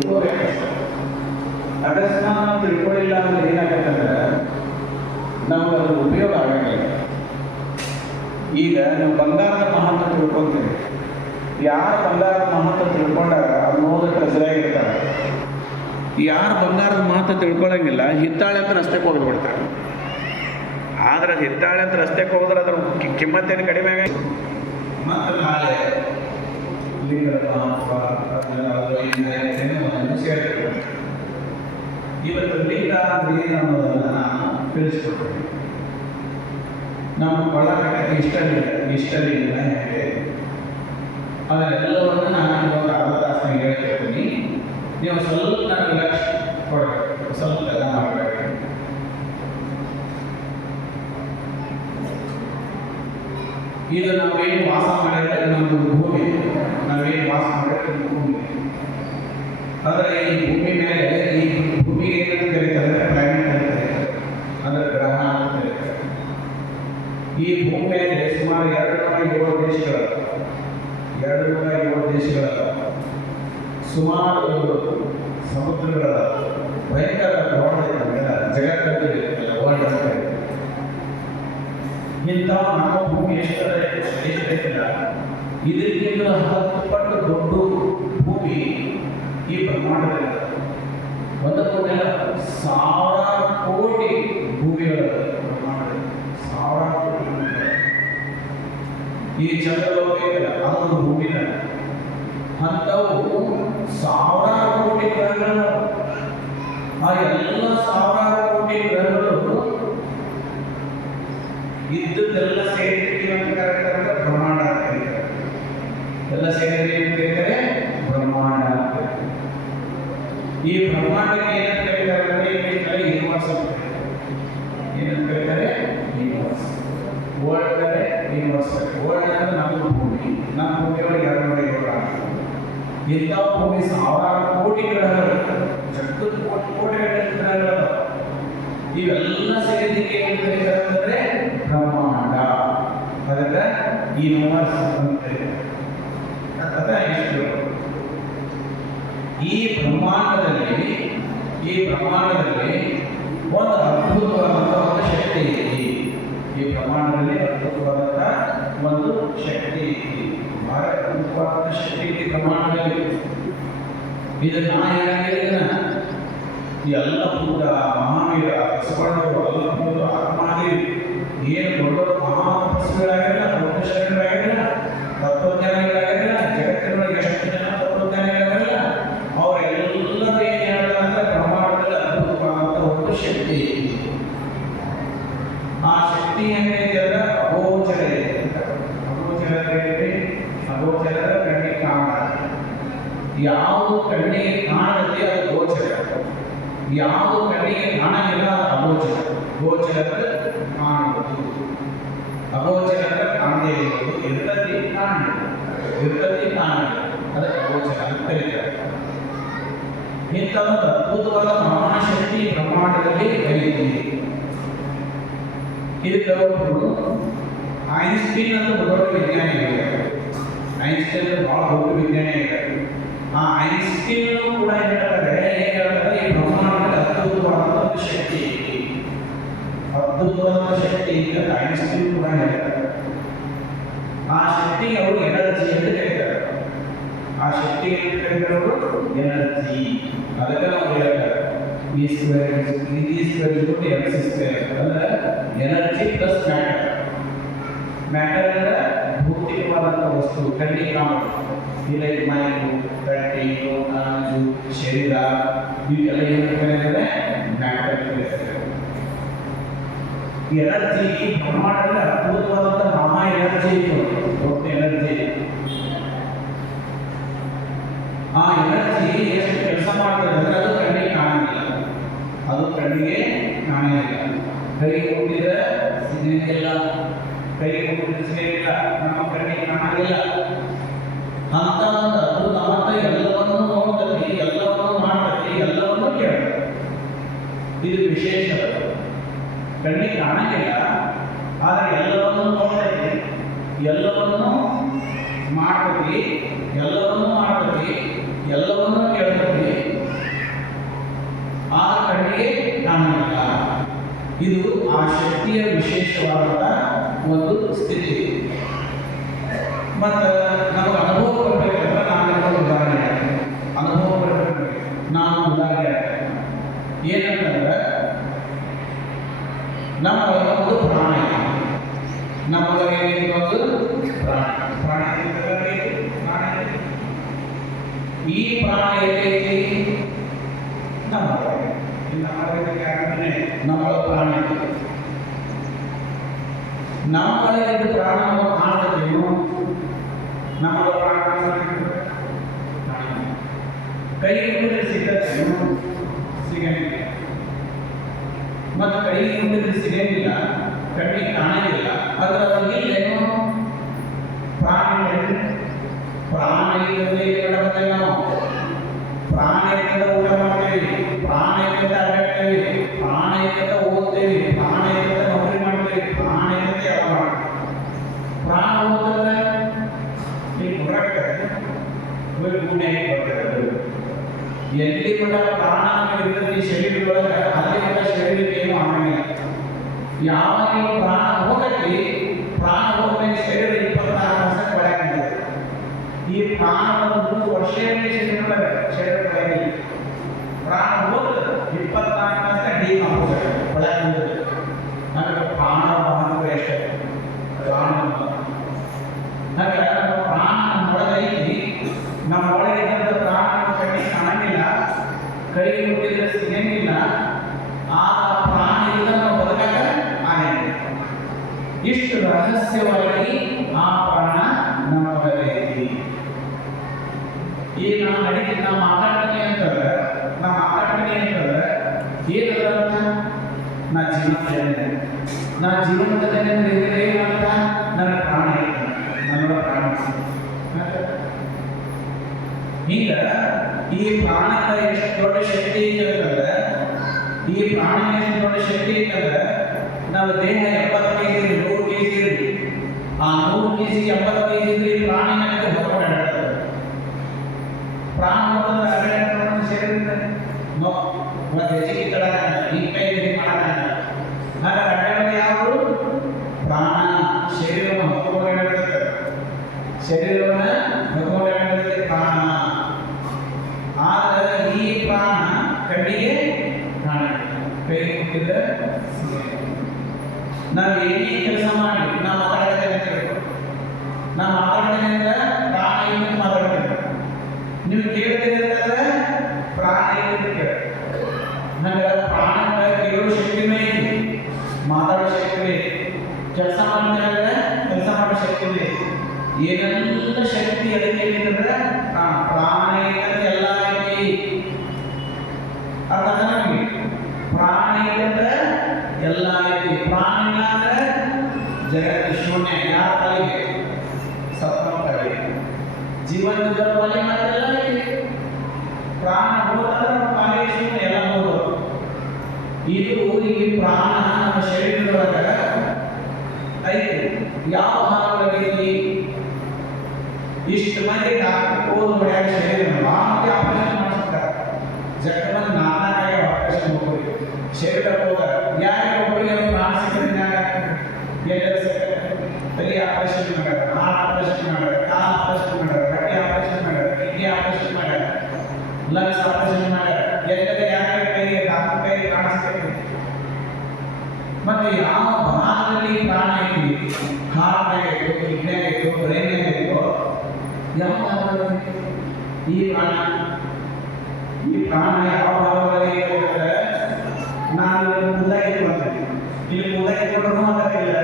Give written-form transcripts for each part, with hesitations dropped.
ತಿಳ್ಕೋಬೇಕಷ್ಟೆ. ಅಕಸ್ಮಾತ್ ನಾವು ತಿಳ್ಕೊಳ್ಳಿಲ್ಲ ಅಂದ್ರೆ ಏನಾಗತ್ತಂದ್ರೆ ನಮ್ಗೆ ಅದ್ರ ಉಪಯೋಗ ಆಗಂಗಿಲ್ಲ. ಈಗ ನೀವು ಬಂಗಾರದ ಮಹತ್ವ ತಿಳ್ಕೊತೀರಿ. ಯಾರು ಬಂಗಾರದ ಮಹತ್ವ ತಿಳ್ಕೊಂಡಾಗ ಅವ್ರು ನೋಡಿದ ಟ್ರೆಸರಾಗಿರ್ತಾರೆ. ಯಾರು ಬಂಗಾರದ ಮಹತ್ವ ತಿಳ್ಕೊಳ್ಳಂಗಿಲ್ಲ ಹಿತ್ತಾಳೆ ಅಂತ ರಸ್ತೆಗೆ ಹೋಗಿ ಬಿಡ್ತಾರೆ. ಆದ್ರೆ ಹಿತ್ತಾಳೆ ಅಂತ ರಸ್ತೆಗೆ ಹೋದ್ರೆ ಅದ್ರ ಕಿಮ್ಮತ್ತೇನು ಕಡಿಮೆ ಆಗ ಮತ್ತು ನಾಳೆ ಸೇರ್ತಾರೆ. ಇವತ್ತು ಲಿಂಗ ಅಂದ್ರೆ ಏನು ಅನ್ನೋದನ್ನು ನಾನು ತಿಳಿಸ್ಕೊಡ್ತೀನಿ. ನಮ್ಮ ಕೊಳ್ಳಕಟ್ಟಕ್ಕೆ ಇಷ್ಟಲಿಂಗ ಹೇಗೆ ಅದನ್ನೆಲ್ಲವನ್ನು ನಾನು ಇವಾಗ ಅರ್ಧ ತಾಸನಾಗ ಹೇಳ್ತಿರ್ತೀನಿ. ನೀವು ಸ್ವಲ್ಪ ನನಗೆ ಲಕ್ಷ ಕೊಡಬೇಕು, ಸ್ವಲ್ಪ ಎಲ್ಲ ಮಾಡಬೇಕು. ಇದು ನಾವೇನು ವಾಸ ಮಾಡಿದ್ರೆ ನಮ್ಮದು ಭೂಮಿ, ನಾವೇನು ವಾಸ ಮಾಡಿದ್ರೆ ಭೂಮಿ. ಆದರೆ ಈ ಭೂಮಿ ಮೇಲೆ ಈ ಭೂಮಿಗೆ ಏನಂತ ಕರೀತಾರೆ? ಪ್ಲಾನೆಟ್ ಅಂತ ಕರೀತಾರೆ, ಅಂದರೆ ಗ್ರಹ ಅಂತ ಕರೀತಾರೆ. ಈ ಭೂಮಿ ಮೇಲೆ ಸುಮಾರು 207 ದೇಶಗಳ ಸುಮಾರು ಸಮುದ್ರಗಳ ಭಯಂಕರ ಜಗತ್ತಲ್ಲಿ ವರ್ಲ್ಡ್ ಇಂಥ ನಮ್ಮ ಭೂಮಿ ಎಷ್ಟಿಲ್ಲ, ಇದಕ್ಕಿಂತ 10 ಪಟ್ಟು ದೊಡ್ಡ ಭೂಮಿ ಈ ಬ್ರಹ್ಮಾಂಡದಲ್ಲಿ. ಒಂದಕ್ಕೊಂದೆಲ್ಲ ಸಾವಿರಾರು ಕೋಟಿ ಭೂಮಿಗಳ ಬ್ರಹ್ಮಾಂಡದಲ್ಲಿ, ಸಾವಿರಾರು ಕೋಟಿ ಭೂಮಿಗಳು. ಈ ಚಂದ್ರಲೋಕ ಇದೆಯಲ್ಲ ಅದೊಂದು ಭೂಮಿನ ಅಂಥವು ಸಾವಿರಾರು ಕೋಟಿ ಗ್ರಹಗಳು. ಆ ಎಲ್ಲ ಸಾವಿರಾರು ಕೋಟಿ ಗ್ರಹಗಳು ಇದ್ದದ್ದೆಲ್ಲ ಸೇರಿದ್ರೆ ಅಂತ ಕರೀತಾರೆ ಬ್ರಹ್ಮಾಂಡ ಅಂತ ಕರೀತಾರೆ. ಎಲ್ಲ ಸೇರಿದ್ರೆ ಏನು ಕರೀತಾರೆ? ಬ್ರಹ್ಮಾಂಡ ಅಂತ ಕರೀತಾರೆ. ಈ ಬ್ರಹ್ಮಾಂಡಕ್ಕೆ ಏನಂತ ಕರೀತಾರೆ ಅಂದ್ರೆ ಇಂಗ್ಲಿಷ್ನಲ್ಲಿ ಯೂನಿವರ್ಸ್ ಅಂತ ಕರೀತಾರೆ. ಏನಂತ ಕರೀತಾರೆ? ಯೂನಿವರ್ಸ್. ವರ್ಲ್ಡ್ ಅಂದರೆ ಯೂನಿವರ್ಸ್. ವರ್ಲ್ಡ್ ಅಂದರೆ ನಮ್ಮ ಭೂಮಿ, ನಮ್ಮ ಭೂಮಿಯೊಳಗೆ 207 ಇಂಥ ಭೂಮಿ ಸಾವಿರಾರು ಕೋಟಿ ಗ್ರಹಗಳು, ಜಗತ್ತು ಕೋಟಿ ಗ್ರಹಗಳು. ಇವೆಲ್ಲ ಸೇರಿದಕ್ಕೆ ಏನು ಕರೀತಾರೆ ಅಂದರೆ ಬ್ರಹ್ಮಾಂಡ. ಅದಕ್ಕೆ ಯೂನಿವರ್ಸ್ ಅಂತ ಕರೀತಾರೆ. ಈ ಬ್ರಹ್ಮಾಂಡದಲ್ಲಿ ಒಂದು ಅದ್ಭುತವಾದಂಥ ಒಂದು ಶಕ್ತಿ ಇದೆ. ಈ ಬ್ರಹ್ಮಾಂಡದಲ್ಲಿ ಅದ್ಭುತವಾದಂಥ ಒಂದು ಶಕ್ತಿ ಇದೆ. ಬಹಳ ಅದ್ಭುತವಾದ ಶಕ್ತಿ ಇದೆ ಬ್ರಹ್ಮಾಂಡದಲ್ಲಿ. ಇದನ್ನು ಹೇಳಿದ ಎಲ್ಲ ಬುದ್ಧ, ಮಹಾವೀರ, ಬಸವಣ್ಣವರು, ಅಲ್ಲಮೂರು, ಆತ್ಮಾದಿ ಏನು ದೊಡ್ಡ ಮಹಾಪುರುಷಗಳಾಗಿರಲ್ಲ, ದೊಡ್ಡ ಶರಣರಾಗಿರಲ್ಲ, ತತ್ವಜ್ಞಾನಿಗಳಾಗಿರಲ್ಲ, ಜಗತ್ತಿನೊಳಗೆ ಎಷ್ಟು ಜನ ತತ್ವಜ್ಞಾನಿಗಳಾಗಿರಲ್ಲ, ಅವರೆಲ್ಲರೂ ಏನು ಹೇಳೋದಂದ್ರೆ ಬ್ರಹ್ಮಾಂಡದಲ್ಲಿ ಅದ್ಭುತವಾದಂಥ ಒಂದು ಶಕ್ತಿ. ಆ ಶಕ್ತಿ ಏನಿದೆ ಅಂದ್ರೆ ಅಗೋಚರ ಇದೆ. ಅಗೋಚರ ಅಂದ್ರೆ ಅಗೋಚರದ ಕಣ್ಣಿಗೆ ಕಾಣಲ್ಲ. ಯಾವುದು ಕಣ್ಣಿಗೆ ಕಾಣುತ್ತೆ ಅದು ಗೋಚರ, ಯಾವುದು ಕಣ್ಣಿಗೆ ಕಾಣಲಿಲ್ಲ ಅದು ಅಗೋಚರ. ಗೋಚರ ಕಾಣುವುದು, ಅಗೋಚರ ಕಾಣದೇ ಇರುವುದು, ಇರ್ತತಿ ಕಾಣಲಿಲ್ಲ, ಅದಕ್ಕೆ ಅಗೋಚರ ಅಂತ ಕರೀತಾರೆ. ಇಂಥ ಒಂದು ಅದ್ಭುತವಾದ ಮಹಾಶಕ್ತಿ ಬ್ರಹ್ಮಾಂಡದಲ್ಲಿ ಐತಿ. ಇದಕ್ಕೆ ಒಬ್ಬರು ಐನ್ಸ್ಟೀನ್ ಅಂತ ದೊಡ್ಡ ವಿಜ್ಞಾನಿ ಇದ್ದಾರೆ. ಐನ್ಸ್ಟೀನ್ ಬಹಳ ದೊಡ್ಡ ವಿಜ್ಞಾನಿ ಇದ್ದಾರೆ. ಆ ಐನ್ಸ್ಟೀನ್ ಕೂಡ ಹೇಳ್ತಾರೆ, ಈ ಬ್ರಹ್ಮಾಂಡದಲ್ಲಿ ಅದ್ಭುತವಾದಂಥ ಒಂದು ಶಕ್ತಿ ಇದೆ, ಅದ್ಭುತವಾದ ಶಕ್ತಿ ಇದೆ ಅಂತ ಐನ್ಸ್ಟೀನ್ ಕೂಡ ಹೇಳ್ತಾರೆ. ಆ ಶಕ್ತಿಗೆ ಅವರು ಎನರ್ಜಿ ಅಂತ ಕರೀತಾರೆ. ಆ ಶಕ್ತಿಗೆ ಏನು ಕರೀತಾರೆ ಅವರು? ಎನರ್ಜಿ. ಅದಕ್ಕೆ ನಾವು ಹೇಳ್ತಾರೆ E square equal to mc square. ಅಂದ್ರೆ ಎನರ್ಜಿ ಪ್ಲಸ್ ಮ್ಯಾಟರ್ ಅಂದ್ರೆ ಭೌತಿಕವಾದಂಥ ವಸ್ತು, ಕಣ್ಣಿಗೆ ಕಾಣುವುದು. ಇಲ್ಲಿ ಮೈಂಡು, ಕಣ್ಣಿಗೆ, ಕಾಂಜು, ಶರೀರ ಇವೆಲ್ಲ ಏನು ಕರೀತಾರೆ? ಮ್ಯಾಟರ್ ಕರೀತಾರೆ. ಎನರ್ಜಿ ಬ್ರಹ್ಮಾಂಡದಲ್ಲಿ ಅದ್ಭುತವಾದಂಥ ಮಹಾ ಎನರ್ಜಿ ಇತ್ತು, ದೊಡ್ಡ ಎನರ್ಜಿ. ಆ ಎನರ್ಜಿ ಎಷ್ಟು ಕೆಲಸ ಮಾಡ್ತದೆ ಅಂದ್ರೆ ಅದು ಕಣ್ಣಿಗೆ ಕಾಣಂಗಿಲ್ಲ, ಅದು ಕಣ್ಣಿಗೆ ಕಾಣಂಗಿಲ್ಲ. ಕೈಗೆ ಕೊಟ್ಟಿದ್ರೆ ಸಿಗಂಗಿಲ್ಲ, ಕೈಗೆ ಕೊಟ್ಟಿದ್ರೆ ಸಿಗಂಗಿಲ್ಲ, ನಮ್ಮ ಕಣ್ಣಿಗೆ ಕಾಣಂಗಿಲ್ಲ. ಅಂತ ಒಂದು ಅದ್ಭುತ ಮತ್ತು ಎಲ್ಲವನ್ನೂ ನೋಡ್ತತಿ, ಎಲ್ಲವನ್ನೂ ಮಾಡ್ತತಿ, ಎಲ್ಲವನ್ನೂ ಕೇಳ್ತದೆ. ಇದು ವಿಶೇಷ. ಕಣ್ಣಿಗೆ ಕಾಣಂಗಿಲ್ಲ, ಆದರೆ ಎಲ್ಲವನ್ನೂ ನೋಡ್ತತಿ, ಎಲ್ಲವನ್ನೂ ಮಾಡ್ತತಿ, ಎಲ್ಲವನ್ನೂ ಕೇಳ್ತತಿ, ಇದು ಆ ಶಕ್ತಿಯ ವಿಶೇಷವಾದ ಒಂದು ಸ್ಥಿತಿ. ಮತ್ತು ನಮಗೆ ಅನುಭವ ಬರಬೇಕಂದ್ರೆ ನಾನು ಉದಾಹರಣೆ ಹೇಳ್ತೀನಿ. ಅನುಭವ ಬರಬೇಕು ನಾನು ಉದಾಹರಣೆ ಹೇಳ್ತೇನೆ. ಏನಂತಂದ್ರೆ ನಮ್ಮ ಒಂದು ಪ್ರಾಣ ಇದೆ. ನಮ್ಮೊಳಗೆ ಒಂದು ಪ್ರಾಣ ಈ ಪ್ರಾಣ ಎಲ್ಲೈತಿ ನಮ್ಮೊಳಗೆ. ನಮ್ಮ ಪ್ರಾಣ ನಮ್ಮೊಳಗೆ ಪ್ರಾಣ ಕಾಣ್ತೇನು? ನಮ್ಮ ಪ್ರಾಣ ಕೈ ಮುಂದೆ ಸಿಗತ್ತೇನು? ಸಿಗಂಗಿಲ್ಲ. ಮತ್ತು ಕೈ ಮುಂದೆ ಸಿಗಂಗಿಲ್ಲ, ಕಣ್ಣಿಗೆ ಕಾಣಂಗಿಲ್ಲ. ಅದರ ಇಲ್ಲೇನು ಪ್ರಾಣ ಪ್ರಾಣ ಇಲ್ಲದೆ ಬರ್ತೇವೆ ನಾವು. ಪ್ರಾಣ ಇಲ್ಲದ ಊಟ ಮಾಡ್ತೇವೆ, ಪ್ರಾಣ ಇಲ್ಲದ ಅಡ್ಡಾಡ್ತೇವೆ, ಪ್ರಾಣ ಇಲ್ಲದ ಓದ್ತೇವೆ, ಪ್ರಾಣ ಇಲ್ಲದ ನೌಕರಿ ಮಾಡ್ತೇವೆ, ಪ್ರಾಣ ಇಲ್ಲದೆ ಎಲ್ಲ ಮಾಡ್ತೇವೆ. ಪ್ರಾಣ ಓದಿದ್ರೆ ಈಗ ಹೊರಗ್ತದೆ ಗುಣೆಯಾಗಿ ಬರ್ತದೆ. ಎಲ್ಲಿ ಮಟ್ಟ ಪ್ರಾಣ ಇರ್ತದೆ ಶರೀರದೊಳಗೆ ಅಲ್ಲಿ ಮಟ್ಟ ಶರೀರಕ್ಕೆ ಏನು ಆಗಂಗಿಲ್ಲ. ಯಾವಾಗ ಪ್ರಾಣ ಹೋಗಕ್ಕೆ ಪ್ರಾಣ ಹೋಗಬೇಕು ಶರೀರ 26 ವರ್ಷ ಪಡೆಯಾಗಿಲ್ಲ. ಈ ಪ್ರಾಣವನ್ನು 3 ವರ್ಷ ಶರೀರ ಪಡೆಯಾಗಿಲ್ಲ. ಪ್ರಾಣ ಹೋದ್ರೆ 24 ವರ್ಷ ಡಿಕಾಂಪೋಸ್ ಪಡೆಯಾಗಿಲ್ಲ. ನನಗೆ ಪ್ರಾಣ ಮಹತ್ವ ಎಷ್ಟೇ ಪ್ರಾಣ ನನಗೆ ನಮ್ಮ ಪ್ರಾಣ ನಮ್ಮೊಳಗೆ ಐತಿ. ನಮ್ಮೊಳಗೆ ಇದ್ದಂಥ ಪ್ರಾಣ ಕಣ್ಣಿಗೆ ಕಾಣಂಗಿಲ್ಲ, ಕೈ ಮುಟ್ಟಿದ್ರೆ ಸಿಗಂಗಿಲ್ಲ. ಆಗ ಪ್ರಾಣ ಇಲ್ಲ ನಾವು ಬದುಕಾಗ ಆಗಂಗಿಲ್ಲ. ಇಷ್ಟು ರಹಸ್ಯವಾಗಿ ಆ ಪ್ರಾಣ ನಮ್ಮೊಳಗೆ ಐತಿ. ಈಗ ನಾವು ನಡೀತೀವಿ, ನಾವು ಮಾತಾಡ್ತೀನಿ ಅಂತಂದ್ರೆ ಏನಂತ ನಾ ಜೀವಂತ ನಾ ಜೀವಂತದಲ್ಲಿ ಏನಂತ ನನ್ನ ಪ್ರಾಣ ಐತಿ, ನನ್ನ ಪ್ರಾಣ. ಈಗ ಈ ಪ್ರಾಣದ ಎಷ್ಟು ದೊಡ್ಡ ಶಕ್ತಿ ಐತಂದ್ರೆ, ಈ ಪ್ರಾಣ ಎಷ್ಟು ದೊಡ್ಡ ಶಕ್ತಿ ಐತಂದ್ರೆ, ನಾವು ದೇಹ 70 kg 100 kg ಇರಲಿ, ಆ 100 kg 70 kg ಇದ್ರೆ ಈ ಪ್ರಾಣ ಮೇಲೆ ಹೊರಗಡೆ ಅಡ್ಡಾಡ್ತದೆ. ಪ್ರಾಣ ಹೋದ್ರೆ ಅಡ್ಡಾಡೋದು ಶರೀರ ನೋ ಒಂದು ಹೆಜ್ಜೆ ಕಡ ಈ ಕೈ ಮಾಡಲ್ಲ. ಹಾಗಾದ್ರೆ ಅಡ್ಡಾಡೋದು ಯಾವುದು? ಪ್ರಾಣ ಶರೀರವನ್ನು ಹೊರಗಡೆ ಶರೀರವನ್ನು ಹೊರಗಡೆ ಪ್ರಾಣ. ಆದರೆ ಈ ಪ್ರಾಣ ಕಣ್ಣಿಗೆ ಕಾಣುತ್ತೆ, ಕೈ ಮುಟ್ಟಿದ್ರೆ ನಾವು ಏನೇ ಕೆಲಸ ಮಾಡಿ ನಾವು ಮಾತಾಡ್ತೇವೆ ಅಂತ ಹೇಳ್ಬೋದು. ನಾವು ಮಾತಾಡ್ತೇನೆ ಅಂದ್ರೆ ಪ್ರಾಣ ಏನು ಮಾತಾಡ್ತೇವೆ. ನೀವು ಕೇಳ್ತೀರಿ ಅಂತಂದ್ರೆ ಪ್ರಾಣ ಏನು ಕೇಳ. ನನಗೆ ಪ್ರಾಣಕ್ಕೆ ಕೇಳೋ ಶಕ್ತಿನೂ ಐತಿ, ಮಾತಾಡೋ ಶಕ್ತಿ ಐತಿ, ಕೆಲಸ ಮಾಡ್ತೇನೆ ಅಂದ್ರೆ ಕೆಲಸ ಮಾಡೋ ಶಕ್ತಿ ಐತಿ. ಏನೆಲ್ಲ ಶಕ್ತಿ ಅದಕ್ಕೆ ಅಂತಂದ್ರೆ ಪ್ರಾಣ ಐತಂದ್ರೆ ಎಲ್ಲ ಐತಿ. ಅರ್ಥ ನಮಗೆ ಪ್ರಾಣ ಐತಂದ್ರೆ ಎಲ್ಲ ಐತಿ. ಪ್ರಾಣ ಇಲ್ಲ ಅಂದ್ರೆ ಜಗತ್ತು ಶೂನ್ಯ. ಯಾರ ಪಾಲಿಗೆ? ಸತ್ತ ಪಾಲಿಗೆ. ಜೀವನದ ಪಾಲಿಗೆ ಮಾತ್ರ ಐತಿ. ಪ್ರಾಣ ಹೋದ್ರೆ ಪಾಲಿಗೆ ಶೂನ್ಯ, ಎಲ್ಲ ಹೋಗೋದು. ಇದು ಈ ಪ್ರಾಣ ನಮ್ಮ ಶರೀರದೊಳಗೆ ಐತಿ. ಯಾವ ಭಾಗದಲ್ಲಿ ಇಷ್ಟು ಮಂದಿ ಡಾಕ್ಟರ್ ಓದ್ ಮಾಡ್ಯಾರ ಶರೀರ ಆಮೇಲೆ ಆಪರೇಷನ್ ಮಾಡಿಸ್ತಾರೆ. ಜಗತ್ತ ಮಂದಿ ನಾನಾಗಿ ಆಪರೇಷನ್ ಹೋಗೋದು ಶರೀರ ಹೋದಾಗ ಯಾರಿಗೆ ಒಬ್ಬರಿಗೆ ಪ್ರಾಣ ಸಿಕ್ಕಿದ್ರೆ ಎಲ್ಲರೂ ಸಿಗ್ತಾರೆ. ತಲೆ ಆಪರೇಷನ್ ಮಾಡ್ಯಾರ, ಹಾರ್ಟ್ ಆಪರೇಷನ್ ಮಾಡ್ಯಾರ, ಕಾಲು ಆಪರೇಷನ್ ಮಾಡ್ಯಾರ, ಗಟ್ಟಿ ಆಪರೇಷನ್ ಮಾಡ್ಯಾರ, ಕಿಡ್ನಿ ಆಪರೇಷನ್ ಮಾಡ್ಯಾರ, ಲಂಗ್ಸ್ ಆಪರೇಷನ್ ಮಾಡ್ಯಾರ. ಎಲ್ಲರೂ ಯಾರಿಗೆ ಕೈಗೆ ಡಾಕ್ಟರ್ ಕೈಗೆ ಪ್ರಾಣ ಸಿಗ್ತದೆ. ಮತ್ತೆ ಯಾವ ಭಾಗದಲ್ಲಿ ಪ್ರಾಣ ಐತಿ? ಹಾರ್ಟ್ನಾಗ ಐತೋ, ಕಿಡ್ನಿಯಾಗ ಐತೋ, ಬ್ರೈನ್ಯಾಗ ಐತೋ, ಯಾವ ಭಾಗದಲ್ಲಿ ಈ ಪ್ರಾಣ ಯಾವ ಭಾಗದಲ್ಲಿ ಇರ್ತದೆ? ನಾನು ಕೂದಾಗ ಇಟ್ಕೊಳ್ತೇನೆ, ಇಲ್ಲಿ ಕೂದಾಗ ಇಟ್ಕೊಂಡ್ರು ಮಾತಾಡಿಲ್ಲ.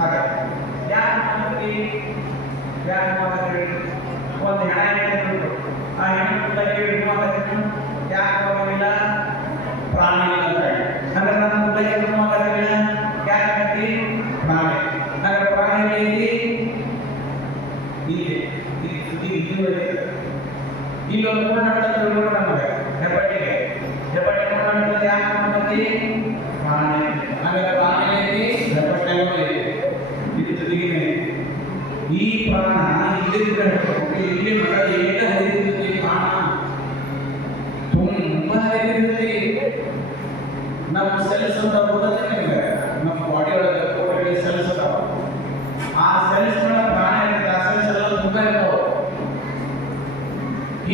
ಹಾಗಾಗಿ ಯಾಕೆ ಮಾತಾಡ್ತೀವಿ? ಒಂದು ಹೆಣ ಇಟ್ಕೊಂಡು ಆ ಹೆಣ ಕೂದಾಗ ಮಾತಾಡ್ತೀನಿ. ಯಾಕೆ ಬರೋದಿಲ್ಲ? ಪ್ರಾಣ ಇಲ್ಲ. ಹಾಗಾದ್ರೆ ನಾನು ಕೂದಾಗ ಇಟ್ಕೊಂಡು ಮಾತಾಡಿಲ್ಲ. ಯಾಕೆ ಪ್ರಾಣ? ಹಾಗಾದ್ರೆ ಪ್ರಾಣ ಇಲ್ಲಿ ಇಲ್ಲೊಂದು ಮಾಡ್ತಾರೆ ನಮಗೆ ಹೆಬ್ಬಟ್ಟಿಗೆ ಯಾಕೆ ಮಾಡ್ತೀವಿ? ಪ್ರಾಣ. ಹಾಗಾದ್ರೆ ಪ್ರಾಣ ಐತಿ, ಹೆಬ್ಬಟ್ಟೆ ಇದು ಜೊತೆಗೆ ಈ ಪ್ರಾಣ ಇಲ್ಲಿ ಮರ ಏಕ ಹರಿದಿರ್ತದೆ. ಪ್ರಾಣ ತುಂಬ ಹರಿದಿರ್ತದೆ. ನಮ್ಮ ಸೆಲ್ಸ್ ಅಂತ ಗೊತ್ತೈತೆ ನಿಮಗೆ, ನಮ್ಮ ಬಾಡಿ ಒಳಗೆ ಕೋಟಿ ಸೆಲ್ಸ್ ಅದಾವ. ಆ ಸೆಲ್ಸ್ ಒಳಗೆ ಪ್ರಾಣ ಇರುತ್ತೆ, ಆ ಸೆಲ್ಸ್ ಎಲ್ಲ ತುಂಬ ಇರ್ತಾವ.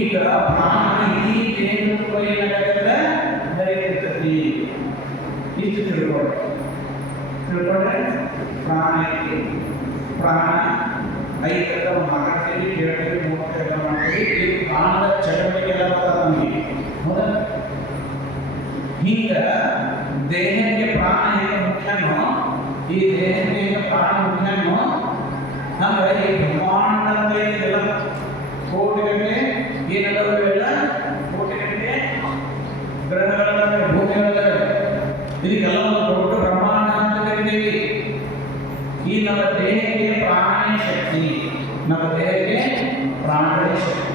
ಈಗ ಪ್ರಾಣ ಈ ದೇಹದ ಏನಾಗತ್ತೆ ಹರಿತಿರ್ತೈತಿ. ಇಷ್ಟು ತಿಳ್ಕೊಂಡ್ರೆ ಪ್ರಾಣ ಐತಿ, ಪ್ರಾಣ ಐತಂತ ಮಾತಾಡ್ತೀವಿ, ಕೇಳ್ತೀವಿ, ನೋಡ್ತೀವಿ, ಮಾಡ್ತೀವಿ. ಈ ಪ್ರಾಣದ ಚಟುವಟಿಕೆ ಎಲ್ಲ ಬರ್ತದೆ ನಮಗೆ. ಹೌದಾ? ಹಿಂಗ ದೇಹಕ್ಕೆ ಪ್ರಾಣ ಏನು ಮುಖ್ಯನೋ, ಈ ದೇಹಕ್ಕೆ ಏನು ಪ್ರಾಣ ಮುಖ್ಯನೋ, ಹಂಗ ಈ ಬ್ರಹ್ಮಾಂಡ ಅಂತ ಇದೆಲ್ಲ ಕೋಟಿಗಟ್ಟಲೆ ಏನಲ್ಲ ಕೋಟಿಗಟ್ಟಲೆ ಗ್ರಹಗಳ ಭೂಮಿಗಳ ಇದಕ್ಕೆಲ್ಲ ಒಂದು ದೊಡ್ಡ ಬ್ರಹ್ಮಾಂಡ ಅಂತ ಕರಿತೀವಿ. ಈ ನಮ್ಮ ದೇಹಕ್ಕೆ ಪ್ರಾಣನೇ ಶಕ್ತಿ, ನಮ್ಮ ದೇಹಕ್ಕೆ ಪ್ರಾಣನೇ ಶಕ್ತಿ.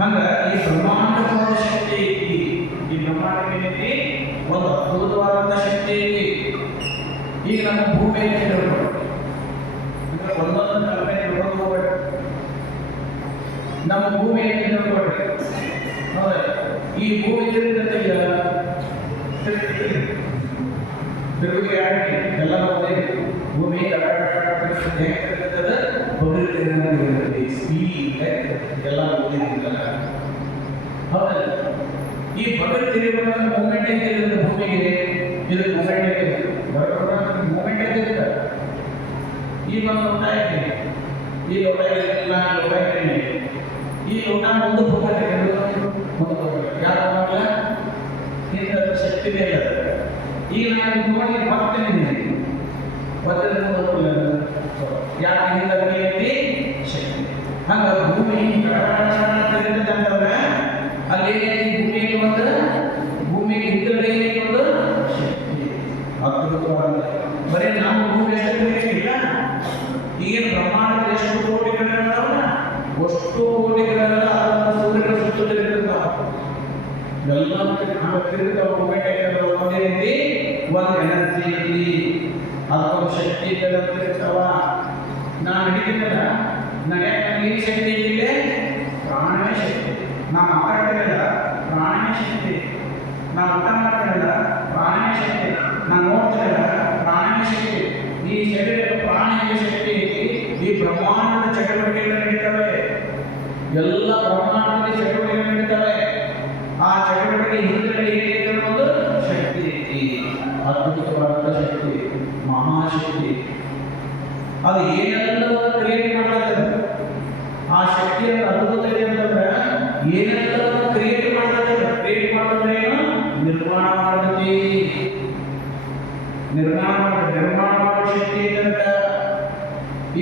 ಹಂಗ ಈ ಬ್ರಹ್ಮಾಂಡವಾದ ಶಕ್ತಿ ಐತಿ. ಈ ಬ್ರಹ್ಮಾಂಡಕ್ಕೆ ಏನೈತಿ? ಒಂದು ಅದ್ಭುತವಾದಂಥ ಶಕ್ತಿ ಐತಿ. ಈಗ ನಮ್ಮ ಭೂಮಿಯಲ್ಲಿ ತಿಳ್ಕೊಂಡು ಒಂದೊಂದು ಕಲ್ಪನೆ ತಿಳ್ಕೊಂಡು ಹೋಗ್ಬೇಕು. ನಮ್ಮ ಭೂಮಿಯಲ್ಲಿ ತಿಳ್ಕೊಳ್ರಿ. ಹೌದಾ? ಈ ಭೂಮಿ ತಿರುಗತ್ತಿಲ್ಲ, ತಿರುಗಿ ಆಡಿ ಎಲ್ಲ ಭೂಮಿ ಎಲ್ಲ ಓದಿಲ್ಲ. ಹೌದಲ್ಲ? ಈ ಬಗಲ್ ತಿರುಗುವ ಮೂಮೆಂಟ್ ಐತೆ ಭೂಮಿಗೆ, ಇದು ಮೂಮೆಂಟ್ ಐತೆ, ಮೂಮೆಂಟ್ ಐತೆ. ಈಗ ಒಂದು ಲೋಟ ಐತೆ, ಈ ಲೋಟ ಇಲ್ಲ, ಲೋಟ ಐತೆ, ಈ ಲೋಟ ಮುಂದೆ ಹೋಗತ್ತೆ, ಮುಂದೆ ಹೋಗಲ್ಲ. ಯಾವಾಗ ಇಂಥ ಶಕ್ತಿ ಇಲ್ಲ. ಈಗ ನಾನು ನೋಡಿ ಬರ್ತೀನಿ, ಯಾಕೆ ಹಿಂದೆ ಶಕ್ತಿ. ಹಂಗ ಭೂಮಿ ತಿರುಗತ್ತಂತಂದ್ರೆ ಅಲ್ಲಿ ಭೂಮಿಗೆ ಒಂದು ಭೂಮಿಗೆ ಹಿಂದೆ ಒಂದು ಶಕ್ತಿ ಅದ್ಭುತವಾದ. ಬರೀ ನಮ್ಮ ಭೂಮಿ ಇಲ್ಲ, ಈಗೇನು ಬ್ರಹ್ಮಾಂಡ ಎಷ್ಟು ಕೋಟಿಗಳಿರ್ತಾವಲ್ಲ ಅಷ್ಟು ಕೋಟಿಗಳೆಲ್ಲ ಸೂರ್ಯನ ಸುತ್ತ ತಿರುಗಿರ್ತಾವ. ಎಲ್ಲ ತಿರುಗ್ತಾವ. ಒಂದೇ ರೀತಿ ಒಂದು ಎನರ್ಜಿ ಐತಿ, ಅದೊಂದು ಶಕ್ತಿ ತಿರುಗ್ತಾವ. ನಾನು ಹಿಡಿತೀನಲ್ಲ, ನಡೆಯಕ್ಕೆ ಏನು ಶಕ್ತಿ ಐತಿದೆ? ಪ್ರಾಣವೇ ಶಕ್ತಿ. ನಾ ಮಾತಾಡ್ತೀನಲ್ಲ, ಪ್ರಾಣವೇ ಶಕ್ತಿ. ನಾ ಊಟ ಮಾಡ್ತೀನಲ್ಲ, ಪ್ರಾಣವೇ ಶಕ್ತಿ. ನಾನು ನೋಡ್ತೀನಲ್ಲ, ಪ್ರಾಣವೇ ಶಕ್ತಿ. ಈ ಶರೀರದ ಪ್ರಾಣಿಗೆ ಶಕ್ತಿ ಐತಿ. ಈ ಬ್ರಹ್ಮಾಂಡದ ಚಟುವಟಿಕೆಗಳು ನಡೀತವೆ, ಎಲ್ಲ ಬ್ರಹ್ಮಾಂಡದಲ್ಲಿ ಚಟುವಟಿಕೆಗಳು ನಡೀತವೆ. ಆ ಚಟುವಟಿಕೆ ಹಿಂದೆ ಅನ್ನೋದು ಶಕ್ತಿ ಐತಿ, ಅದ್ಭುತವಾದ ಶಕ್ತಿ, ಮಹಾಶಕ್ತಿ. ಅದು ಏನೆಲ್ಲ ಕ್ರಿಯೇಟ್ ಮಾಡ್ತದೆ, ಆ ಶಕ್ತಿಯನ್ನು ಅದ್ಭುತ ಇದೆ ಅಂತಂದ್ರೆ ಏನೆಲ್ಲ ಕ್ರಿಯೇಟ್ ಮಾಡ್ತದೆ. ಕ್ರಿಯೇಟ್ ಮಾಡಿದ್ರೆ ಏನು? ನಿರ್ಮಾಣ ಮಾಡ್ತೈತಿ. ನಿರ್ಮಾಣ ಮಾಡೋ ಶಕ್ತಿ ಇದೆ ಅಂತ.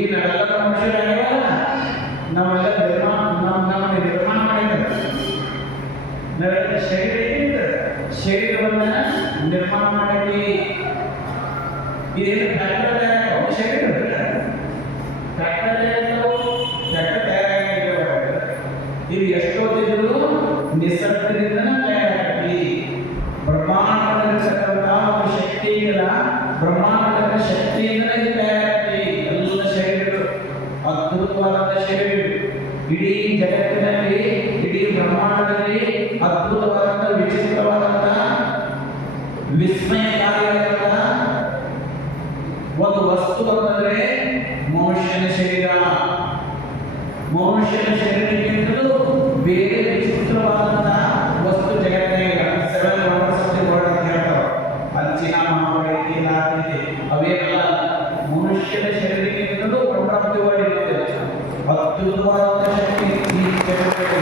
ಈಗ ನಾವೆಲ್ಲ ಮನುಷ್ಯರಾಗ್ಯಾವಲ್ಲ, ನಾವೆಲ್ಲ ನಿರ್ಮಾಣ ಮಾಡಿದ್ದಾರೆ. ಶರೀರವನ್ನ ನಿರ್ಮಾಣ ಮಾಡಿ ಇದೇನು ಫ್ಯಾಕ್ಟರ್ ತಯಾರಾಗ ಶರೀರ ಫ್ಯಾಕ್ಟರ್ ತಯಾರಾಗಿರುವ ಇದು ಎಷ್ಟೊತ್ತಿದ್ರು ನಿಸರ್ಗದಿಂದ ತಯಾರಾಗಿ ಬ್ರಹ್ಮಾಂಡದಲ್ಲಿರ್ತಕ್ಕಂಥ ಒಂದು ಶಕ್ತಿ ಇಲ್ಲ, ಬ್ರಹ್ಮಾಂಡದ ಶಕ್ತಿಯಿಂದ ಇದು ತಯಾರಾಗಿ ಎಲ್ಲ ಶರೀರಗಳು ಅದ್ಭುತವಾದ ಶರೀರಗಳು. ಇಡೀ ಜಗತ್ತಿನಲ್ಲಿ, ಇಡೀ ಬ್ರಹ್ಮಾಂಡದಲ್ಲಿ ಅದ್ಭುತವಾದಂಥ ವಿಚಿತ್ರವಾದಂಥ ವಿಸ್ಮಯಕಾರಿಯಾದಂಥ ಒಂದು ವಸ್ತು ಅಂತಂದ್ರೆ ಮನುಷ್ಯನ ಶರೀರ. ಮನುಷ್ಯನ ಶರೀರಕ್ಕಿಂತಲೂ ಬೇರೆ ವಿಚಿತ್ರವಾದಂತಹ ವಸ್ತು ಜಗತ್ತಿನಾಗ 7 wonders of the world ಅಂತ ಹೇಳ್ತಾರೆ. ಅಂಚಿನ ಮಹಾವೈತಿ ನಾಲ್ಕೈತಿ ಅವೇನಲ್ಲ, ಮನುಷ್ಯನ ಶರೀರಕ್ಕಿಂತಲೂ ವಂಡರ್ ಆಫ್ ದಿ ವರ್ಲ್ಡ್ ಇರ್ತದೆ. ಅದ್ಭುತವಾದ ಶಕ್ತಿ ಈ ಜಗತ್ತಿಗೆ.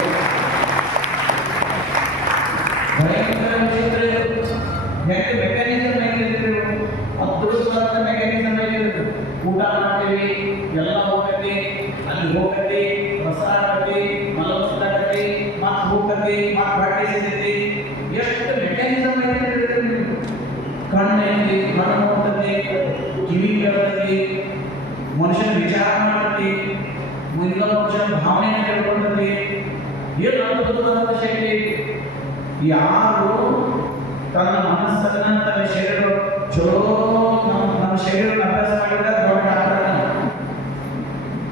ಭಯಂಕರ ವಿಚಿತ್ರ ಹೆಂಗೆ ಮೆಕ್ಯಾನಿಸಮ್ ಹೇಗಿರ್ತೀವಿ, ಅದ್ಭುತವಾದ ಮೆಕ್ಯಾನಿಸಮ್ ಹೇಗಿರುತ್ತೆ. ಊಟ ಮಾಡ್ತೀವಿ, ಎಲ್ಲ ಹೋಗತಿ, ಅಲ್ಲಿ ಹೋಗತಿ, ರಸ ಆಗತಿ, ಮಲಮೂತ್ರ ಆಗತಿ, ಮತ್ತೆ ಹೋಗತಿ, ಮತ್ತೆ ಬಟ್ಟೆ ಸಿಗತಿ. ಎಷ್ಟು ಮೆಕ್ಯಾನಿಸಮ್ ಹೇಗಿರುತ್ತೆ. ಕಣ್ಣು ಐತಿ, ಕಣ್ಣು ನೋಡ್ತತಿ, ಕಿವಿ ಕೇಳ್ತತಿ, ಮನುಷ್ಯನ ವಿಚಾರ ಮಾಡ್ತತಿ, ಮುಂದಿನ ಮನುಷ್ಯನ ಭಾವನೆ ತಿಳ್ಕೊಳ್ತತಿ. ಏನು ಅದ್ಭುತವಾದ ಶಕ್ತಿ. ಯಾರು ತನ್ನ ಮನಸ್ಸನ್ನ, ತನ್ನ ಶರೀರ ಚಲೋ ನಮ್ಮ ಶರೀರನ ಅಭ್ಯಾಸ ಮಾಡಿದ್ರೆ ದೊಡ್ಡ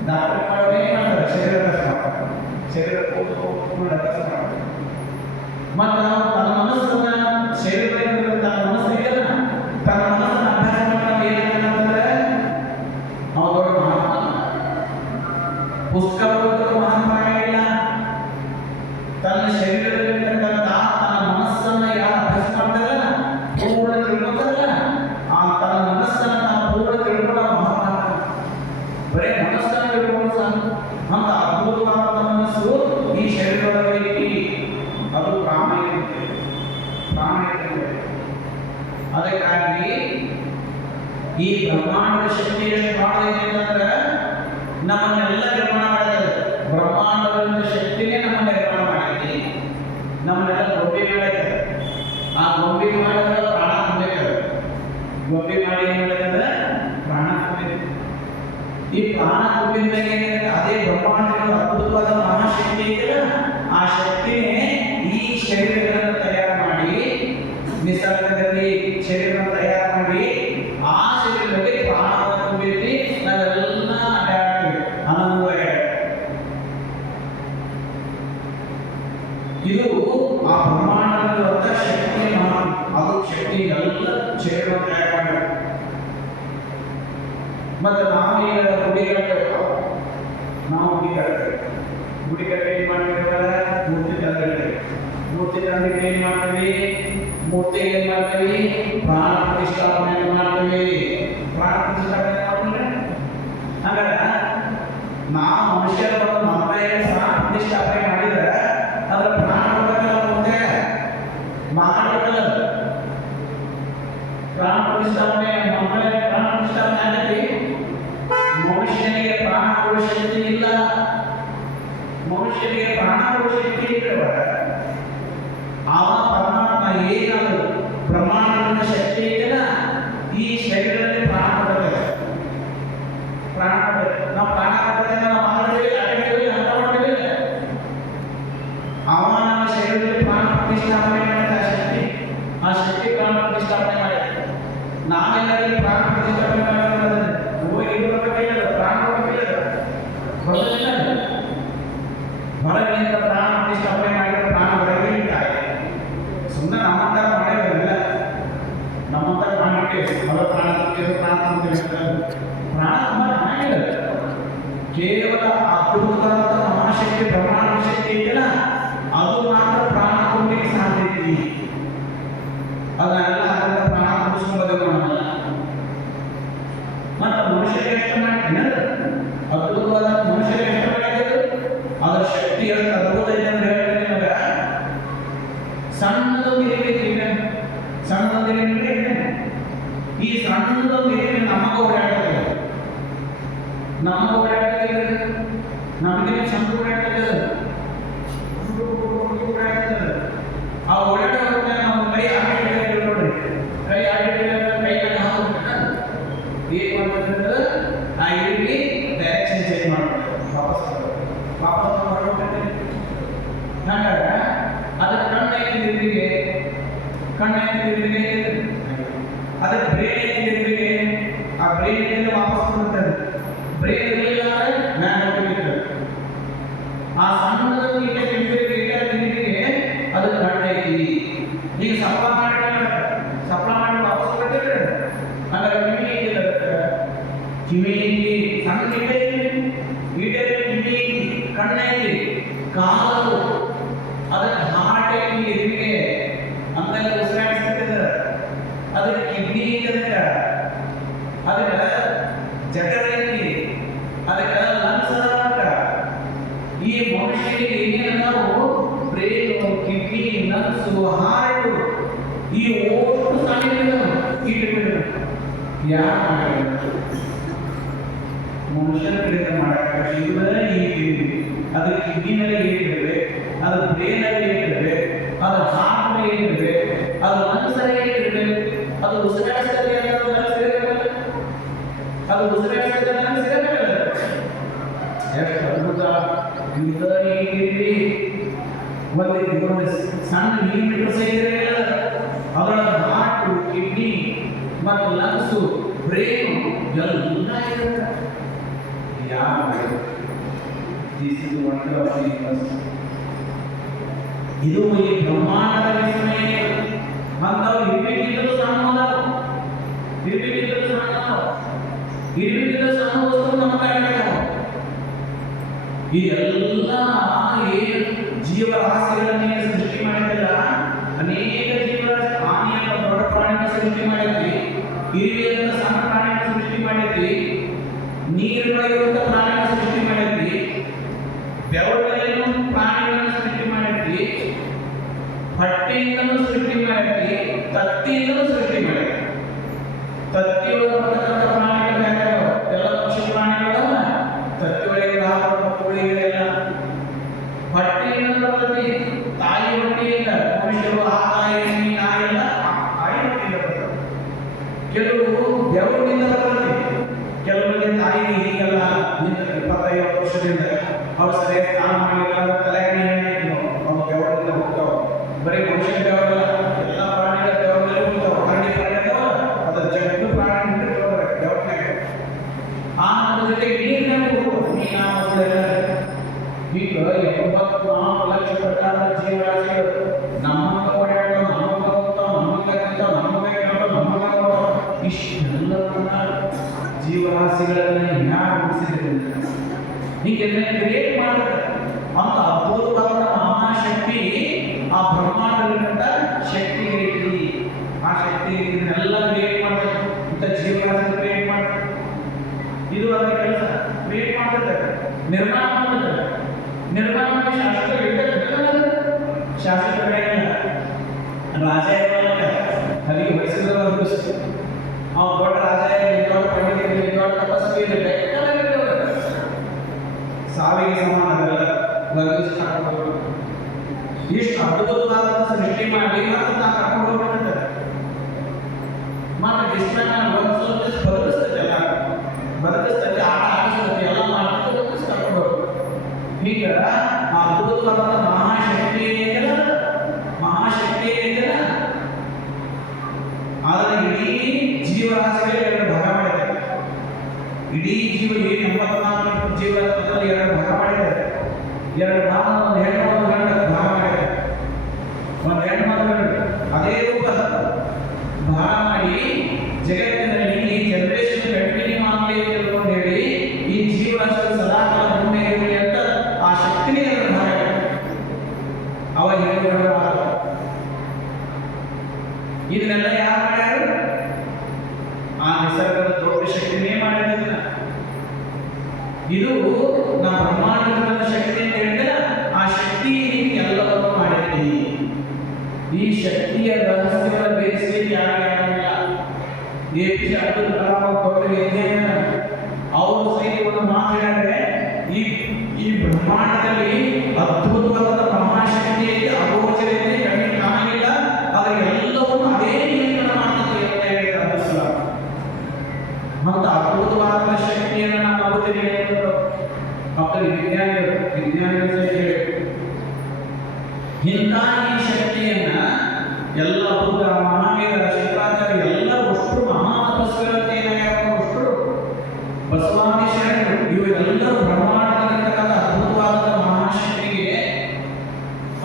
ಡಾಕ್ಟರ್ ಮಾಡೋದೇ ಮಾಡ್ತಾರೆ. ಶರೀರ ಅಭ್ಯಾಸ ಮಾಡ್ತಾರೆ, ಶರೀರ ಅಭ್ಯಾಸ ಮಾಡ್ತಾರೆ. ಮತ್ತು ತನ್ನ ಮನಸ್ಸನ್ನ ಶರೀರ ತನ್ನ ಮನಸ್ಸಿಗೆ ಶರೀರದಲ್ಲಿರ್ತಕ್ಕಂಥ ತನ್ನ ಮನಸ್ಸನ್ನ ಯಾರು ಅಭ್ಯಾಸ ಮಾಡ್ತಾರಲ್ಲ, ಪೂರ್ಣ ತಿಳ್ಕೊತಾರಲ್ಲ, ಆ ತನ್ನ ಮನಸ್ಸನ್ನ ತಾನು ಪೂರ್ಣ ತಿಳ್ಕೊಳ್ಳೋ ಮಹಾನ್. ಬರೀ ಮನಸ್ಸನ್ನು ತಿಳ್ಕೊಂಡು ಸಾಕು. ಅಂತ ಅದ್ಭುತವಾದ ಮನಸ್ಸು ಈ ಶರೀರದೊಳಗೈತಿ. ಅದು ಪ್ರಾಣ ಇರುತ್ತೆ, ಪ್ರಾಣ ಇರುತ್ತೆ. ಅದಕ್ಕಾಗಿ ಈ ಬ್ರಹ್ಮಾಂಡದ ಶಕ್ತಿ ಎಷ್ಟು ಮಾಡಿದೆ ಅಂತಂದ್ರೆ ನಮ್ಮನ್ನೆಲ್ಲ ನಿರ್ಮಾಣ ಮಾಡಿದೆ. ಬ್ರಹ್ಮಾಂಡದ ಶಕ್ತಿನೇ ನಮ್ಮನ್ನ ನಿರ್ಮಾಣ ಮಾಡಿದೆ. ನಮ್ಮನ್ನೆಲ್ಲ ಗೊಂಬೆ ಮಾಡಿದೆ. ಆ ಗೊಂಬೆ ಮಾಡಿದ್ರೆ ಪ್ರಾಣ ತುಂಬಬೇಕು. ಗೊಂಬೆ ಮಾಡಿ ಏನ್ ಮಾಡಿದ್ರೆ ಪ್ರಾಣ ತುಂಬಬೇಕು. ಈ ಪ್ರಾಣ ತುಂಬಿದಾಗ ಏನಿದೆ, ಅದೇ ಬ್ರಹ್ಮಾಂಡದ ಅದ್ಭುತವಾದ ಮಹಾಶಕ್ತಿ ಇದೆಯಲ್ಲ, ಆ ಶಕ್ತಿನೇ ಈ ಶರೀರಗಳನ್ನು ತಯಾರು ಮಾಡಿ, ನಿಸರ್ಗದಲ್ಲಿ ಶರೀರವನ್ನು ತಯಾರು ಮಾಡಿ ಆ ಶರೀರದಲ್ಲಿ ಪ್ರಾಣವನ್ನು ತುಂಬಿಸಿ ನಾವೆಲ್ಲ ಅಡ್ಡಾಡ್ತೀವಿ, ಆನಂದ. ಇದು ಆ ಬ್ರಹ್ಮಾಂಡದ ಶಕ್ತಿ. ಅದು ಶಕ್ತಿ ಎಲ್ಲ ಶರೀರವನ್ನು ತಯಾರು ಮಾಡಿ. ಮತ್ತೆ ನಾವು ಈಗ ಗುಡಿ ಕಟ್ಟಬೇಕು. ನಾವು ಗುಡಿ ಕಟ್ಟಬೇಕು. ಗುಡಿ ಕಟ್ಟೆ ಏನ್ ಮಾಡ್ತೀವಿ? ಮೂರ್ತಿ ತಂದಿರ್ತೇವೆ. ಮೂರ್ತಿ ತಂದಿಟ್ಟು ಏನ್ ಮಾಡ್ತೀವಿ? ಮೂರ್ತಿ ಏನ್ ಮಾಡ್ತೀವಿ? ಪ್ರಾಣ ಪ್ರತಿಷ್ಠಾಪನೆ ಮಾಡ್ತೀವಿ. ಪ್ರಾಣ ಪ್ರತಿಷ್ಠಾಪನೆ ಮಾಡ್ತೀವಿ. ಹಾಗಾದ್ರೆ ನಾವು ಮನುಷ್ಯರ ಮಕ್ಕಳಿಗೆ ಪ್ರಾಣ ಪ್ರತಿಷ್ಠಾಪನೆ ಮಾಡಿದ್ರೆ ಅದರ ಪ್ರಾಣ ಕೊಡಬೇಕಲ್ಲ, ಮುಂದೆ ಮಾಡಬೇಕಲ್ಲ. ಪ್ರಾಣ ಪ್ರತಿಷ್ಠಾಪನೆ ಮಕ್ಕಳಿಗೆ ಪ್ರಾಣ ಪ್ರತಿಷ್ಠಾಪನೆ ಆಗಲಿ. ಮನುಷ್ಯನಿಗೆ ಪ್ರಾಣ ಕೊಡುವ ಶಕ್ತಿ ಇಲ್ಲ. ಮನುಷ್ಯನಿಗೆ ಪ್ರಾಣ ಕೊಡುವ ಶಕ್ತಿ ಇಲ್ಲವ ಅವ ಪರಮಾತ್ಮ ಏನಾದ್ರು ಬ್ರಹ್ಮಾಂಡದ ಶಕ್ತಿ ಇದೆಯಲ್ಲ, ಈ ಶರೀರದಲ್ಲಿ ಪ್ರಾಣ ಕೊಡಬೇಕು. ಪ್ರಾಣ ಕೊಡಬೇಕು. ನಾವು ಪ್ರಾಣ ಕೊಡಬೇಕು, ನಾವು ಮಾಡ್ತೀವಿ, ಆಡ್ತೀವಿ, ಹಠ ಮಾಡ್ತೀವಿ. ಅವ ನಮ್ಮ ಶರೀರದಲ್ಲಿ ಪ್ರಾಣ ಪ್ರತಿಷ್ಠಾಪನೆ ಮಾಡಿದ ಶಕ್ತಿ. ಆ ಶಕ್ತಿ ಪ್ರಾಣ ಪ್ರತಿಷ್ಠಾಪನೆ ಮಾಡಿದ. ನಾವೆಲ್ಲರಿಗೆ ಪ್ರಾಣ ಪ್ರತಿಷ್ಠಾಪನೆ ಮಾಡಿದ್ರೆ ಪ್ರಾಣ ಹೊರಗಿನಿಂದ ಪ್ರಾಣ ಪ್ರತಿಷ್ಠಾಪನೆ ಮಾಡಿದ್ರೆ ಪ್ರಾಣ ಹೊರಗೆ ಇಟ್ಟಾಗ ಸುಮ್ಮನೆ ನಮ್ಮಂತರ ಮಾಡಿದ್ರಲ್ಲ. ನಮ್ಮಂತರ ಮಾಡಿಟ್ಟೇವೆ ಹೊರ ಪ್ರಾಣ ತುಂಬಿದ್ರು, ಪ್ರಾಣ ತುಂಬಿದ್ರು. ಪ್ರಾಣ ತುಂಬ ಚೆನ್ನಾಗಿದೆ. ಕೇವಲ ಅದ್ಭುತವಾದ ಮಹಾಶಕ್ತಿ ಬ್ರಹ್ಮಾಂಡ ಶಕ್ತಿ ಇದೆಯಲ್ಲ, ಅದು ಮಾತ್ರ ಪ್ರಾಣ ತುಂಬಲಿಕ್ಕೆ ಸಾಧ್ಯತೆ. ಅದನ್ನೆಲ್ಲ ಅದರಿಂದ ಪ್ರಾಣ ತುಂಬಿಸ್ಕೊಳ್ಳೋದಕ್ಕೆ ಮಾಡಲ್ಲ. ಮತ್ತು ಮನುಷ್ಯರಿಗೆ ಎಷ್ಟು ಮಾಡ್ತೀನಿ ಅದ್ಭುತವಾದ ಮನುಷ್ಯರಿಗೆ ಎಷ್ಟು ಮಾಡಿದ್ರು ಅದರ ಶಕ್ತಿ ಎಷ್ಟು ಅದ್ಭುತ ಇದೆ ಅಂತ ಹೇಳ್ತೀನಿ ನಿಮಗೆ. ಸಣ್ಣದೊಂದು ಇರಬೇಕು. ಸಣ್ಣದೊಂದು ಇರಬೇಕು. ಈ ಸಣ್ಣದೊಂದು ಇರಬೇಕು ನಮಗೆ ಓಡಾಡ್ತದೆ. ನಮಗೆ ಓಡಾಡ್ತದೆ. ನಮಗೆ ಚಂದ ಓಡಾಡ್ತದೆ. ಆ ಓಡಾಡೋದ್ರೆ ನಾವು ಕೈ ಆಡಿಟ್ಟು ನೋಡ್ರಿ. ಕೈ ಆಡಿಟ್ಟು ಕೈಯಲ್ಲಿ ಹಾಕೋಬೇಕು. ಏನು ಮಾಡ್ಬೇಕಂದ್ರೆ ಆ ಇರಲಿ ಡೈರೆಕ್ಷನ್ ಚೇಂಜ್ ಮಾಡಬೇಕು. ವಾಪಸ್ ಹೊರಟೋಗ್ತೈತೆ. ಹಾಗಾದ್ರೆ ಅದಕ್ಕೆ ಕಣ್ಣೈತಿಗೆ ಅದಕ್ಕೆ ಬ್ರೇನ್ ಐತಿಗೆ ಆ ಬ್ರೇನ್ ವಾಪಸ್ ಬರ್ತದೆ. ಬ್ರೇನ್ ಇರಲಿಲ್ಲ ಅಂದ್ರೆ ಮ್ಯಾನ್ ಹೋಗ್ತಿರ್ತದೆ. ಆ ಸಣ್ಣದನ್ನು ಈಗ ತಿಂಗಳಿಗೆ ಅದಕ್ಕೆ ಕಣ್ಣೈತಿ. ಈಗ ಸಪ್ಲ ಮಾಡಿ ವಾಪಸ್ ಬರ್ತಿದ್ರೆ ಹಾಗಾದ್ರೆ ಕಿವಿ ಐತಿಲ್ಲ. ಕಿವಿ ಐತಿ, ಸಣ್ಣ ಕಿವಿ, ಕಣ್ಣೈತಿ, ಕಾಲು, ಅದಕ್ಕೆ ಹಾರ್ಟ್ ಐತಿ, ಎದುರಿಗೆ ಅಂತೆಲ್ಲ ಉಸಿರಾಡಿಸ್ತಿದ್ದಾರೆ. ಅದಕ್ಕೆ ಕಿಡ್ನಿ ಐತಿ, ಅದಕ್ಕೆ ಜಠರ ಐತಿ, ಅದಕ್ಕೆ ಲಂಗ್ಸ್ ಅದ. ಈ ಮನುಷ್ಯನಿಗೆ ಏನೇನು ಬ್ರೇನ್, ಕಿಡ್ನಿ, ಲಂಗ್ಸ್, ಹಾರ್ಟ್, ಈ ಓಟು ಸಣ್ಣ ಇಟ್ಟು ಯಾರು ಮನುಷ್ಯನ ಕಡೆಯಿಂದ ಮಾಡಕ್ಕೆ ಇವರೇ ಹೀಗಿರಲಿ. ಅದು ಕಿಡ್ನಿನಲ್ಲಿ ಏನಿರಬೇಕು, ಅದು ಬ್ರೇನಲ್ಲಿ ಏನಿರಬೇಕು, ಅದು ಹಾರ್ಟ್ ಏನಿರಬೇಕು, ಅದು ಮನಸ್ಸಲ್ಲಿ ಏನಿರಬೇಕು, ಅದು ಉಸಿರಾಡಿಸಲಿ ಅದು ಉಸಿರಾಡಿಸಲಿ ಸಿಗಬೇಕಲ್ಲ. ಎಷ್ಟು ಅದ್ಭುತ. ಹೀಗಿರಲಿ. ಒಂದು ಸಣ್ಣ ನೀರು ಸೇರಿರಲಿಲ್ಲ. ಅದರ ಹಾರ್ಟು, ಕಿಡ್ನಿ ಮತ್ತು ಲಂಗ್ಸು, ಬ್ರೇನು ಎಲ್ಲ ಇರುತ್ತೆ. ಇದು ಈ ಬ್ರಹ್ಮಾಂಡದ ವಿಸ್ಮಯ. ಅಂತವು ಇರ್ಬೇಕಿದ್ರು ಸಣ್ಣ ಸಣ್ಣ ವಸ್ತು ನಮ್ಮ ಕಡೆ ಇದೆಲ್ಲ ಜೀವರಾಶಿಗಳನ್ನೇ ಸೃಷ್ಟಿ ಮಾಡಿದಲ್ಲ, ಅನೇಕ ಜೀವರಾಶಿ ಆನೆಯ ದೊಡ್ಡ ಪ್ರಾಣಿನ ಸೃಷ್ಟಿ ಮಾಡಿದ್ವಿ, ಇರುವೆಯಂತ ಸಣ್ಣ ಪ್ರಾಣಿನ ಸೃಷ್ಟಿ ಮಾಡಿದ್ವಿ, ನೀರಿನೊಳಗಿರುವಂತ ಪ್ರಾಣಿನ ಸೃಷ್ಟಿ ಮಾಡಿದ್ವಿ, ಬೆವರಿನ ಪ್ರಾಣಿಗಳನ್ನು ಸೃಷ್ಟಿ ಮಾಡಿದ್ವಿ, ಹೊಟ್ಟೆಯಿಂದಲೂ ಸೃಷ್ಟಿ ಮಾಡಿದ್ವಿ, ತತ್ತಿಯಿಂದಲೂ ಸೃಷ್ಟಿ ಮಾಡಿದ್ವಿ. ತತ್ತಿಯೊಳಗೆ ಬರ್ತಕ್ಕಂಥ ಪ್ರಾಣಿಗಳು ಯಾವ್ಯಾವ? ಎಲ್ಲ ಪಕ್ಷಿ ಪ್ರಾಣಿಗಳಲ್ಲ, ತತ್ತಿ ಒಳಗೆ ಹಾಕುವ ಕೋಳಿಗಳೆಲ್ಲ. ಹೊಟ್ಟೆಯಿಂದ ಬರ್ತದೆ, ತಾಯಿ ಹೊಟ್ಟೆಯಿಂದ ಮನುಷ್ಯರು ಆ ತಾಯಿ ನಾವೆಲ್ಲ ತಾಯಿ ಹೊಟ್ಟೆಯಿಂದ ಬರ್ತದೆ. ಕೆಲವು ಬೆವರಿನಿಂದ ಬರ್ತದೆ, ಕೆಲವರಿಗೆ ತಾಯಿಗೆ ಹೀಗೆಲ್ಲ 25 ವರ್ಷದಿಂದ ಅವ್ರು ಸರಿಯಾಗಿ ಸ್ನಾನ ಮಾಡಿಲ್ಲ, ತಲೆಗೆ ಅವ್ರು ಬೆವರಿಂದ ಹೋಗ್ತಾವ. ಬರೀ ಮನುಷ್ಯನ ಬೆವರಲ್ಲ, ಎಲ್ಲ ಪ್ರಾಣಿಗಳ ಬೆವರಲ್ಲಿ ಹೋಗ್ತಾವ. ಹರಡಿ ಪ್ರಾಣಿ ಅದಾವ, ಅದರ ಜಗತ್ತು ಪ್ರಾಣಿ ಬೆವರ್ನಾಗ. ಆ ಜೊತೆಗೆ ನೀರಿನಾಗ ಹೋಗ್ಬೋದು, ಮೀನಾವಲ್ಲ. ಈಗ 74 ಲಕ್ಷ ಪ್ರಕಾರದ ಜೀವರಾಶಿಗಳು ನಮ್ಮಂಗ ಓಡಾಡ್ತಾವ, ನಮ್ಮಂಗ ಹೋಗ್ತಾವ, ನಮ್ಮಂಗ ತಿಂತಾವ, ನಮ್ಮಂಗ ಕೇಳ್ತಾವ, ನಮ್ಮಂಗ ನೋಡ್ತಾವ. ಇಷ್ಟೆಲ್ಲವನ್ನ ಜೀವರಾಶಿಗಳನ್ನ ಯಾರು ಉಳಿಸಿದ್ರಿಂದ ಹೀಗೆಲ್ಲ ಕ್ರಿಯೇಟ್ ಮಾಡ್ತಾರೆ. ಅಂತ ಅದ್ಭುತವಾದ ಮಹಾಶಕ್ತಿ ಆ ಬ್ರಹ್ಮಾಂಡಗಳಿಂದ ಶಕ್ತಿ ಐತಿ. ಆ ಶಕ್ತಿ ಇದನ್ನೆಲ್ಲ ಕ್ರಿಯೇಟ್ ಮಾಡ್ತಾರೆ, ಇಂಥ ಜೀವರಾಶಿ ಕ್ರಿಯೇಟ್ ಮಾಡ್ತಾರೆ. ಇದು ಅದರ ಕೆಲಸ, ಕ್ರಿಯೇಟ್ ಮಾಡ್ತಾರೆ, ನಿರ್ಮಾಣ ಮಾಡ್ತಾರೆ. ನಿರ್ಮಾಣ ಶಾಸ್ತ್ರ ಶಾಸ್ತ್ರ ರಾಜ ಅಲ್ಲಿಗೆ ವಯಸ್ಸಿದ ಅವ ದೊಡ್ಡ ರಾಜ ದೊಡ್ಡ ಪಂಡಿತರಿಗೆ ದೊಡ್ಡ ತಪಸ್ವಿ ಸಾವಿಗೆ ಸಮಾನವೆಲ್ಲ ಇಷ್ಟು ಅದ್ಭುತವಾದ ಸೃಷ್ಟಿ ಮಾಡಿ ಮತ್ತೆ ನಾ ಕರ್ಕೊಂಡು ಹೋಗ್ಬಿಟ್ಟಿದ್ದಾರೆ. ಮತ್ತೆ ಡಿಸ್ಪ್ಲೇನ ಬದುಕಿಸ್ತದೆ, ಎಲ್ಲ ಬದುಕಿಸ್ತದೆ, ಆಟ ಆಡಿಸ್ತದೆ, ಎಲ್ಲ ಮಾಡ್ತದೆ, ಕರ್ಕೊಂಡು ಹೋಗ್ಬೇಕು. ಈಗ ಆ ಅದ್ಭುತವಾದ ಮಹಾಶಕ್ತಿ ಏನಿದೆಯಲ್ಲ, ಮಹಾಶಕ್ತಿ ಏನಿದೆಯಲ್ಲ, ಆದರೆ ಇಡೀ ಜೀವರಾಶಿಗೆ 2 ಭಾಗ ಮಾಡಿದ್ದಾರೆ. ಇಡೀ ಜೀವ 84 ಜೀವರಾಶಿಗಳಲ್ಲಿ 2 ಭಾಗ ಮಾಡಿದ್ದಾರೆ. 2 ಭಾಗ, ಒಂದು ಹೆಣ್ಣು ಒಂದು ಗಂಡು ಭಾಗ ಮಾಡಿದ್ದಾರೆ. ಒಂದು ಹೆಣ್ಣು ಒಂದು ಗಂಡು ಅದೇ ರೂಪ ಭಾಗ ಮಾಡಿ ಜಗತ್ತಿನಲ್ಲಿ ಈ ಜನರೇಷನ್ ಕಂಟಿನ್ಯೂ ಆಗಲಿ ಅಂತ ತಿಳ್ಕೊಂಡು ಹೇಳಿ ಈ ಜೀವರಾಶಿ ಸದಾಕಾಲ ಮುಂದೆ ಇರಲಿ ಅಂತ ಆ ಶಕ್ತಿನೇ ಭಾಗ ಅವ ಹೆಣ್ಣು ಗಂಡು. ಇದನ್ನೆಲ್ಲ ಯಾರು ಮಾಡ್ಯಾರು? ಆ ನಿಸರ್ಗದ ದೊಡ್ಡ ಶಕ್ತಿನೇ ಮಾಡಿದ. ಇದು ನಮ್ಮ ಬ್ರಹ್ಮಾಂಡದ ಶಕ್ತಿ ಅಂತ ಹೇಳಿದ್ರೆ ಆ ಶಕ್ತಿ ಎಲ್ಲವನ್ನೂ ಮಾಡಿದೆ. ಈ ಶಕ್ತಿಯ ರಹಸ್ಯಗಳ ಬೇಯಿಸಲಿಕ್ಕೆ ಯಾರಿಲ್ಲ. APJ ಅಬ್ದುಲ್ ಕಲಾಂ ದೊಡ್ಡ ವಿಜ್ಞಾನ, ಅವರು ಸಹಿತ ಒಂದು ಮಾತಾಡಿದ್ರೆ ಈ ಬ್ರಹ್ಮಾಂಡದಲ್ಲಿ ಅದ್ಭುತವಾದ ಮಹಾಶಕ್ತಿ ಐತಿ, ಅಗೋಚರ ಐತಿ, ಕಣ್ಣಿಗೆ ಕಾಣಲಿಲ್ಲ, ಆದರೆ ಎಲ್ಲವನ್ನೂ ಅದೇ ನಿಯಂತ್ರಣ ಮಾಡ್ತದೆ ಅಂತ ಹೇಳಿದ ಅಬ್ದುಲ್ ಕಲಾಂ. ಮತ್ತು ಅದ್ಭುತವಾದ ಶಕ್ತಿಯನ್ನು ನಾವು ನಂಬುತ್ತೀವಿ ಅಂತ ಮಕ್ಕಳು ವಿಜ್ಞಾನಿಗಳು ಸಹಿತ ಇಂಥ ಈ ಶಕ್ತಿಯನ್ನ ಎಲ್ಲ ಬುದ್ಧ, ಮಹಾವೀರ, ಶಂಕರಾಚಾರ್ಯ ಎಲ್ಲ ಅಷ್ಟು ಮಹಾತಪಸ್ವಿಗಳು, ಬಸವಾದಿ ಶರಣರು, ಇವರೆಲ್ಲರೂ ಬ್ರಹ್ಮಾಂಡದಲ್ಲಿರ್ತಕ್ಕಂಥ ಅದ್ಭುತವಾದ ಮಹಾಶಕ್ತಿಗೆ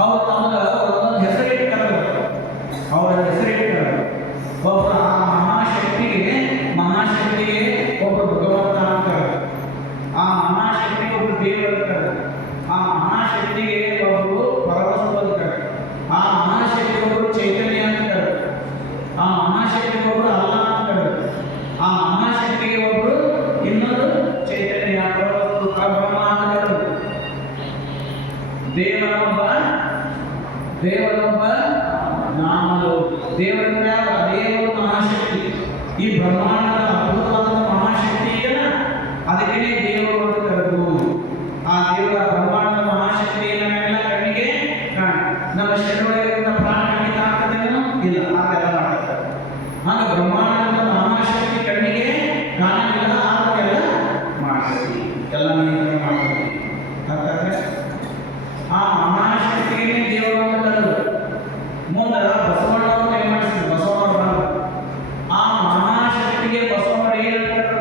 ಅವರು ತಮ್ಮ ಒಂದೊಂದು ಹೆಸರಿಟ್ಟಿದ್ದಾರೆ. ಅವರ ಹೆಸರಿಟ್ಟಿದ್ದಾರೆ. ಒಬ್ಬರು ಆ ಮಹಾಶಕ್ತಿಗೆ ಒಬ್ಬರು ಭಗವಂತ ಅಂತಾರೆ, ಆ ಮಹಾಶಕ್ತಿಗೆ ಒಬ್ಬರು ದೇವರು ಅಂತಾರೆ, ಆ ಮಹಾಶಕ್ತಿಗೆ ಒಬ್ಬರು ಪರವಸ್ತು ಅಂತಾರೆ, ಆ ಮಹಾಶಕ್ತಿ ಒಬ್ಬರು ಚೈತನ್ಯ ಅಂತಾರೆ, ಆ ಮಹಾಶಕ್ತಿಗೆ ಒಬ್ಬರು ಅಲ್ಲ ಅಂತಾರೆ, ಆ ಮಹಾಶಕ್ತಿಗೆ ಒಬ್ಬರು ಇನ್ನೊಂದು ಚೈತನ್ಯ ಪರವಸ್ತು ಬ್ರಹ್ಮ ಅಂತಾರೆ. ದೇವರೊಬ್ಬ ನಾಮಲು ದೇವರ ಅದೇ ಒಂದು ಮಹಾಶಕ್ತಿ. ಈ ಬ್ರಹ್ಮಾಂಡದ ಅದ್ಭುತವಾದ ಮಹಾಶಕ್ತಿ ಇದೆಯಲ್ಲ, ಅದಕ್ಕೆ ದೇವರು ಅಂತ ಕರೆದು ಆ ದೇವರ ಬ್ರಹ್ಮಾಂಡದ ಮಹಾಶಕ್ತಿಯನ್ನು ನಾವೆಲ್ಲ ಕಣ್ಣಿಗೆ ನಮ್ಮ ಶರೀರದಲ್ಲಿರುವ ಪ್ರಾಣ ಕಣ್ಣಿಗೆ ಕಾಣ್ತದೇನೋ ಇಲ್ಲ, ಅದೆಲ್ಲ ಮಾಡ್ತಾರೆ. ಆಗ ಬ್ರಹ್ಮಾಂಡದ ಮಹಾಶಕ್ತಿ ಕಣ್ಣಿಗೆ ಕಾಣಲಿಲ್ಲ, ಅದಕ್ಕೆಲ್ಲ ಮಾಡ್ತೀವಿ, ಎಲ್ಲ ನಿಯಂತ್ರಣ ಮಾಡ್ತೀವಿ. ಹಾಗಾದ್ರೆ ಆ ಮಹಾಶಕ್ತಿಗೆ ದೇವರು ಅಂತ ಕರೆದು ಮುಂದೆ ಬಸವಣ್ಣವರು ಏನ್ ಮಾಡಿಸಿದ್ರು? ಬಸವಣ್ಣವರು ಬಂದರು. ಆ ಮಹಾಶಕ್ತಿಗೆ ಬಸವಣ್ಣವರು ಏನು ಹೇಳ್ತಾರೆ?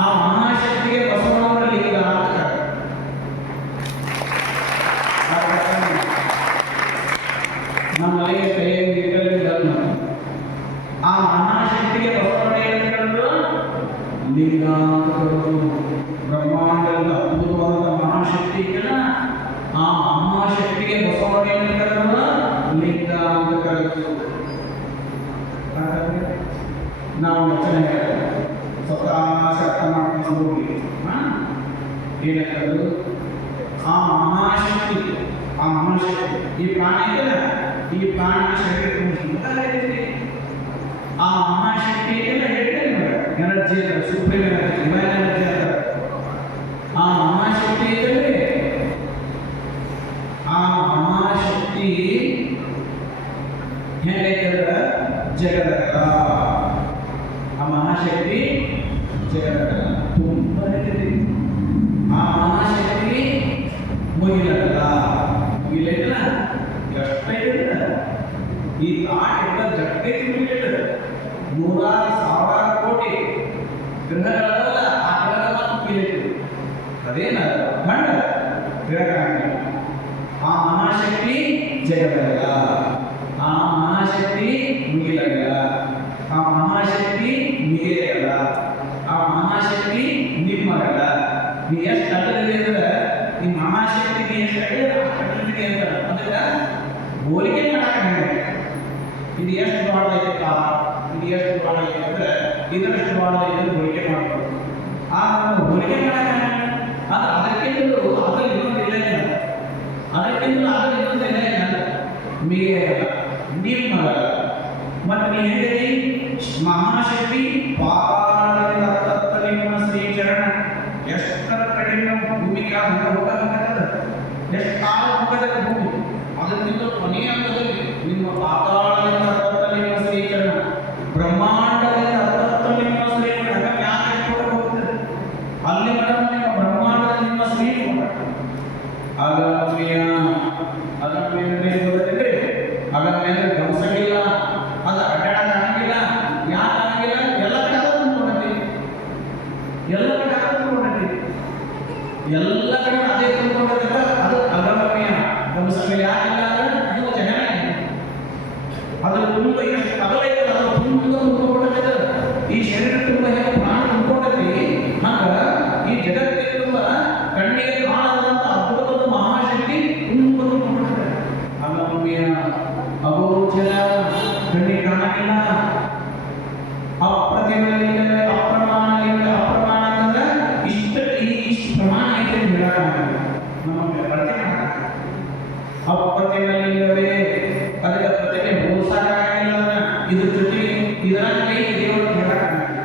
ಆ ಮಹಾಶಕ್ತಿಗೆ ಬಸವಣ್ಣವರ ಲಿಂಗ ಅಂತ. ನಮ್ಮಲ್ಲಿ ಕೈಯಲ್ಲಿ ಆ ಮಹಾಶಕ್ತಿಗೆ ಬಸವಣ್ಣ ಏನು ಹೇಳಿದ್ರು? ಲಿಂಗ ಅಂತ. ಬ್ರಹ್ಮಾಂಡದ ಅದ್ಭುತವಾದ ಮಹಾಶಕ್ತಿ ಇದೆಯಲ್ಲ, ಆ ಮಹಾಶಕ್ತಿಗೆ ಬಸವಣ್ಣ ಏನು ಕರೆದ ಲಿಂಗ ಅಂತ ಕರೆದು ನಾವು ವಚನ ಸ್ವತಃ ಅರ್ಥ ಮಾಡ್ಕೊಂಡು ಹೋಗಿ ಏನಕ್ಕದು ಆ ಮಹಾಶಕ್ತಿ ಈ ಪ್ರಾಣ ಇದೆಯಲ್ಲ ಈ ಪ್ರಾಣ ಶರೀರ ಆ ಮಹಾಶಕ್ತಿ ಇದೆಯಲ್ಲ ಹೇಳ್ತೇನೆ ಎನರ್ಜಿ ಅಂತ ಸುಪ್ರೀಂ ಎನರ್ಜಿ ಡಿವೈನ್ ಎನರ್ಜಿ ಅಂತ ಆ ಮಹಾಶಕ್ತಿ ಇದೆಯಲ್ಲ ಆ ಮಹಾಶಕ್ತಿ ಹೇಗೈತಂದ್ರೆ ಜಗದಗಲ ಆ ಮಹಾಶಕ್ತಿ ಜಗದಗಲ ತುಂಬ ಇದೆ ಆ ಮಹಾಶಕ್ತಿ ಮುಗಿಲಲ್ಲ ಮುಗಿಲಿಲ್ಲ ಎಷ್ಟೈತೆ ಈ ಆಟ ಜಗತ್ತೇ ಮುಗಿಲಿಲ್ಲ 100,000 ಕೋಟಿ ಗ್ರಹಗಳಲ್ಲ ಆ ಗ್ರಹ ಮುಗಿಲಿಲ್ಲ ಅದೇನ ಮಂಡ ಗ್ರಹ ಆ ಮಹಾಶಕ್ತಿ ಜಗದಗಲ ಆ ಮಹಾಶಕ್ತಿ ಮುಗಿಲಲ್ಲ ಆ ಮಹಾಶಕ್ತಿ ಮಿಗಿಲೆಯಲ್ಲ ಆ ಮಹಾಶಕ್ತಿ ನಿಮ್ಮಗಲ್ಲ ನೀ ಎಷ್ಟು ಅಡ್ಡದಲ್ಲಿ ಅಂದ್ರೆ ಈ ಮಹಾಶಕ್ತಿಗೆ ಎಷ್ಟು ಅಡ್ಡದಲ್ಲಿ ಅಂತ ಅದಕ್ಕೆ ಹೋಲಿಕೆ ಮಾಡಕ್ಕೆ ಇದು ಎಷ್ಟು ದೊಡ್ಡದೈತಪ್ಪ ಇದು ಎಷ್ಟು ದೊಡ್ಡದೈತೆ ಅಂದ್ರೆ ಇದರಷ್ಟು ದೊಡ್ಡದೈತೆ ಹೋಲಿಕೆ ಮಾಡ್ಬೋದು ಆ ಹೋಲಿಕೆ ಮಾಡಕ್ಕೆ ಅದು ಅದಕ್ಕಿಂತಲೂ ಅದು ಇನ್ನೊಂದು ಇಲ್ಲ ಅದಕ್ಕಿಂತಲೂ ಅದು ಇನ್ನೊಂದು ಇಲ್ಲ ಮಿಗಿಲೆಯಲ್ಲ ನಿಮ್ಮಗಲ್ಲ ಮತ್ತು ನೀ ಹೇಳಿರಿ ಮಹಾಶಕ್ತಿ ಪಾತಾಳದಿಂದ ತತ್ತ ನಿಮ್ಮ ಶ್ರೀಚರಣ ಎಷ್ಟರ ಕಡಿಮೆ ಭೂಮಿಗೆ ಹೋಗಬೇಕಾದ ಎಷ್ಟು ಆಳ ಹೋಗದ ಭೂಮಿ ಅದಕ್ಕಿಂತ ಕೊನೆಯ ಹಂತದಲ್ಲಿ ನಿಮ್ಮ ಪಾತಾಳದಿಂದ ತತ್ತ ನಿಮ್ಮ ಶ್ರೀಚರಣ ಬ್ರಹ್ಮಾಂಡದಿಂದ ತತ್ತ ನಿಮ್ಮ ಶ್ರೀಚರಣ ಯಾಕೆ ಹೋಗುತ್ತದೆ ಅಲ್ಲಿ ಮಠ ನಿಮ್ಮ ಬ್ರಹ್ಮಾಂಡದ ನಿಮ್ಮ ಶ್ರೀಚರಣ ಅಗಮ್ಯ ಗೊತ್ತಿದ್ರೆ ಅಗಮ್ಯ ಅಂದ್ರೆ ಗಮನಿಸಲಿಲ್ಲ ಅದು ಅಡ್ಡಾಡಂಗಿಲ್ಲ ಯಾಕೆ ಆಗಂಗಿಲ್ಲ ಎಲ್ಲ ಕಡೆ ತುಂಬಿಕೊಂಡೈತಿ ಎಲ್ಲ ಕಡೆ ಅದೇ ತುಂಬಿಕೊಂಡೈತೆ ಅದು ಅಗಮ್ಯ ಗಮನಿಸಲಿಲ್ಲ ಯಾಕಿಲ್ಲ ಅಂದ್ರೆ ಅದು ಜನ ಅದು ತುಂಬ ಎಷ್ಟು ಅಗಲೈತೆ ಅದು ತುಂಬ ತುಂಬಿಕೊಂಡೈತೆ ಈ ಶರೀರ ತುಂಬ ಹೇಗೆ ಪ್ರಾಣ ತುಂಬಿಕೊಂಡೈತಿ ಹಂಗ ಈ ಜಗತ್ತಿಗೆ ತುಂಬ ಕಣ್ಣಿಗೆ ಕಾಣದಂತ ಅದ್ಭುತವಾದ ಮಹಾಶಕ್ತಿ ತುಂಬ ತುಂಬಿಕೊಂಡೈತೆ ಅಗಮ್ಯ ಅಗೋಚರ ಕಣ್ಣಿಗೆ ಕಾಣಕ್ಕಿಲ್ಲ ಅಪ್ರತಿಮಲಿಂಗ ಅಪ್ರಮಾಣ ಲಿಂಗ ಅಪ್ರಮಾಣ ಅಂದ್ರೆ ಇಷ್ಟು ಪ್ರಮಾಣ ಐತೆ ಹೇಳಕ್ಕಾಗಲ್ಲ ನಮಗೆ ಬಳಕೆ ಅಪ್ರತಿಮಲಿಂಗವೇ ಅದಕ್ಕೆ ಪ್ರತಿಮೆ ಹೋಲ್ಸಕ್ಕಾಗಿಲ್ಲ ಇದ್ರ ಜೊತೆಗೆ ಇದರ ಕೈ ದೇವರು ಹೇಳಕ್ಕಾಗಲ್ಲ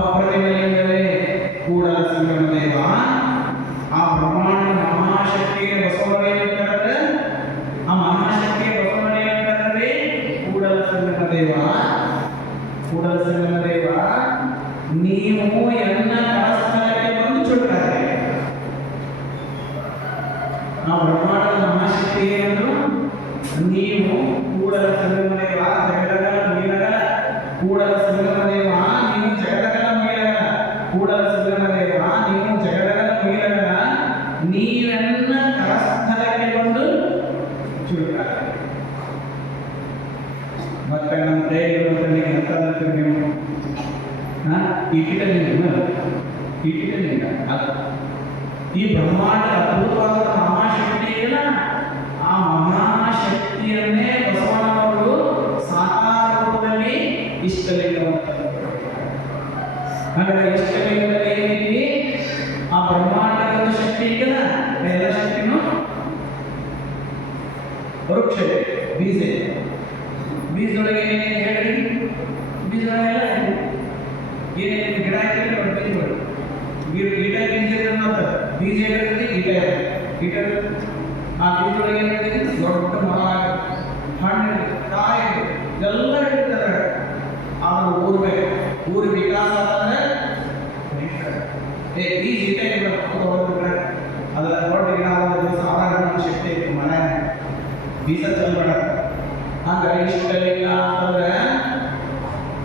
ಅಪ್ರತಿಮಲಿಂಗವೇ ಕೂಡಲ ಸಂಗಮ ದೇವ ಆ ಬ್ರಹ್ಮಾಂಡ ಮಹಾಶಕ್ತಿಗೆ ಬಸವಣ್ಣ ಕರೆದ್ರೆ ಆ ಮಹಾಶಕ್ತಿಗೆ ಬಸವಣ್ಣ ಕರೆದ್ರೆ ಕೂಡಲ ಸಂಗಮ ದೇವ ಕೂಡಲ ಸಂಗಮ ದೇವ ನೀವು ಎನ್ನ ಕರಸ್ಥಳಕ್ಕೆ ಬಂದು ಚುಟ್ಟಾರೆ ನಾವು ಬ್ರಹ್ಮಾಂಡದ ಮಹಾಶಕ್ತಿ ಏನಂದ್ರು ನೀವು ಕೂಡಲ ಸಂಗಮ ದೇವ ಜಗದಗಲ ಮೀಲಗಲ ಕೂಡಲ ಸಂಗಮ ದೇವ ನೀವು ಜಗದಗಲ ಮೀಲಗಲ ಕೂಡಲ ಸಂಗಮ ದೇವ ನೀವು ಜಗದಗಲ ಮೀಲಗಲ ನೀವೆನ್ನ ಕರಸ್ಥಳಕ್ಕೆ ಬಂದು ಚುಟ್ಟಾರೆ ಮತ್ತೆ ನಮ್ಮ ದೇವರಲ್ಲಿ ಎಂತ ನೀವು ಈ ಬ್ರಹ್ಮಾಂಡ ಅದ್ಭುತವಾದ ಮಹಾಶಕ್ತಿ ಇಲ್ಲ ಆ ಮಹಾಶಕ್ತಿಯನ್ನೇ ಬಸವಣ್ಣವರು ಸಾಕಾರ ರೂಪದಲ್ಲಿ ಇಷ್ಟಲಿಂಗವಂತ ಹಾಗಾದ್ರೆ ಇಷ್ಟಲಿಂಗದಲ್ಲಿ ಏನಿದೆ ಆ ಬ್ರಹ್ಮಾಂಡದ ಶಕ್ತಿ ಇದೆಯಲ್ಲ ಎಲ್ಲ ಶಕ್ತಿನೂ ವೃಕ್ಷ ಬೀಜ ಬೀಜದೊಳಗೆ ಏನೇನು ಹೇಳಿ ಬೀಜಗಳೆಲ್ಲ ಏನೇನು ಗಿಡ ಹಾಕಿದ್ರೆ ಬೀಜಗಳು ಗಿಡ ಬೀಜ ಇರ್ತದೆ ಗಿಡ ಆ ಬೀಜದೊಳಗೆ ಏನಿರ್ತದೆ ದೊಡ್ಡ ಮರ ಹಣ್ಣು ಕಾಯಿ ಎಲ್ಲ ಇರ್ತದೆ ಆಮೇಲೆ ಊರು ವಿಕಾಸ ಅಂತಂದ್ರೆ ಬೀಜ ಅದರ ದೊಡ್ಡ ಗಿಡ ಸಾಧಾರಣ ಶಕ್ತಿ ಐತಿ ಮನೆ ಬೀಜ ಚಲ್ಬೇಡ ಹಂಗ ಇಷ್ಟಲಿಂಗ ಅಂತಂದ್ರೆ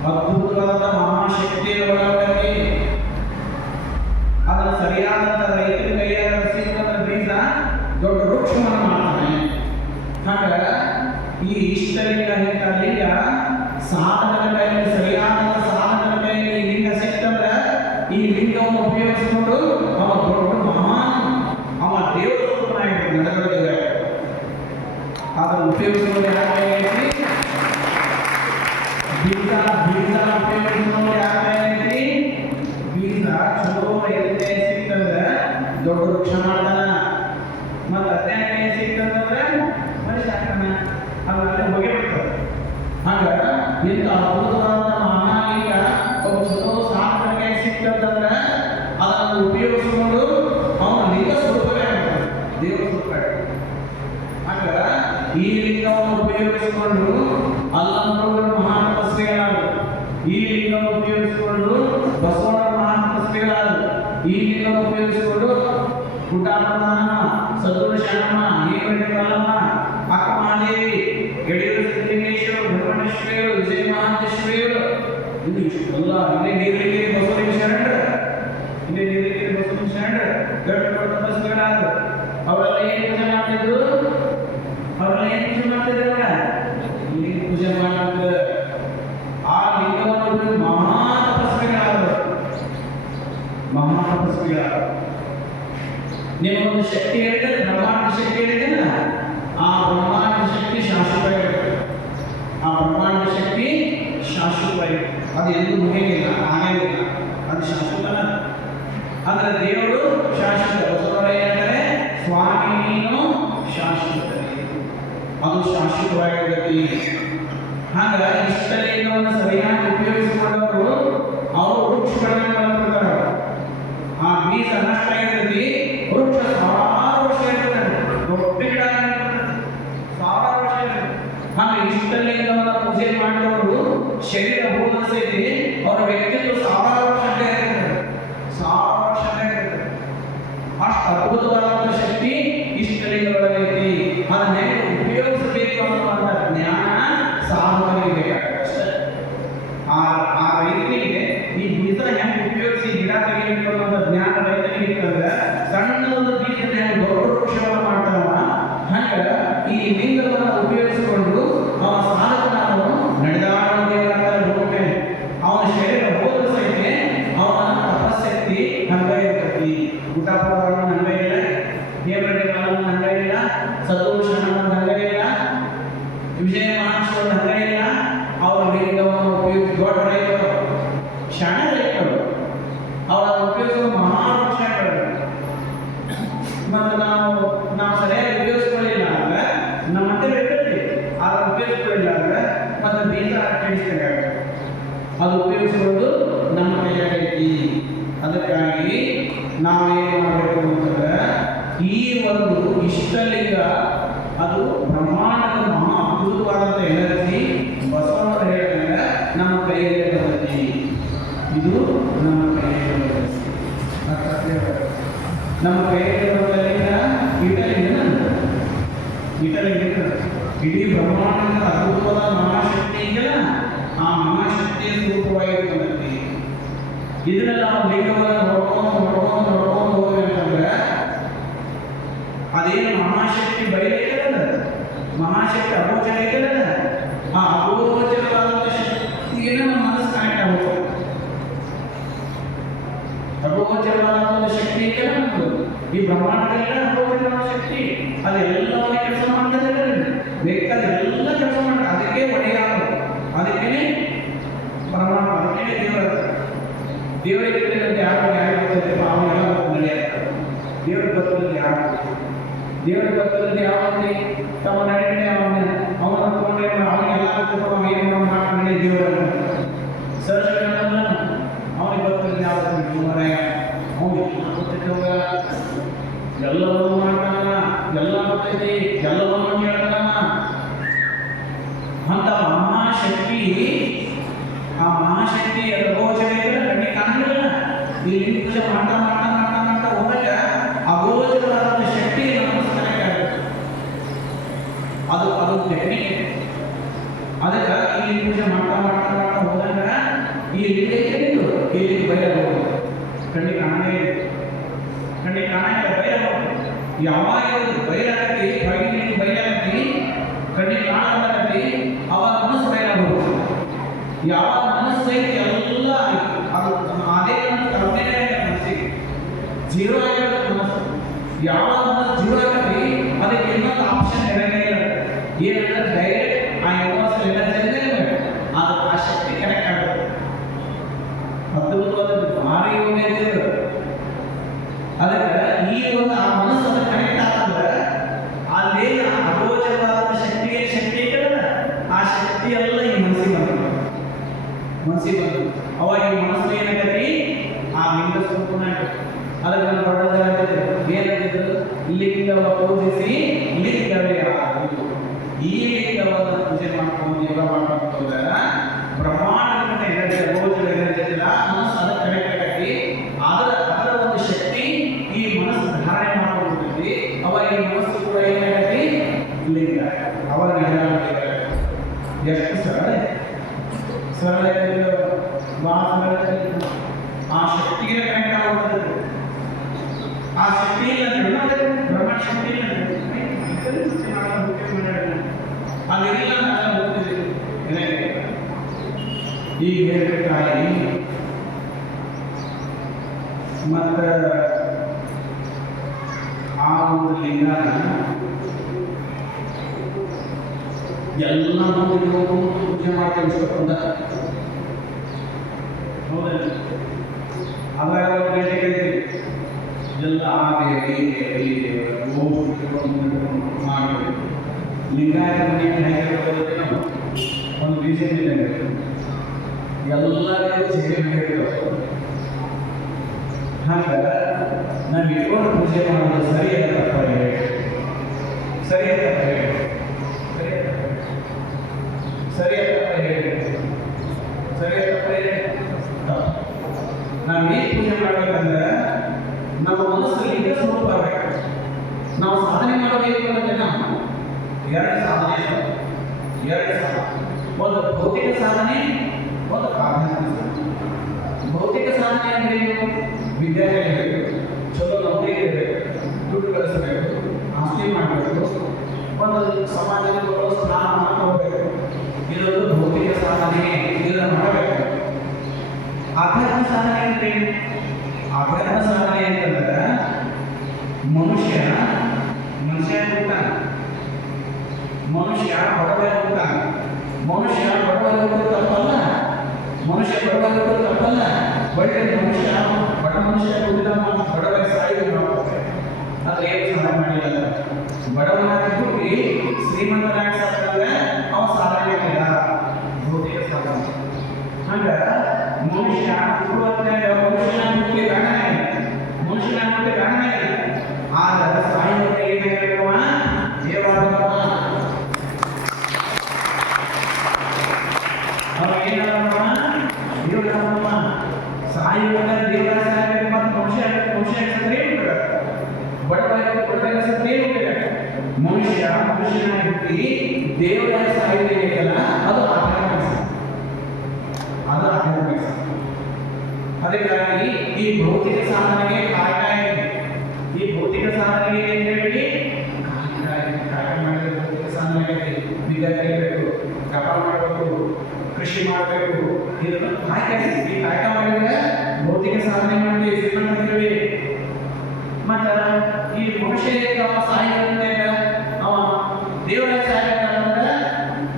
ಅದ್ಭುತವಾದ ಮಹಾಶಕ್ತಿಯ ಒಳಗಡೆ ಅದನ್ನು ಸರಿಯಾದಂತ ರೈತರ ಕೈಯಾಗ ಸಿಕ್ಕಂತ ಬೀಜ ದೊಡ್ಡ ವೃಕ್ಷವನ್ನು ಮಾಡ್ತಾನೆ ಹಾಗ ಈ ಇಷ್ಟಲಿಂಗ ಲಿಂಗ ಸಾಧಕನ ಕೈಯಲ್ಲಿ ಸರಿಯಾದಂತ ಸಾಧಕನ ಕೈಯಲ್ಲಿ ಲಿಂಗ ಸಿಕ್ತಂದ್ರೆ ಈ ಲಿಂಗವನ್ನು ಉಪಯೋಗಿಸಿಕೊಂಡು ಅವ ದೊಡ್ಡ ಮಹಾನ್ ಅವ ದೇವರ ಅದನ್ನು ಉಪಯೋಗಿಸೋದು ಯಾಕಾಗೈತಿ? ಬೀಜ ಉಪಯೋಗಿಸೋದು ಯಾಕಾಗೈತಿ? ಬೀಜ ಚಲೋ ಎಲ್ಲಿ ಸಿಗ್ತಂದ್ರೆ ದೊಡ್ಡ ವೃಕ್ಷ ಮಾಡ್ತಾನ, ಮತ್ತು ಅದೇ ಸಿಗ್ತಂದ್ರೆ ಮನುಷ್ಯ ಹಾಕ್ತಾನ, ಅಲ್ಲೇ ಹೋಗಿ ಬಿಡ್ತದೆ. ಹಂಗ ಇಂಥ ಅದ್ಭುತವಾದ ಮಹಾನೀಯ ಒಬ್ಬ ಚಲೋ ಸಾಧನೆ ಸಿಗ್ತದಂದ್ರೆ ಅದನ್ನು ಉಪಯೋಗಿಸ್ಕೊಂಡು ಅವನ ಲಿಂಗ ಸ್ವರೂಪವೇ ಆಗ್ತದೆ, ದೇವರ ಸ್ವರೂಪ. ಹಂಗ ಈ ಲಿಂಗವನ್ನು ಉಪಯೋಗಿಸಿಕೊಂಡು ಅಲ್ಲಂತವರು ಮಹಾನ್ ತಪಸ್ವಿಗಳಾದರು, ಈ ಲಿಂಗವನ್ನು ಉಪಯೋಗಿಸಿಕೊಂಡು ಬಸವಣ್ಣ ಮಹಾನ್ ತಪಸ್ವಿಗಳಾದರು, ಈ ಲಿಂಗವನ್ನು ಉಪಯೋಗಿಸಿಕೊಂಡು ಪುಟ್ಟಪ್ಪನ ಸದ್ಗುರು ಶರಣಮ್ಮ, ನೀಲಕಂಠ ಮಲ್ಲಮ್ಮ, ಅಕ್ಕ ಮಹಾದೇವಿ, ಯಡಿಯೂರು ಸಿದ್ದಲಿಂಗೇಶ್ವರ, ಭುವನೇಶ್ವರ, ವಿಜಯ ಮಹಾಂತೇಶ್ವರ, ಇದು ಇಷ್ಟೆಲ್ಲ ಇಲ್ಲೇ ನೀಲಗಿರಿ ಬಸವಲಿಂಗ ಶರಣರು, ಇಲ್ಲೇ ನೀಲಗಿರಿ ಬಸವಲಿಂಗ ಶರಣರು ದೊಡ್ಡ ತಪಸ್ವಿಗಳಾದರು. ಅವರೆಲ್ಲ ಏನು ಪೂಜೆ ಮಾಡ್ತಿದ್ರು? ಇಲ್ಲಿ ಪೂಜೆ ಮಾಡ್ತಿದ್ರು. ಆ ಲಿಂಗವನ್ನು ಮಹಾನ್ ತಪಸ್ವಿಗಳಾದರು. ನಿಮಗೊಂದು ಶಕ್ತಿ ಹೇಳಿದ್ರೆ, ಬ್ರಹ್ಮಾಂಡ ಶಕ್ತಿ ಹೇಳಿದ್ರೆ, ಆ ಬ್ರಹ್ಮಾಂಡ ಶಕ್ತಿ ಶಾಶ್ವತವಾಗಿರುತ್ತೆ. ಆ ಬ್ರಹ್ಮಾಂಡ ಶಕ್ತಿ ಶಾಶ್ವತವಾಗಿರುತ್ತೆ, ಅದು ಎಂದು ಮುಗಿಯಿಲ್ಲ, ಆಗೇನಿಲ್ಲ, ಅದು ಶಾಶ್ವತನ. ಅಂದ್ರೆ ದೇವರು ಶಾಶ್ವತ. ಬಸವಣ್ಣ ಏನಂದರೆ ಸ್ವಾಮಿ ನೀನು ಶಾಶ್ವತ, ಅದು ಶಾಶ್ವತವಾಗಿರುತ್ತೆ. ಹಾಗ ಇಷ್ಟಲಿಂಗವನ್ನು ಸರಿಯಾಗಿ ಉಪಯೋಗಿಸಿಕೊಂಡವರು ಅವರು ವೃಕ್ಷಗಳನ್ನು ಕಲ್ಪಿಡ್ತಾರೆ. ಆ ಬೀಜ ನಷ್ಟ ಇರ್ತೈತಿ, ವೃಕ್ಷ ಸಾವಿರಾರು ವರ್ಷ ಇರ್ತದೆ, ದೊಡ್ಡ ಗಿಡ ಸಾವಿರಾರು ವರ್ಷ ಇರ್ತದೆ. ಹಾಗೆ ಇಷ್ಟಲಿಂಗವನ್ನು ಪೂಜೆ ಮಾಡಿದವರು ಶರೀರ ಭೂಮಿಸೈತಿ, ಅವರ ವ್ಯಕ್ತಿತ್ವ ಸಾವಿರಾರು ವರ್ಷ ಇರ್ತದೆ, ಸಾವಿರಾರು ವರ್ಷ ಇರ್ತದೆ. ಅಷ್ಟು ಅದ್ಭುತವಾದ ಶಕ್ತಿ ಇಷ್ಟಲಿಂಗಗಳೈತಿ. ಅದನ್ನ ಹೇಗೆ ಉಪಯೋಗಿಸಬೇಕು ಅನ್ನುವಂಥ ಜ್ಞಾನ ಸಾಧಕರಿಗೆ ಬೇಕಾಗುತ್ತೆ. ಆ ರೈತರಿಗೆ ಈ ಬೀಜ ಹೆಂಗೆ ಉಪಯೋಗಿಸಿ ಗಿಡ ತೆಗೆಯಬೇಕು ಅನ್ನೋ ಜ್ಞಾನ ರೈತರಿಗೆ ಇರ್ತಂದ್ರೆ ಸಣ್ಣ ಒಂದು ಬೀಜದ ಹೆಂಗೆ ದೊಡ್ಡ ವೃಕ್ಷವನ್ನು ಮಾಡ್ತಾರಲ್ಲ, ಹಂಗೆ ಈ ಲಿಂಗವನ್ನು ಉಪಯೋಗಿಸಿಕೊಂಡು ಅವನ ಸಾಧಕನನ್ನು ನಡೆದಾಡುವುದೇನಾಗ್ತಾರೆ ಭೂಮಿ. ಅವನ ಶರೀರ ಹೋದ ಸಹಿತ ಅವನ ತಪಶಕ್ತಿ ಹಂಗ ಇರ್ತೈತಿ. ಊಟಪುರವನ್ನು ಹಂಗ ಇಲ್ಲ, ದೇವರಡೆ ಕಾಲವನ್ನು ಹಂಗ ಇಲ್ಲ, ಸದೋಷಣವನ್ನು ಹಂಗ ಇಲ್ಲ, ವಿಜಯ ಮಹಾಶ್ವರ ಹಂಗ ಇಲ್ಲ. ಅವರ ಲಿಂಗವನ್ನು ಉಪಯೋಗಿಸಿ ದೊಡ್ಡ ರೈತರು, ಶಾಣ ರೈತರು, ಅವರನ್ನು ಉಪಯೋಗಿಸುವ ಮಹಾವೃಕ್ಷಗಳು. ಮತ್ತು ನಾವು ಸರಿಯಾಗಿ ಉಪಯೋಗಿಸ್ಕೊಳ್ಳಿಲ್ಲ ಅಂದ್ರೆ ನಮ್ಮ ಮಧ್ಯೆ ಇರ್ತೈತಿ, ಅದನ್ನು ಉಪಯೋಗಿಸ್ಕೊಳ್ಳಿಲ್ಲ ಅಂದ್ರೆ ಮತ್ತೆ ಬೀಜ ಕೆಡಿಸ್ಬೇಕಾಗುತ್ತೆ. ಅದು ಉಪಯೋಗಿಸುವುದು ನಮ್ಮ ಕೈಯಾಗೈತಿ. ಅದಕ್ಕಾಗಿ ನಾವೇನು ಮಾಡಬೇಕು ಅಂತಂದ್ರೆ ಈ ಒಂದು ಇಷ್ಟಲಿಂಗ ಅದು ಬ್ರಹ್ಮಾಂಡದ ಮಹಾ ಅದ್ಭುತವಾದಂಥ ಎನರ್ಜಿ. ಬಸವಣ್ಣವರು ಹೇಳಿದಾಗ ನಮ್ಮ ಕೈಯಲ್ಲಿ ಬರ್ತೈತಿ, ಇದು ನಮ್ಮ ಕೈಯಲ್ಲಿ ಬರ್ತೈತಿ. ನಮ್ಮ ಕೈಯಲ್ಲಿ ಬರೋದಲ್ಲಿಂದ ಇಟಲಿಂಗ ಇಡೀ ಬ್ರಹ್ಮಾಂಡದ ಅದ್ಭುತವಾದ ಮಹಾಶಕ್ತಿ ಇದೆಯಲ್ಲ, ಆ ಮಹಾಶಕ್ತಿಯ ಸ್ವರೂಪವಾಗಿರ್ತದೆ. ಇದನ್ನೆಲ್ಲ ನಾವು ಲಿಂಗವನ್ನು ನೋಡ್ಕೊಂಡು ಹೋಗ್ಬೇಕಂದ್ರೆ ಅದೇನು ಮಹಾಶಕ್ತಿ ಬಯಲಿಲ್ಲ, ಮಹಾಶಕ್ತಿ ಅಗೋಚರ ಇದೆಯಲ್ಲ, ಆ ಅಗೋಚರವಾದಂಥ ಶಕ್ತಿಗೆ ನಮ್ಮ ಮನಸ್ಸು ಕನೆಕ್ಟ್ ಆಗುತ್ತೆ. ಅಗೋಚರವಾದಂಥ ಶಕ್ತಿ ಇದೆಯಲ್ಲ ನಮ್ಮದು, ಈ ಬ್ರಹ್ಮಾಂಡದಲ್ಲ ಅಗೋಚರವಾದ ಶಕ್ತಿ, ಅದೆಲ್ಲ ಕೆಲಸ ಮಾಡ್ತದೆ, ಬೇಕಾದೆಲ್ಲ ಕೆಲಸ ಮಾಡ್ತಾರೆ. ಅದಕ್ಕೆ ಒಡೆಯ, ಅದಕ್ಕೆ ಪರಮಾತ್ಮ, ಅದಕ್ಕೆ ದೇವರಿಗೆ ಯಾರು ಗೊತ್ತಿದೆ ಅವನೆಲ್ಲ ನಡೆಯುತ್ತೆ. ದೇವರ ಗೊತ್ತಿಲ್ಲದೆ ಯಾರು, ದೇವರ ಗೊತ್ತಿಲ್ಲದೆ ಯಾವತ್ತಿ ತಮ್ಮ ನಡೆ ಅವನ ತಗೊಂಡೆ ಅವನಿಗೆಲ್ಲ ಗೊತ್ತಿರ್ತಾವ, ಏನು ಮಾಡ್ತಾನೆ ದೇವರನ್ನು ಸರ್ಚ್ ಅವನಿಗೆ ಗೊತ್ತಿಲ್ಲದೆ ಯಾವತ್ತು ಮರೆಯ ಅವನಿಗೆ ಗೊತ್ತಿದ್ದವಾಗ ಎಲ್ಲವನ್ನೂ ಮಾಡ್ತಾನ, ಎಲ್ಲ ಗೊತ್ತೈತಿ, ಎಲ್ಲವನ್ನೂ ಕೇಳ್ತಾನ. ಅಂತ ಮಹಾಶಕ್ತಿ, ಆ ಮಹಾಶಕ್ತಿ ಅಗೋಚರ ಇದ್ರೆ ಕಣ್ಣಿ ಕಾಣಲಿಲ್ಲ. ಇಲ್ಲಿ ಪೂಜೆ ಮಾಡ್ತಾ ಮಾಡ್ತಾ ಮಾಡ್ತಾ ಮಾಡ್ತಾ ಹೋದಾಗ ಅಗೋಚರವಾದ ಶಕ್ತಿ ನಮ್ಮ ಕನೆಕ್ಟ್ ಆಗುತ್ತೆ. ಅದು ಟೆಕ್ನಿಕ್. ಅದಕ್ಕೆ ಇಲ್ಲಿ ಪೂಜೆ ಮಾಡ್ತಾ ಮಾಡ್ತಾ ಮಾಡ್ತಾ ಹೋದಾಗ ಈ ಲಿಂಗ ಇದು ಇಲ್ಲಿ ಬಯಲಾಗೋದು, ಕಣ್ಣಿ ಕಾಣೇ ಕಣ್ಣಿ ಕಾಣಲ್ಲ, ಬಯಲಾಗೋದು. ಯಾವಾಗ ಬಯಲಾಗತಿ ಹೊರಗಿನ ಬಯಲಾಗತಿ, ಕಣ್ಣಿ ಕಾಣಲಾಗತಿ, ಅವಾಗ ಮನಸ್ಸು ಬಯಲಾಗೋದು. ಯಾವಾಗ ಮನಸ್ಸು ಎಲ್ಲ ಅದು ಅದೇ ಕಲ್ಪನೆ ಮನಸ್ಸಿಗೆ ಜೀರೋ ಆಗಿರೋದು ಮನಸ್ಸು. ಯಾವಾಗ ಮನಸ್ಸು ಜೀರೋ ಆಗತಿ ಅದಕ್ಕೆ ಇನ್ನೊಂದು ಆಪ್ಷನ್ ಇರಲೇ ಇಲ್ಲ. ಮನಸ್ಸಿಗೆ ಬಂತು. ಅವಾಗ ಈ ಮನಸ್ಸು ಏನಾಗೈತಿ ಆ ಲಿಂಗ ಸಂಪೂರ್ಣ ಆಗೈತಿ. ಅದಕ್ಕೆ ನಮ್ಮ ಬಡವರಾಗಿದ್ರು ಏನಾಗಿದ್ರು ಲಿಂಗವ ಪೂಜಿಸಿ ಲಿಂಗವೇ ಆಗುವುದು. ಈ ಲಿಂಗವನ್ನು ಪೂಜೆ ಮಾಡ್ಕೊಂಡು ಯೋಗ ಮಾಡ್ಕೊಂಡು ಹೋದಾಗ ಬ್ರಹ್ಮಾಂಡದ ಎನರ್ಜಿ ರೋಜದ ಎನರ್ಜಿ ಇಲ್ಲ ಮನಸ್ಸು ಅದಕ್ಕೆ ಕನೆಕ್ಟ್ ಆಗೈತಿ. ಅದರ ಒಂದು ಶಕ್ತಿ ಈ ಮನಸ್ಸು ಧಾರಣೆ ಮಾಡ್ಕೊಂಡಿರ್ತೈತಿ. ಅವಾಗ ಈ ಮನಸ್ಸು ಕೂಡ ಏನಾಗೈತಿ ಲಿಂಗ. ಅವಾಗ ಎಷ್ಟು ಸರಳ ಸರಳ ಭಾಳ ಸರಳ. ಆ ಶಕ್ತಿಗೆ ಕನೆಕ್ಟ್ ಆಗೋದು. ಆ ಶಕ್ತಿ ಇಲ್ಲ ಬ್ರಹ್ಮ ಶಕ್ತಿ ಇಲ್ಲ ಅಲ್ಲಿಲ್ಲ ನಾನು ಹೋಗ್ತಿದ್ದೆ. ಈಗ ಹೇಳ್ಬೇಕಾಗಿ ಮತ್ತು ಆ ಒಂದು ಲಿಂಗನ ಎಲ್ಲ ಮಂದಿಗೆ ಹೋಗಿ ಪೂಜೆ ಮಾಡ್ಕೊಂಡು ಇಷ್ಟಪಂದ ಹೌದಲ್ಲ. ಅದ್ರಾಗ ಕೇಳ್ತೀವಿ ಎಲ್ಲ ಆ ದೇವರಿ ಈ ದೇವರು ಮಾಡಬೇಕು. ಲಿಂಗಾಯತ ಮನೆಗೆ ಹೇಗೆ ನಾವು ಒಂದು ಬೀಜ ಎಲ್ಲರಿಗೂ ಸಿಗಬೇಕು. ಹಂಗೆ ನಾವು ಇಟ್ಕೊಂಡು ಪೂಜೆ ಮಾಡೋದು ಸರಿ ತಪ್ಪ ಹೇಳಿ ಸರಿ ತಪ್ಪ ಹೇಳಿ ಸರಿ ತಪ್ಪ ಹೇಳಿ ಸರಿ ತಪ್ಪ ಹೇಳಿ. ನಾವು ಏನು ಪೂಜೆ ಮಾಡ್ಬೇಕಂದ್ರೆ ನಮ್ಮ ಮನಸ್ಸು ಲಿಂಗ ಸ್ವರೂಪ ಬರಬೇಕು. ನಾವು ಸಾಧನೆ ಮಾಡೋದು ಅಂದ್ರೆ ನಾವು ಎರಡು ಸಾಧನೆ ಒಂದು ಭೌತಿಕ ಸಾಧನೆ ಒಂದು ಆಧ್ಯಾತ್ಮಿಕ ಸಾಧನೆ. ಭೌತಿಕ ಸಾಧನೆ ಅಂದ್ರೆ ಏನು? ವಿದ್ಯಾರ್ಥಿ ಇರಬೇಕು, ಚಲೋ ನೌಕರಿ ಇರಬೇಕು, ದುಡ್ಡು ಗಳಿಸಬೇಕು, ಆಸ್ತಿ ಮಾಡಬೇಕು, ಒಂದು ಸಮಾಜದಲ್ಲಿ ಸ್ನಾನ ಹೋಗಬೇಕು. ಇದೊಂದು ಭೌತಿಕ ಸಾಧನೆ. ಇದನ್ನು ಮಾಡಬೇಕು. ಆಧ್ಯಾತ್ಮ ಸಾಧನೆ ಅಂದ್ರೆ ಏನು? ಆಧ್ಯಾತ್ಮ ಸಾಧನೆ ಅಂತಂದ್ರೆ ಮನುಷ್ಯ ಹುಟ್ಟಾನೆ. ಮನುಷ್ಯ ಬಡವರಾಗುತ್ತಾನೆ. ಮನುಷ್ಯ ಬಡವರಾಗುವುದು ತಪ್ಪಲ್ಲ. ಮನುಷ್ಯ ಬಡವರಾಗುವುದು ತಪ್ಪಲ್ಲ. ಒಳ್ಳೆ ಮನುಷ್ಯ ಬಡ ಮನುಷ್ಯ ಬಡವರ ಸಾಯಿಗೆ ಮಾಡ್ತಾರೆ. ಅದು ಏನು ಸಾಧನೆ ಮಾಡಿಲ್ಲ. ಬಡವನಾಗಿ ಹುಟ್ಟಿ ಶ್ರೀಮಂತನಾಗಿ ಸಾಧ್ಯ ಅವ ಸಾಧನೆ ಮಾಡಿಲ್ಲ. ಭೌತಿಕ ಸಾಧನೆ. ಹಂಗ ಮನುಷ್ಯ ಹುಟ್ಟುವಂತೆ ಮನುಷ್ಯನಾಗಿ ಹುಟ್ಟಿ ಕಾರಣನೇ ಮನುಷ್ಯನಾಗಿ ಹುಟ್ಟಿ ಕಾರಣನೇ ಆದ್ರೆ ಸಾಯುವಂತೆ ಏನಾಗಿರುವ ದೇವಾಲಯ ಸಾಯುವಾಗ ದೇವರ ಸಾಯಬೇಕು ಮತ್ತು ಮನುಷ್ಯ ಮನುಷ್ಯನಾಗಿ ಹುಟ್ಟಿ ದೇವರ ಸಾಯುವುದಿಲ್ಲ. ಅದು ಆಧ್ಯಾತ್ಮಿಕ. ಅದು ಆಧ್ಯಾತ್ಮಿಕ. ಅದಕ್ಕಾಗಿ ಈ ಭೌತಿಕ ಸಾಧನೆಗೆ ಕಾರಣ ಇದೆ. ಈ ಭೌತಿಕ ಸಾಧನೆಗೆ ಏನು ಹೇಳಿ ಕಾರಣ ಮಾಡಿದ್ರೆ ಭೌತಿಕ ಸಾಧನೆಗೆ ವಿದ್ಯಾರ್ಥಿ ಇರಬೇಕು, ವ್ಯಾಪಾರ ಮಾಡಬೇಕು, ಕೃಷಿ ಮಾಡಬೇಕು. ಇದನ್ನು ಕಾಯಕ. ಈ ಕಾಯಕ ಮಾಡಿದ್ರೆ ಭೌತಿಕ ಸಾಧನೆ ಮಾಡ್ತೀವಿ, ಶ್ರೀಮಂತರಿದ್ದೀವಿ. ಮತ್ತ ಈ ಮನುಷ್ಯ ಸಾಯಿಗೆ ಅವ ದೇವರ ಸಾಯಂದ್ರೆ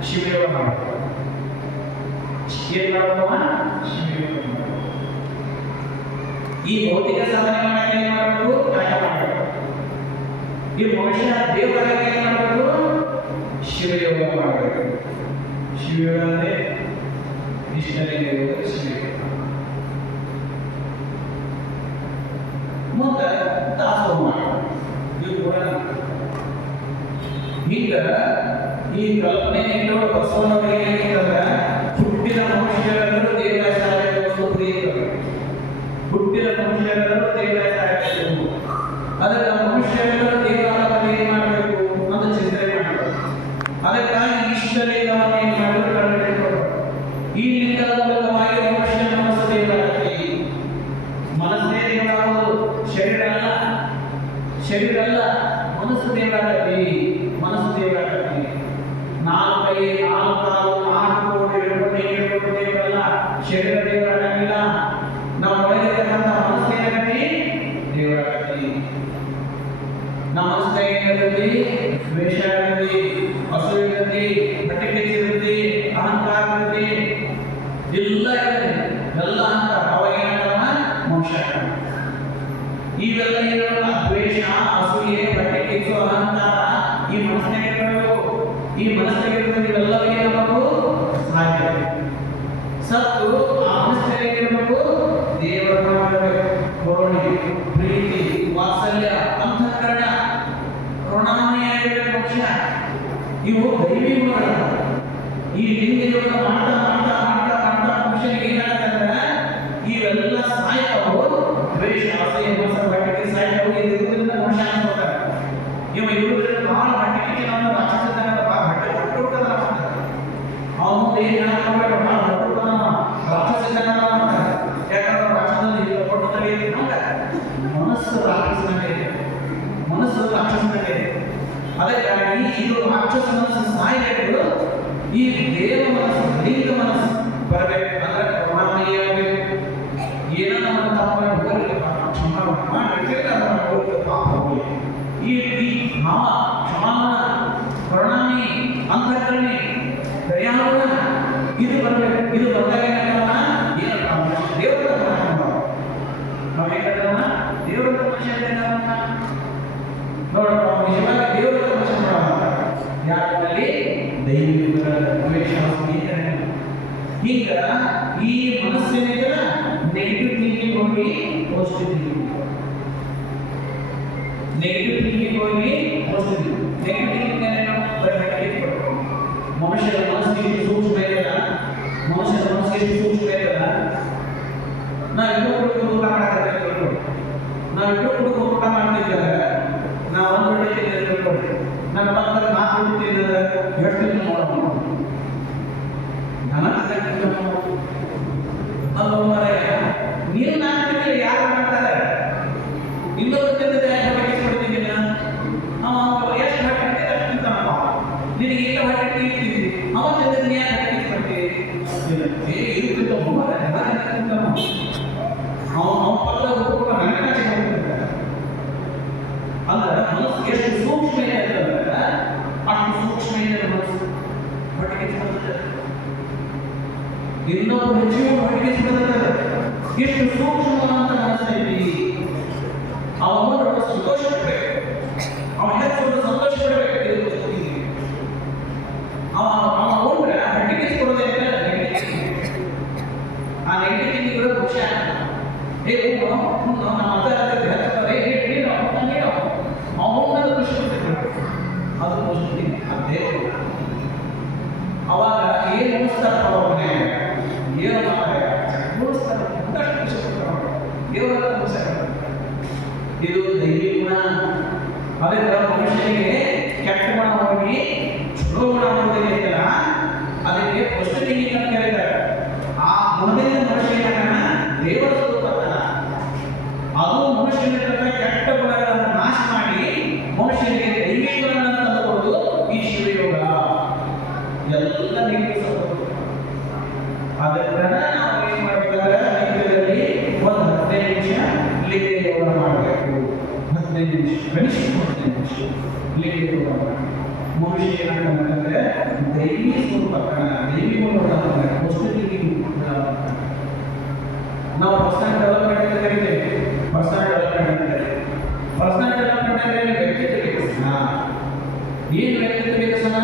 ಶಿವಯೋಗ ಮಾಡ್ತಾವ. ಏನ್ ಮಾಡ್ತಾವ? ಶಿವಯೋಗ. ಈ ಭೌತಿಕ ಸಾಧನೆ ಮಾಡಕ್ಕೆ ಏನ್ ಮಾಡಬೇಕು? ಕಾಯಕ ಮಾಡಬೇಕು. ಈ ಮನುಷ್ಯ ದೇವರ ಏನ್ ಮಾಡಬೇಕು? ಶಿವಯೋಗ ಮಾಡಬೇಕು. ಶಿವಯೋಗ ಅಂದ್ರೆ ಇಷ್ಟಲಿಂಗ ಯೋಗ, ಶಿವಯೋಗ. ಮುಂದೆ ದಾಸೋಹ ಮಾಡಬೇಕು. ಇದು ಕೂಡ ಈಗ ಈ ಕಲ್ಪನೆ ಬಸವಣ್ಣವರಿಗೆ ಹುಟ್ಟಿದ ಮನುಷ್ಯರೆಲ್ಲರೂ ದೇವರ ಸಾಯಬೇಕು. ಹುಟ್ಟಿದ ಮನುಷ್ಯರೆಲ್ಲರೂ ದೇವರ ಸಾಯಬೇಕು. ಅದಕ್ಕೆ ಮನುಷ್ಯರೆಲ್ಲರೂ ದೇವರ ಏನ್ ಮಾಡಬೇಕು ಅಂತ ಚಿಂತನೆ ಮಾಡಬೇಕು. ಅದಕ್ಕಾಗಿ ಇಷ್ಟಲಿಂಗವನ್ನು ಏನ್ ಮಾಡಬೇಕು? ಕಂಡುಹಿಡಿಯಬೇಕು. ಈ ಲಿಂಗದ ಮೂಲಕವಾಗಿ ಮನುಷ್ಯ ಮನಸ್ಸು ದೇವರಾಗಲಿ. ಮನಸ್ಸೇ ದೇವರಾಗುವುದು, ಶರೀರ ಅಲ್ಲ. ಶರೀರ ಅಲ್ಲ, ಮನಸ್ಸು ದೇವರಾಗಲಿ. ಮನಸ್ಸು ದೇವರಾಗಲಿ. ನಾಲ್ಕು ಕೈ, ನಾಲ್ಕು ಕಾಲು, 4 ಕೋಟಿ ದೇವರಲ್ಲ. ಶರೀರ ದೇವರಾಗಲಿಲ್ಲ. ನಾವು ಒಳಗಿರತಕ್ಕಂಥ ಮನಸ್ಸು ಏನಾಗಲಿ? ದೇವರಾಗಲಿ. ನಮ್ಮ ಮನಸ್ಸು ಏನಾಗಲಿ? ದ್ವೇಷ ಆಗಲಿ, ಹಸು ಇರಲಿ, ಹೊಟ್ಟೆ ಕಿಚ್ಚಿರಲಿ, ಅಹಂಕಾರ ಇರಲಿ, ಎಲ್ಲ ಇರಲಿ. ಎಲ್ಲ ಅಹಂಕಾರ ಅವಾಗ ಏನಾಗಲ್ಲ? ಮೋಕ್ಷ. ಇವೆಲ್ಲ ಏನಲ್ಲ? ದ್ವೇಷ, ಅಸೂಯೆ, ಹೊಟ್ಟೆ ಕಿಚ್ಚು, ಅಹಂಕಾರ ಈ ಮನಸ್ಸಿನಾಗ ಇರಬೇಕು. ಈ ಮನಸ್ಸಿನಾಗ ಇವೆಲ್ಲವೂ ಏನಾಗಬೇಕು? ಸಾಯ್ಬೇಕು. ಸತ್ತು ಆ ಮನಸ್ಸಿನಲ್ಲಿ ಏನಿರಬೇಕು? ದೇವರನ್ನ ಮಾಡಬೇಕು. ಕರುಣೆ, ಪ್ರೀತಿ, ವಾತ್ಸಲ್ಯ, ಅಂತಃಕರಣ, ಕರುಣಾಮಯಿಯಾಗಿರಬೇಕು ಮನುಷ್ಯ. ಇವು ದೈವಿ ಗುಣಗಳು. ಈ ಲಿಂಗ ಮಾಡ್ತಾ ಮಾಡ್ತಾ ಮಾಡ್ತಾ ಮಾಡ್ತಾ ಮನುಷ್ಯನಿಗೆ ಏನಾಗ್ತಂದ್ರೆ ಇವೆಲ್ಲ ಸಾಯ್ತಾವು. ದ್ವೇಷ, ಅಸಹ್ಯ, ಮೋಸ, ಬಟ್ಟೆ ಸಾಯ್ತಾವು. ಇದರಿಂದ ಮನುಷ್ಯ ಅನ್ಸ್ಕೊತಾರೆ ಇವುಗಳಿಂದ ಭಾಳ ಬಟ್ಟೆ ನಾವು ರಾಕ್ಷಸತನಪ್ಪ ಬಟ್ಟೆ ಹೊಟ್ಟುಡ್ತದ ಅವನು ಏನು ಹೇಳಬೇಕು ಭಾಳ ಹೊಟ್ಟುಡ್ತದ ರಾಕ್ಷಸತನ ಮಾಡ್ತಾರೆ. ಯಾಕಂದ್ರೆ ರಾಕ್ಷಸದಲ್ಲಿ ಕೊಟ್ಟು ತಲೆಯಲ್ಲಿ ಮನಸ್ಸು ರಾಕ್ಷಸನಲ್ಲೇ ಇದೆ. ಮನಸ್ಸು ರಾಕ್ಷಸನಲ್ಲೇ ಇದೆ. ಅದಕ್ಕಾಗಿ ಇದು ರಾಕ್ಷಸ ಮನಸ್ಸು ಸಾಯಬೇಕು. ಈ ದೇವ ಮನಸ್ಸು, ಲಿಂಗ ಮನಸ್ಸು ಬರಬೇಕು. ಅಂದ್ರೆ ಕರುಣಾಮಯಿಯಾಗಬೇಕು. ಏನೋ ನಮ್ಮ ತಪ್ಪ ಈ ಭಾವ, ಕ್ಷಮಾಗುಣ, ಕರುಣಾಮಯಿ, ಅಂತಃಕರಣೆ, ದಯಾಗುಣ ಇದು ಬರಬೇಕು. ಇದು ಬಂದಾಗ ಏನಪ್ಪ ದೇವರ ನಾವು ಹೇಗಲ್ಲ ದೇವರ ಮನುಷ್ಯ ನೋಡಪ್ಪ ನಿಜವಾಗಿ ದೇವರ ಮನುಷ್ಯ ಮಾಡೋಣ ಯಾರಲ್ಲಿ ದೈವಿಕ ದ್ವೇಷ ಈಗ ಈ ಮನಸ್ಸಿನ ನೆಗೆಟಿವ್ ಥಿಂಕಿಂಗ್ ಹೋಗಿ ಪಾಸಿಟಿವ್ ಥಿಂಕಿಂಗ್, ನೆಗೆಟಿವ್ ಥಿಂಕಿಂಗ್ ಹೋಗಿ ಪಾಸಿಟಿವ್. ನೆಗೆಟಿವ್ ಥಿಂಕಿಂಗ್ ಮನುಷ್ಯರ ಮನಸ್ಸಿಗೆ ಸೂಕ್ಷ್ಮ ಇರಲ್ಲ. ಮನುಷ್ಯರ ಮನಸ್ಸಿಗೆ ಸೂಕ್ಷ್ಮ ಇರಲ್ಲ. ನಾವಿಬ್ಬರು ಊಟ ಮಾಡ್ತಾರೆ, ನಾವಿಬ್ಬರು ಊಟ ಮಾಡ್ತಿದ್ದಾಗ ನಾವು ಒಂದು ರೊಟ್ಟಿ ತಿಂದ್ರೆ ನನ್ನ ಪಕ್ಕದ 4 ರೊಟ್ಟಿ ತಿಂದ್ರೆ ಎಷ್ಟು ದಿನ ಮಾಡೋಣ? ನೀನು 4 ತಿಂಗಳು ಯಾರು ಮಾಡ್ತಾರೆ? ಇನ್ನೊಂದು ತಿಂದ್ರೆ ಯಾಕೆ ಕೊಡ್ತೀನಿ ಅವ ಎಷ್ಟು ಹೊಟ್ಟೆ ಅಷ್ಟು ತಿಂತಾನಪ್ಪ. ನಿನಗೆ ಈಗ ಹೊಟ್ಟೆ ತಿಂತೀವಿ ಅವ ತಿಂದ್ರೆ ಯಾಕೆ ಕೊಡ್ತೀವಿ? ಅವನ ಪಕ್ಕದ ಊಟ ನನಗೆ ಅಂದ್ರೆ ಮನಸ್ಸು ಎಷ್ಟು ಸೂಕ್ಷ್ಮ ಇದೆ ಅಂತಂದ್ರೆ ಅಷ್ಟು ಸೂಕ್ಷ್ಮ ಇದೆ ಮನಸ್ಸು. ಹೊಟ್ಟೆಗೆ ಇನ್ನೊಬ್ಬ ಹೆಚ್ಚಿನ ಹೊಟ್ಟೆಗೆ ಎಷ್ಟು ಸೂಕ್ಷ್ಮವಾದಂತ ಮನಸ್ಸೈತಿ. ಅವನು ಸಂತೋಷ ಪಡಬೇಕು, ಅವನ ಹೆಸರು ಸಂತೋಷ ಪಡಬೇಕು. ಅವನ ಹೋಗ್ರೆ ಹೊಟ್ಟೆಗೆ ಕೊಡೋದೇ ಆ ನೆಗೆಟಿವ್ ಖುಷಿ ಆಗ್ತದೆ. ನಮ್ಮ ಅವನ ಖುಷಿ ಅದು ದೇವರು ಅವಾಗ ಏನು ಮುಗಿಸ್ತಾರ ಅವನೇ ಏನು ಮುಗಿಸ್ತಾರೆ ದೇವರ ಇದು ದೈವಿ ಗುಣ. ಅದೇ ಮನುಷ್ಯನಿಗೆ ಕೆಟ್ಟ ಗುಣ ಹೋಗಿ ಚಲೋ ಗುಣ ಹೋಗೋದಿಲ್ಲ ಅಂತಲ್ಲ, ಅದಕ್ಕೆ ಪಾಸಿಟಿವ್ ಅಂತ ಕರೀತಾರೆ. ಆ ಗುಣದಿಂದ ಮನುಷ್ಯನ ದೇವರ ಸ್ವರೂಪ ಅದು ಮನುಷ್ಯನಿಂದ ಕೆಟ್ಟ ಗುಣಗಳನ್ನು ನಾಶ ಮಾಡಿ ಮನುಷ್ಯನಿಗೆ ದೈವಿ ಗುಣಗಳನ್ನು ತಂದುಕೊಡುವುದು ಈ ಶಿವಯೋಗ. ಎಲ್ಲ ನೆಗೆಟಿವ್ ಅದಕ್ಕೆ ನಾವು ಏನು ಮಾಡಬೇಕಾದ್ರೆ ನಿತ್ಯದಲ್ಲಿ ಒಂದು 15 ನಿಮಿಷ ಲಿಂಗ ಯೋಗ ಮಾಡಬೇಕು. 15 ನಿಮಿಷ ಕನಿಷ್ಠ 15 ನಿಮಿಷ ಲಿಂಗ ಯೋಗ ಮಾಡಬೇಕು. ಮನುಷ್ಯ ಏನಾಗಬೇಕಂದ್ರೆ ದೈವಿ ಸ್ವರೂಪ ದೈವಿ ಗುಣಗಳನ್ನು ನಾವು ಪರ್ಸನಲ್ ಡೆವಲಪ್ಮೆಂಟ್ ಅಂತ ಕರಿತೇವೆ. ಪರ್ಸನಲ್ ಡೆವಲಪ್ಮೆಂಟ್ ಅಂತ ಪರ್ಸನಲ್ ಡೆವಲಪ್ಮೆಂಟ್ ಅಂದ್ರೆ ವ್ಯಕ್ತಿತ್ವ ವಿಕಸನ. ಏನು ವ್ಯಕ್ತಿತ್ವ ವಿಕಸನ?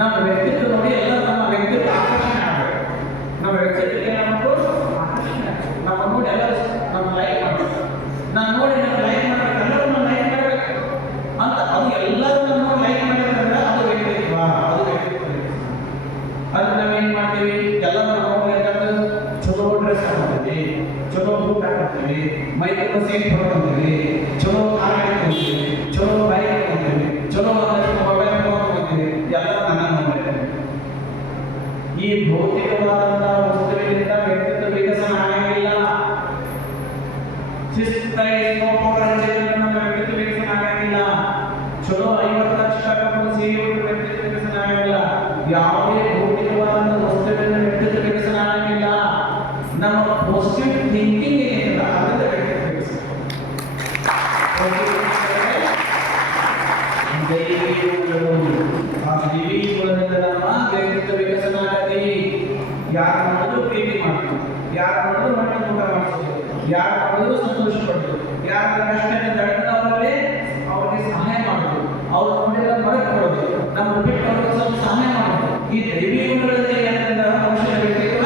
ನಮ್ಮ ವ್ಯಕ್ತಿತ್ವ ನೋಡಿ ಎಲ್ಲ ನಮ್ಮ ವ್ಯಕ್ತಿತ್ವ ಆಕರ್ಷಣೆ ಆಗಬೇಕು. ನಮ್ಮ ವ್ಯಕ್ತಿತ್ವ ಏನಾಗಬೇಕು? ಆಕರ್ಷಣೆ. ನಮ್ಮ ನೋಡಿ ಎಲ್ಲರೂ ನಮ್ಮ ಲೈಕ್ ಮಾಡಬೇಕು. ನಾನು ನೋಡಿ ನಮ್ಮ ಲೈಕ್ ಮಾಡಬೇಕು, ಎಲ್ಲರೂ ನಮ್ಮ ಲೈಕ್ ಮಾಡಬೇಕು ಅಂತ. ಅದು ಎಲ್ಲರೂ ನಮ್ಮ ಲೈಕ್ ಮಾಡಿದ್ರೆ ಅದು ವ್ಯಕ್ತಿತ್ವ, ಅದು ವ್ಯಕ್ತಿತ್ವ. ಅದು ನಾವೇನು ಮಾಡ್ತೀವಿ? ಎಲ್ಲರೂ ಚಲೋ ಡ್ರೆಸ್ ಹಾಕ್ತೀವಿ, ಚಲೋ ಬೂಟ್ ಹಾಕ್ತೀವಿ, ಮೈಕನ್ನು ಸೇಫ್ ಮಾಡ್ಕೊಂತೀವಿ, ಚಲೋ ಕಾರ್ ಹಾಕ್ತೀವಿ, ಚಲೋ ಬೈಕ್ ಹಾಕ್ತೀವಿ, ಚಲೋ ಮೊಬೈಲ್ ಫೋನ್ ಹಾಕ್ತೀವಿ. ಎಲ್ಲ ನನ್ನ ನೋಡ್ಬೇಕು. ಈ ಭೌತಿಕವಾದಂತಹ ವಸ್ತುವಿನಿಂದ ವ್ಯಕ್ತಿತ್ವ ವಿಕಸನ ಆಗಂಗಿಲ್ಲ. ಶಿಸ್ತಾಗಿ ವ್ಯಕ್ತಿತ್ವ ವಿಕಸನ ಆಗಂಗಿಲ್ಲ. ಚಲೋ 50 ಲಕ್ಷ ಸೀರೆ ವ್ಯಕ್ತಿತ್ವ ವಿಕಸನ ಆಗಂಗಿಲ್ಲ. ಯಾವುದೇ ಭೌತಿಕವಾದಂತಹ ವಸ್ತುವಿನಿಂದ ವ್ಯಕ್ತಿತ್ವ ವಿಕಸನ ಆಗಂಗಿಲ್ಲ. ನಮ್ಮ ಪಾಸಿಟಿವ್ ಥಿಂಕಿಂಗ್ ಏನಿಲ್ಲ ಅದರಿಂದ ವ್ಯಕ್ತಿತ್ವ ವಿಕಸನ. ಆ ದೈವಿ ಗುಣದಿಂದ ನಮ್ಮ ವ್ಯಕ್ತಿತ್ವ ವಿಕಸನ ಆಗತಿ. ಯಾರು ಮಾಡೋದು ಪ್ರೀತಿ ಮಾಡ್ತೀವಿ, ಯಾರು ಮಾಡೋದು ಮನೆ ಊಟ ಮಾಡಿಸೋದು, ಯಾರು ಮಾಡೋದು ಸಂತೋಷ ಪಡೋದು, ಯಾರ ಕಷ್ಟ ತಡೆದವರಲ್ಲಿ ಅವ್ರಿಗೆ ಸಹಾಯ ಮಾಡೋದು, ಅವ್ರ ನೋಡಿದ ಮರಕ್ಕೆ ಕೊಡೋದು, ನಮ್ಮ ಬಿಟ್ಟು ಅವ್ರಿಗೆ ಸ್ವಲ್ಪ ಸಹಾಯ ಮಾಡೋದು. ಈ ದೈವಿ ಗುಣಗಳಲ್ಲಿ ಏನಂದ್ರೆ ಮನುಷ್ಯನ ವ್ಯಕ್ತಿತ್ವ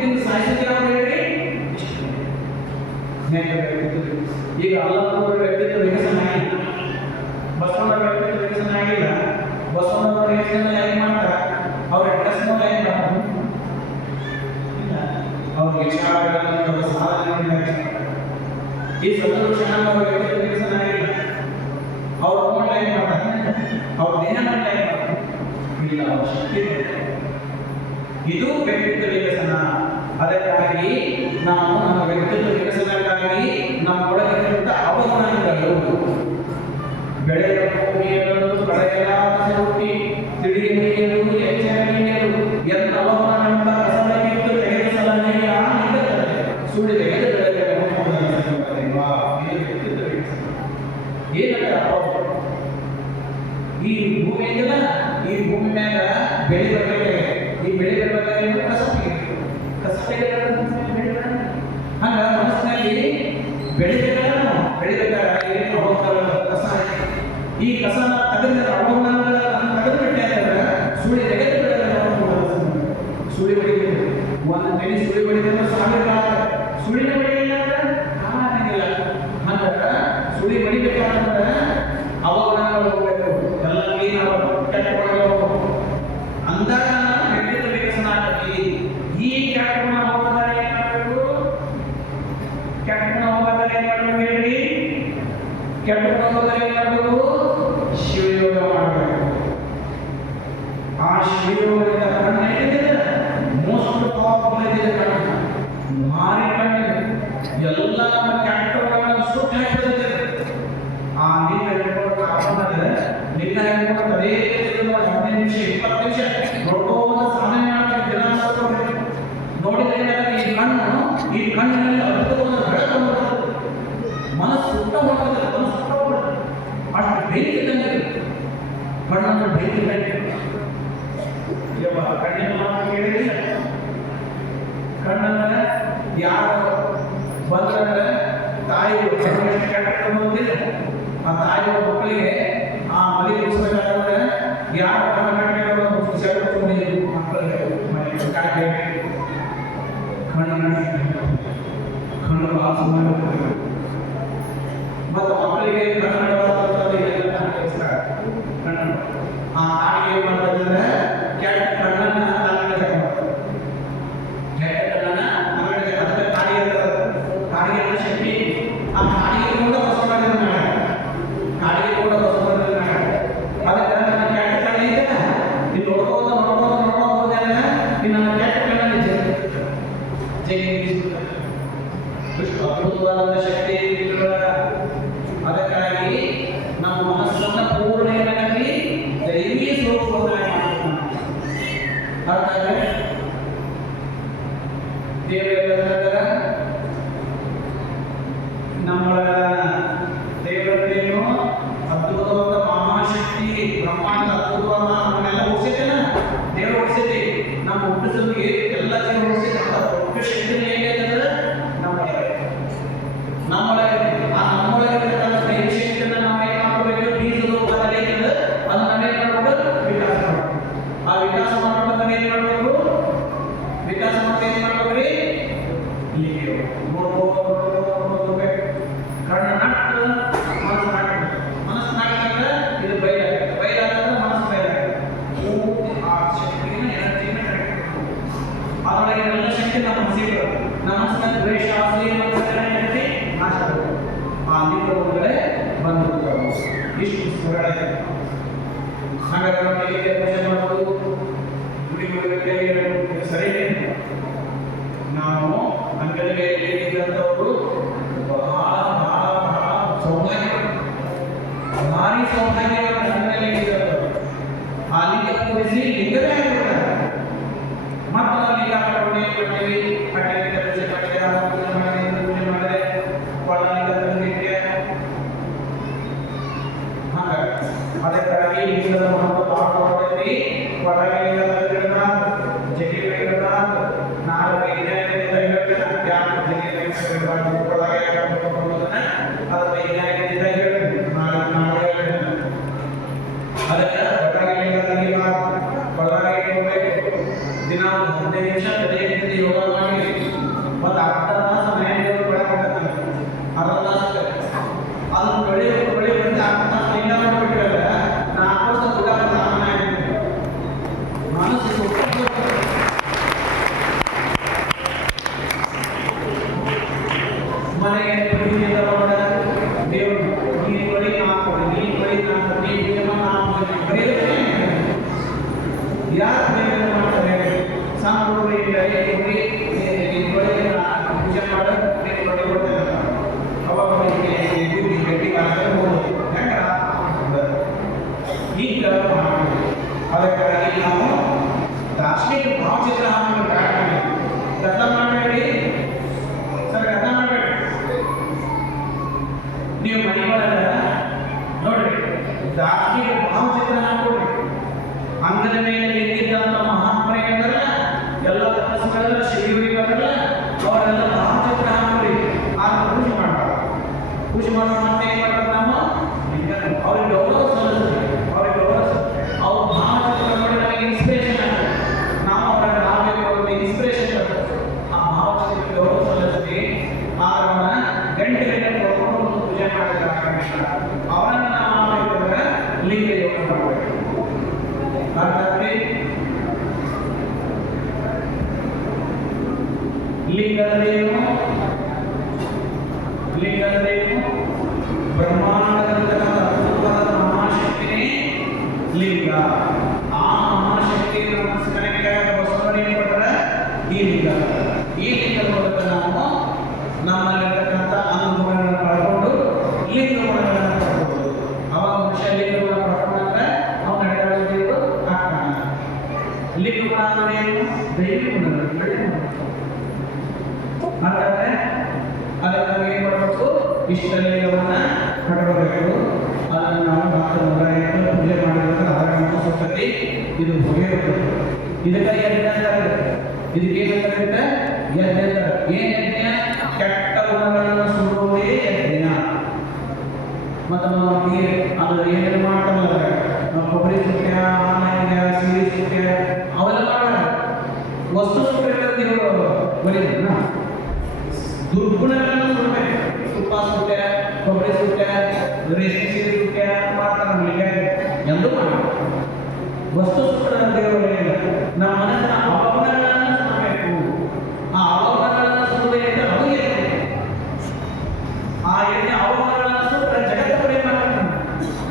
ತಿಂದು ಸಾಯಿಸಿದ್ರೆ ಅವ್ರು ಹೇಳಿ ಈಗ ಅಲ್ಲದವರ ವ್ಯಕ್ತಿತ್ವ ವಿಕಸನ ಆಗಿಲ್ಲ, ಬಸವಣ್ಣವರ ವ್ಯಕ್ತಿತ್ವ ವಿಕಸನ ಆಗಿಲ್ಲ. ಬಸವಣ್ಣವರ ಯೋಚನೆ ಯಾಕೆ ಮಾಡ್ತಾರೆ? ಅವ್ರ ಡ್ರೆಸ್ ನೋಡಿ ಯಾಕೆ ಮಾಡ್ತಾರೆ? ಅವ್ರ ವಿಚಾರಗಳನ್ನು ಅವರ ಸಾಧನೆಗಳನ್ನು ಈ ಸಂತೋಷನವರ ವ್ಯಕ್ತಿತ್ವ ವಿಕಸನ ಆಗಿಲ್ಲ. ಅವ್ರ ನೋಡಿ ಯಾಕೆ ಮಾಡ್ತಾರೆ? ಅವ್ರ ದೇಹ ನೋಡಿ ಯಾಕೆ ಮಾಡ್ತಾರೆ? ಇಲ್ಲ, ಅವ್ರ ಶಕ್ತಿ. ಇದು ವ್ಯಕ್ತಿತ್ವ ವಿಕಸನ. ಅದಕ್ಕಾಗಿ ನಾವು ನಮ್ಮ ವ್ಯಕ್ತಿತ್ವ ವಿಕಸನಕ್ಕಾಗಿ ನಮ್ಮೊಳಗಿರುವಂಥ ಅವಗುಣಗಳು, ಬೆಳೆದ ಭೂಮಿಯರು, ಕಳೆಯಲಾದ ಹುಟ್ಟಿ ತಿಳಿಯಲು ಎಚ್ಚರಿಕೆಯರು ಎಂತ ಅವಗುಣಗಳಿಂದ ಕಸಲಗಿಟ್ಟು ತೆಗೆದಿಸಲನೆಯ ಸುಳ್ಳು ತೆಗೆದು ಈ ಭೂಮಿಯಿಂದ ಈ ಭೂಮಿ ಮ್ಯಾಗ ಬೆಳೆ ಬರಬೇಕು. ಈ ಬೆಳೆ ಬರಬೇಕಾದ್ರೆ ಕಸ ಹಂಗ ಮನಸ್ಸಿನಲ್ಲಿ ಬೆಳಿಬೇಕಾದ್ರೆ ಕಸ, ಈ ಕಸನ ತೆಗೆದ ಅವಗುಣಗಳನ್ನು ತೆಗೆದು ಬಿಟ್ಟೆ ಸುಳಿ ತೆಗೆದು ಸುಳಿ ಹೊಡಿಬೇಕು. ಒಂದು ತೆನಿ ಸುಳಿ ಹೊಡಿದ್ರೆ ಸಾವಿರ ಸುಳಿನ ಹೊಡಿಲಿಲ್ಲ ಆಗಿಲ್ಲ. ಹಂಗ ಸುಳಿ ಹೊಡಿಬೇಕಾದ್ರೆ ಅವಗುಣಗಳು ಹೋಗ್ಬೇಕು, ಎಲ್ಲ ಕ್ಲೀನ್ ಕೆಟ್ಟಗಳು ಅಂದಾಗ ವ್ಯಕ್ತಿತ್ವ ವಿಕಸನ ಆಗಲಿ. ಈ ಕೆಟ್ಟ ಗುಣ ಹೋಗೋದಾರೆ ಏನ್ ಮಾಡಬೇಕು? ಕೆಟ್ಟ ಗುಣ ಹೋಗೋದಾರೆ ಏನ್ ಮಾಡಬೇಕು ಹೇಳಿ? ಕೆಟ್ಟ ಗುಣ ಹೋಗೋದಾರೆ ಏನ್ ಮಾಡಬೇಕು? ಶಿವಯೋಗ ಮಾಡಬೇಕು. ಆ ಶಿವಯೋಗದ ಕಣ್ಣು ಏನಿದೆ ಮೋಸ್ಟ್ ಪವರ್ಫುಲ್ ಇದೆ. ಕಣ್ಣು ಮಾರಿ ಕಣ್ಣು ಎಲ್ಲ ನಮ್ಮ ಕೆಟ್ಟ ಗುಣಗಳನ್ನು ಸುಟ್ಟು ಹಾಕಿರುತ್ತೆ. ಆ ನಿನ್ನ ಹೇಳ್ಕೊಂಡು ಕಾಪಾಡಿದ್ರೆ ನಿನ್ನ ಹೇಳ್ಕೊಂಡು ಅದೇ 15 ನಿಮಿಷ 20 ನಿಮಿಷ ನೋಡ್ಕೋತ ಸಾಧನೆ ಮಾಡ್ತಾರೆ. ಜನ ನೋಡಿದ್ರೆ ಈ ಕಣ್ಣಿನಲ್ಲಿ ಅದ್ಭುತವಾದ ಬೆಳಕು ಮನಸ್ಸು ಸುತ್ತ ಹೋಗ್ತದೆ. ಮನಸ್ಸು ಸುತ್ತ ಹೋಗ್ತದೆ. ಅಷ್ಟು ಬೆಂಕಿ ತಂದೆ ಕಣ್ಣನ್ನು ಬೆಂಕಿ ತಂದೆ. ಕಣ್ಣಿನ ಮಾತು ಕೇಳಿಲ್ಲ. ಕಣ್ಣನ್ನ ಯಾರು ಬಂದ್ರೆ ತಾಯಿಗಳು ಕೆಟ್ಟ ಬಂದಿಲ್ಲ. ಆ ತಾಯಿಗಳ ಮಕ್ಕಳಿಗೆ ಆ ಮಲಿ ಮುಗಿಸ್ಬೇಕಾದ್ರೆ ಯಾರು ಕಣ್ಣಿಗೆ ಮಕ್ಕಳಿಗೆ ಕಣ್ಣು ಭಾಳ ಮತ್ತು ಮಕ್ಕಳಿಗೆ ಕಣ್ಣು ಆ ತಾಯಿಗೆ ಏನ್ ಮಾಡ್ತಾರೆ? ಕೆಟ್ಟ ಕಣ್ಣನ್ನ ತಲೆಗೆ ಕೆಟ್ಟ ಕಣ್ಣನ್ನ ತಲೆಗೆ ಅದಕ್ಕೆ ತಾಯಿಗೆ ಶಕ್ತಿ. ಆ ತಾಯಿಗೆ ಕೂಡ ಕಾಡಿಗೆ ಕೂಡ ಅದಕ್ಕೆ ನನ್ನ ಕೆಟ್ಟ ಕಣ್ಣ ಇದೆ. ನೀನು ನೋಡ್ಕೋದ ನೀನು ನನ್ನ ಕೆಟ್ಟ ಕಣ್ಣಲ್ಲಿ ಎಷ್ಟು ಅದ್ಭುತವಾದ ಶಕ್ತಿ. ಅದಕ್ಕಾಗಿ ನಮ್ಮ ಮನಸ್ಸನ್ನ ಪೂರ್ಣ ಏನಾಗಲಿ ದೈವೀ ಸ್ವರೂಪವಾಗಿ ಮಾಡಬೇಕು. ಹಾಗಾಗಿ ದೇವರ ನಮ್ಮ ದೇವರನ್ನು ಅದ್ಭುತವಾದ ಮಹಾಶಕ್ತಿ ಬ್ರಹ್ಮಾಂಡ ಅದ್ಭುತವಾದ ನಮ್ಮನ್ನೆಲ್ಲ ಓಡಿಸಿದ್ದೇನೆ. ದೇವರು ಓಡಿಸಿದ್ದೆ ನಮ್ಮ ಹುಟ್ಟಿಸಲಿಗೆ ಎಲ್ಲ ಜೀವ ಓಡಿಸಿದ ದೊಡ್ಡ ಶಕ್ತಿ ಹೇಗಿದೆ ನಮ್ಮೊಳಗೆ. ಆ ನಮ್ಮೊಳಗೆ ಈ ಶಕ್ತಿಯನ್ನು ನಾವು ಏನ್ ಮಾಡಬೇಕು? ಬೀಜದ ರೂಪದಲ್ಲಿ ಏನಿದೆ ಅದನ್ನ ನಾವೇನ್ ಮಾಡಬೇಕು? ವಿಕಾಸ ಮಾಡಬೇಕು. ಆ ವಿಕಾಸ ಮಾಡಬೇಕಂದ್ರೆ ಏನ್ ಮಾಡಬೇಕು? ವಿಕಾಸ ಮಾಡಿ ಏನ್ ಮಾಡ್ಬೇಕ್ರಿ? ಕಣ್ಣು ನಾಟಕ ಮನಸ್ಸು ನಾಟಕ. ಮನಸ್ಸು ನಾಟಕ ಇದು ಬಯಲಾಗುತ್ತೆ. ಬಯಲಾದ್ರೆ ಮನಸ್ಸು ಬಯಲಾಗುತ್ತೆ. ಆ ಶಕ್ತಿನ ಎನರ್ಜಿನ ಅದರೊಳಗೆ ಎಲ್ಲ ಶಕ್ತಿ ನಮ್ಮ ಮನಸ್ಸಿಗೆ ನಮ್ಮ ಮನಸ್ಸಿನ ದ್ವೇಷ ಆಸೆ ಎನರ್ಜಿ ನಾಶ ಆಗುತ್ತೆ. ಆ ನಿದ್ರೆ ಒಳಗಡೆ ಬಂದ್ಬಿಡ್ತಾವೆ. ಇಷ್ಟು ಸರಳ. ಹಾಗಾದ್ರೆ ನಮಗೆ ಪೂಜೆ ಮಾಡೋದು ಗುಡಿ ಸರಿ. ನಾವು ಅಂಗಡಿಗೆ ಇದ್ದಂಥವರು ಬಹಳ ಸೌಭಾಗ್ಯ, ಭಾರಿ ಸೌಭಾಗ್ಯ. ಆ ಲಿಂಗ ಪೂಜಿಸಿ ಲಿಂಗವೇ ಆಗಿರ್ತಾರೆ. ಮತ್ತು ಲಿಂಗ ಕಟ್ತೀವಿ, ಪೂಜೆ ಮಾಡಿದ್ರೆ ಒಳಲಿಂಗ ತಂದಿಕ್ಕೆ. ಅದಕ್ಕಾಗಿ ಲಿಂಗದ ಮಹತ್ವ ತಾಳ್ಕೊಳ್ತೈತಿ. ಒಳಲಿಂಗ ಜಗಿಬೇಕಂತ ನಾಳೆ ವೈಜ್ಞಾನಿಕದಿಂದ ಹೇಳ್ತೀನಿ. ಯಾರು ಜಗಿಬೇಕಂತ ಅದು ವೈಜ್ಞಾನಿಕದಿಂದ ಹೇಳ್ತೀನಿ. ನಾಳೆ ಅವಾಗೆಲ್ಲ ನಾಮಚಕ್ರ ಹಾಕ್ರಿ ಆ ಪೂಜೆ ಮಾಡಬಾರ್ದು. ಪೂಜೆ ಮಾಡೋ ಮತ್ತೆ ಏನು ಮಾಡ್ತಾರೆ ನಾವು ಅವ್ರಿಗೆ ಗೌರವ ಸಲ್ಲಿಸ್ತೀವಿ. ಅವ್ರಿಗೆ ಗೌರವ ಅವ್ರ ಭಾವಚಿತ್ರ ನೋಡಿ ನಮಗೆ ಇನ್ಸ್ಪಿರೇಷನ್ ಆಗ್ತದೆ. ನಾವು ಅವರನ್ನು ನಾವೇನು ಇನ್ಸ್ಪಿರೇಷನ್ ಬರ್ತದೆ. ಆ ಭಾವಚಿತ್ರ ಗೌರವ ಸಲ್ಲಿಸ್ತೀವಿ. ಅವರನ್ನ ಗಂಟೆಗೆ ಕೊಡ್ಕೊಂಡು ಪೂಜೆ ಮಾಡಿದ್ರೆ ಅವರನ್ನು ನಾವು ಮಾಡಿದ್ರೆ ಲಿಂಗ ಯೋಗ ಮಾಡಬೇಕು. ಅರ್ಥಾತ್ ಲಿಂಗದೇನು ಬ್ರಹ್ಮಾಂಡದಲ್ಲಿರ್ತಕ್ಕಂಥ ಅದ್ಭುತವಾದ ಮಹಾಶಕ್ತಿನೇ ಲಿಂಗ. ಆ ಮಹಾಶಕ್ತಿಯನ್ನು ನಮಸ್ಕರಣೆ ಬಸವಣ್ಣ ಏನು ಕೊಟ್ಟರೆ ಈ ಲಿಂಗ. ಈ ಲಿಂಗದ ಮೂಲಕ ನಾವು ನಮ್ಮಲ್ಲಿರ್ತಕ್ಕಂಥ ಅನುಗುಣಗಳನ್ನು ಪಡ್ಕೊಂಡು ಲಿಂಗ ಗುಣಗಳನ್ನು ಪಡ್ಬೋದು. ಅವಾಗ ಮನುಷ್ಯ ಲಿಂಗ ಗುಣ ಪಡ್ಕೊಂಡ್ರೆ ನಾವು ನಡೆದಾಡೋದು ಆಗ್ತಾನೆ. ಲಿಂಗ ಗುಣ ಅಂದ್ರೆ ಏನು? ದೈವಿ ಗುಣಗಳು, ಒಳ್ಳೆ ಗುಣ. ಹಾಗಾದ್ರೆ ಅದಕ್ಕೆ ನಾವು ಏನು ಮಾಡಬೇಕು? ಇಷ್ಟ ಲಿಂಗವನ್ನು ಕಟ್ಟಬೇಕು. ಅದನ್ನು ನಾವು ಭಕ್ತರು ಪೂಜೆ ಮಾಡಿದ್ರೆ ಅದರ ಸಂಸ್ಕೃತಿ ಇದು ಹೋಗಿರುತ್ತೆ. ಇದಕ್ಕೆ ಯಜ್ಞ ಅಂತಾರೆ. ಇದಕ್ಕೆ ಏನಂತಾರೆ? ಯಜ್ಞ ಅಂತಾರೆ. ಏನು ಯಜ್ಞ? ಕೆಟ್ಟ ಗುಣಗಳನ್ನು ಸುಡುವುದೇ ಯಜ್ಞ. ಮತ್ತು ನಾವು ಅದು ಏನೇನು ಮಾಡ್ತಾರಲ್ಲ, ಕೊಬ್ಬರಿ ಸುಟ್ಟ, ಆನೆಗೆ ಸೀರೆ ಸುಟ್ಟ, ಅವೆಲ್ಲ ಮಾಡೋಣ. ವಸ್ತು ಸುಟ್ಟಿರೋ ದೇವರು ಬರೀನ ದುರ್ಗುಣಗಳನ್ನು ಸುಡಬೇಕು. ತುಪ್ಪ ಸುಟ್ಟ, ಕೊಬ್ಬರಿ ಸುಟ್ಟ, ರೇಷ್ಮೆ ಸೀರೆ ಸುಟ್ಟ ಮಾಡ್ತಾರೆ. ಎಂದು ಮಾಡಿ ವಸ್ತು ಸುಟ್ಟದ ದೇವರೇ ನಮ್ಮ ಮನಸ್ಸಿನ ಅವಗುಣಗಳನ್ನು ಸುಡಬೇಕು. ಆ ಅವಗುಣಗಳನ್ನು ಸುಡಬೇಕು. ಅದು ಯಜ್ಞ. ಆ ಯಜ್ಞ ಅವಗುಣಗಳನ್ನು ಸುಟ್ಟರೆ ಜಗತ್ತ ಪ್ರೇಮ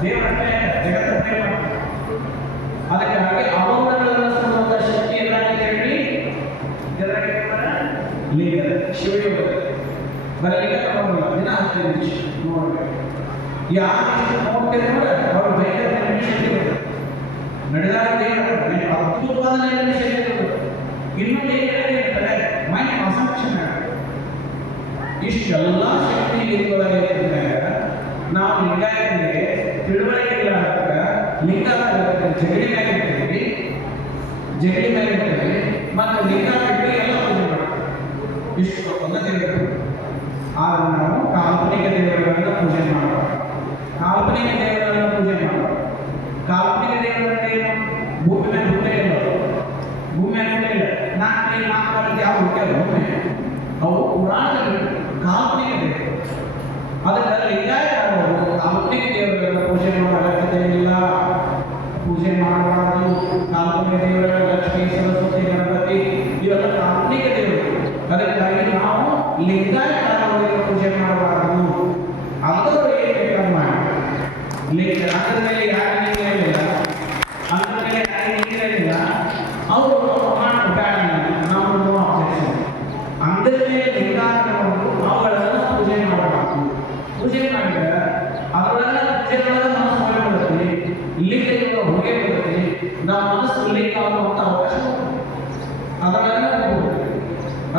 ದೇವರೇ ಜಗತ್ತ ಪ್ರೇಮ. ಅದಕ್ಕಾಗಿ ಅವಗುಣಗಳನ್ನು ಸುಡುವಂಥ ಶಕ್ತಿ ಎಲ್ಲಾಗಿದೆ ಹೇಳಿ ಲಿಂಗ ಶಿವಯೋಗ ಬರಲಿಕ್ಕೆ ತಗೊಂಡಿಲ್ಲ. ದಿನ 15 ನಿಮಿಷ ನೋಡಬೇಕು. ಯಾರು ನೋಡ್ತೇನೆ ಅವರು ಬೇರೆ ನಡೆದಾಗ ಅದ್ಭುತವಾದ ಇನ್ನೊಂದು ಏನಿದೆ ಮೈಂಡ್ ಕಾನ್ಸಂಟ್ರೇಷನ್ ಆಗುತ್ತೆ. ಇಷ್ಟೆಲ್ಲ ಶಕ್ತಿ ಲಿಂಗಗಳಿಗೆ ನಾವು ಲಿಂಗಾಯತನಿಗೆ ತಿಳುವಳಿಕೆ ಇಲ್ಲ ಅಂತ ಲಿಂಗ ಜಗಳಿ ಮ್ಯಾಗಿರ್ತೀವಿ, ಜಗಳಿ ಮ್ಯಾಗಿರ್ತೀವಿ ಮತ್ತು ಲಿಂಗ ಬಿಟ್ಟು ಎಲ್ಲ ಪೂಜೆ ಮಾಡ್ತೀವಿ. ಇಷ್ಟು ಒಂದದಿರಬೇಕು. ಆದರೆ ನಾವು ಕಾಲ್ಪನಿಕ ದೇವರುಗಳನ್ನು ಪೂಜೆ ಮಾಡಬಾರ್ದು. ಕಾಲ್ಪನಿಕ ದೇವರುಗಳನ್ನು ಪೂಜೆ ಮಾಡಬಾರ್ದು. ಕಾಲ್ಪನಿಕ ದೇವರುಗಳು ಏನು? ಭೂಮಿ ಮೇಲೆ ಹುಟ್ಟೇ ಇಲ್ಲ. ಭೂಮಿ ಮೇಲೆ ಹುಟ್ಟೇ ಇಲ್ಲ. 4 ಯಾವ ಹುಟ್ಟ್ಯಾರ ಭೂಮಿ? ಅವು ಪುರಾಣದಲ್ಲಿ ಕಾಲ್ಪನಿಕ ದೇವರು. ಅದಕ್ಕೆ ಲಿಂಗಾಯತರು ಕಾಲ್ಪನಿಕ ದೇವರುಗಳನ್ನು ಪೂಜೆ ಮಾಡೋ ಅಗತ್ಯತೆ ಇಲ್ಲ. ಪೂಜೆ ಮಾಡಬಾರ್ದು. ಕಾಲ್ಪನಿಕ ದೇವರುಗಳು ಲಕ್ಷ್ಮೀ, ಸರಸ್ವತಿ, ಗಣಪತಿ ಇವೆಲ್ಲ ಕಾಲ್ಪನಿಕ ದೇವರು. ಅದಕ್ಕಾಗಿ ನಾವು ಲಿಂಗಾಯತರವರಿಗೆ ಪೂಜೆ ಮಾಡಬಾರ್ದು. ಅಂದರು ಏನು ಬೇಕಾದ್ರೂ ಮಾಡಿ ಲಿಂಗ ಅದರ ಮೇಲೆ ಯಾರು ಲಿಂಗ ಇಲ್ಲ, ಅದರ ಮೇಲೆ ಯಾರು ಲಿಂಗ ಇಲ್ಲ, ಅವರು ಬೇಡ ನಾವು ಅಬ್ಜೆಕ್ಷನ್. ಅಂದ್ರ ಮೇಲೆ ಲಿಂಗಾಯತರವರು ಅವುಗಳನ್ನು ಪೂಜೆ ಮಾಡಬಾರ್ದು. ಪೂಜೆ ಮಾಡಿದ್ರೆ ಅದರೊಳಗೆ ಪೂಜೆಗಳನ್ನ ಮನಸ್ಸು ಹೋಗಿ ಬರುತ್ತೆ. ಲಿಂಗ ಹೋಗೇ ಬರುತ್ತೆ. ನಮ್ಮ ಮನಸ್ಸು ಲಿಂಗ ಆಗುವಂಥ ಅವಕಾಶ ಅದರೊಳಗೆ ಹೋಗುತ್ತೆ.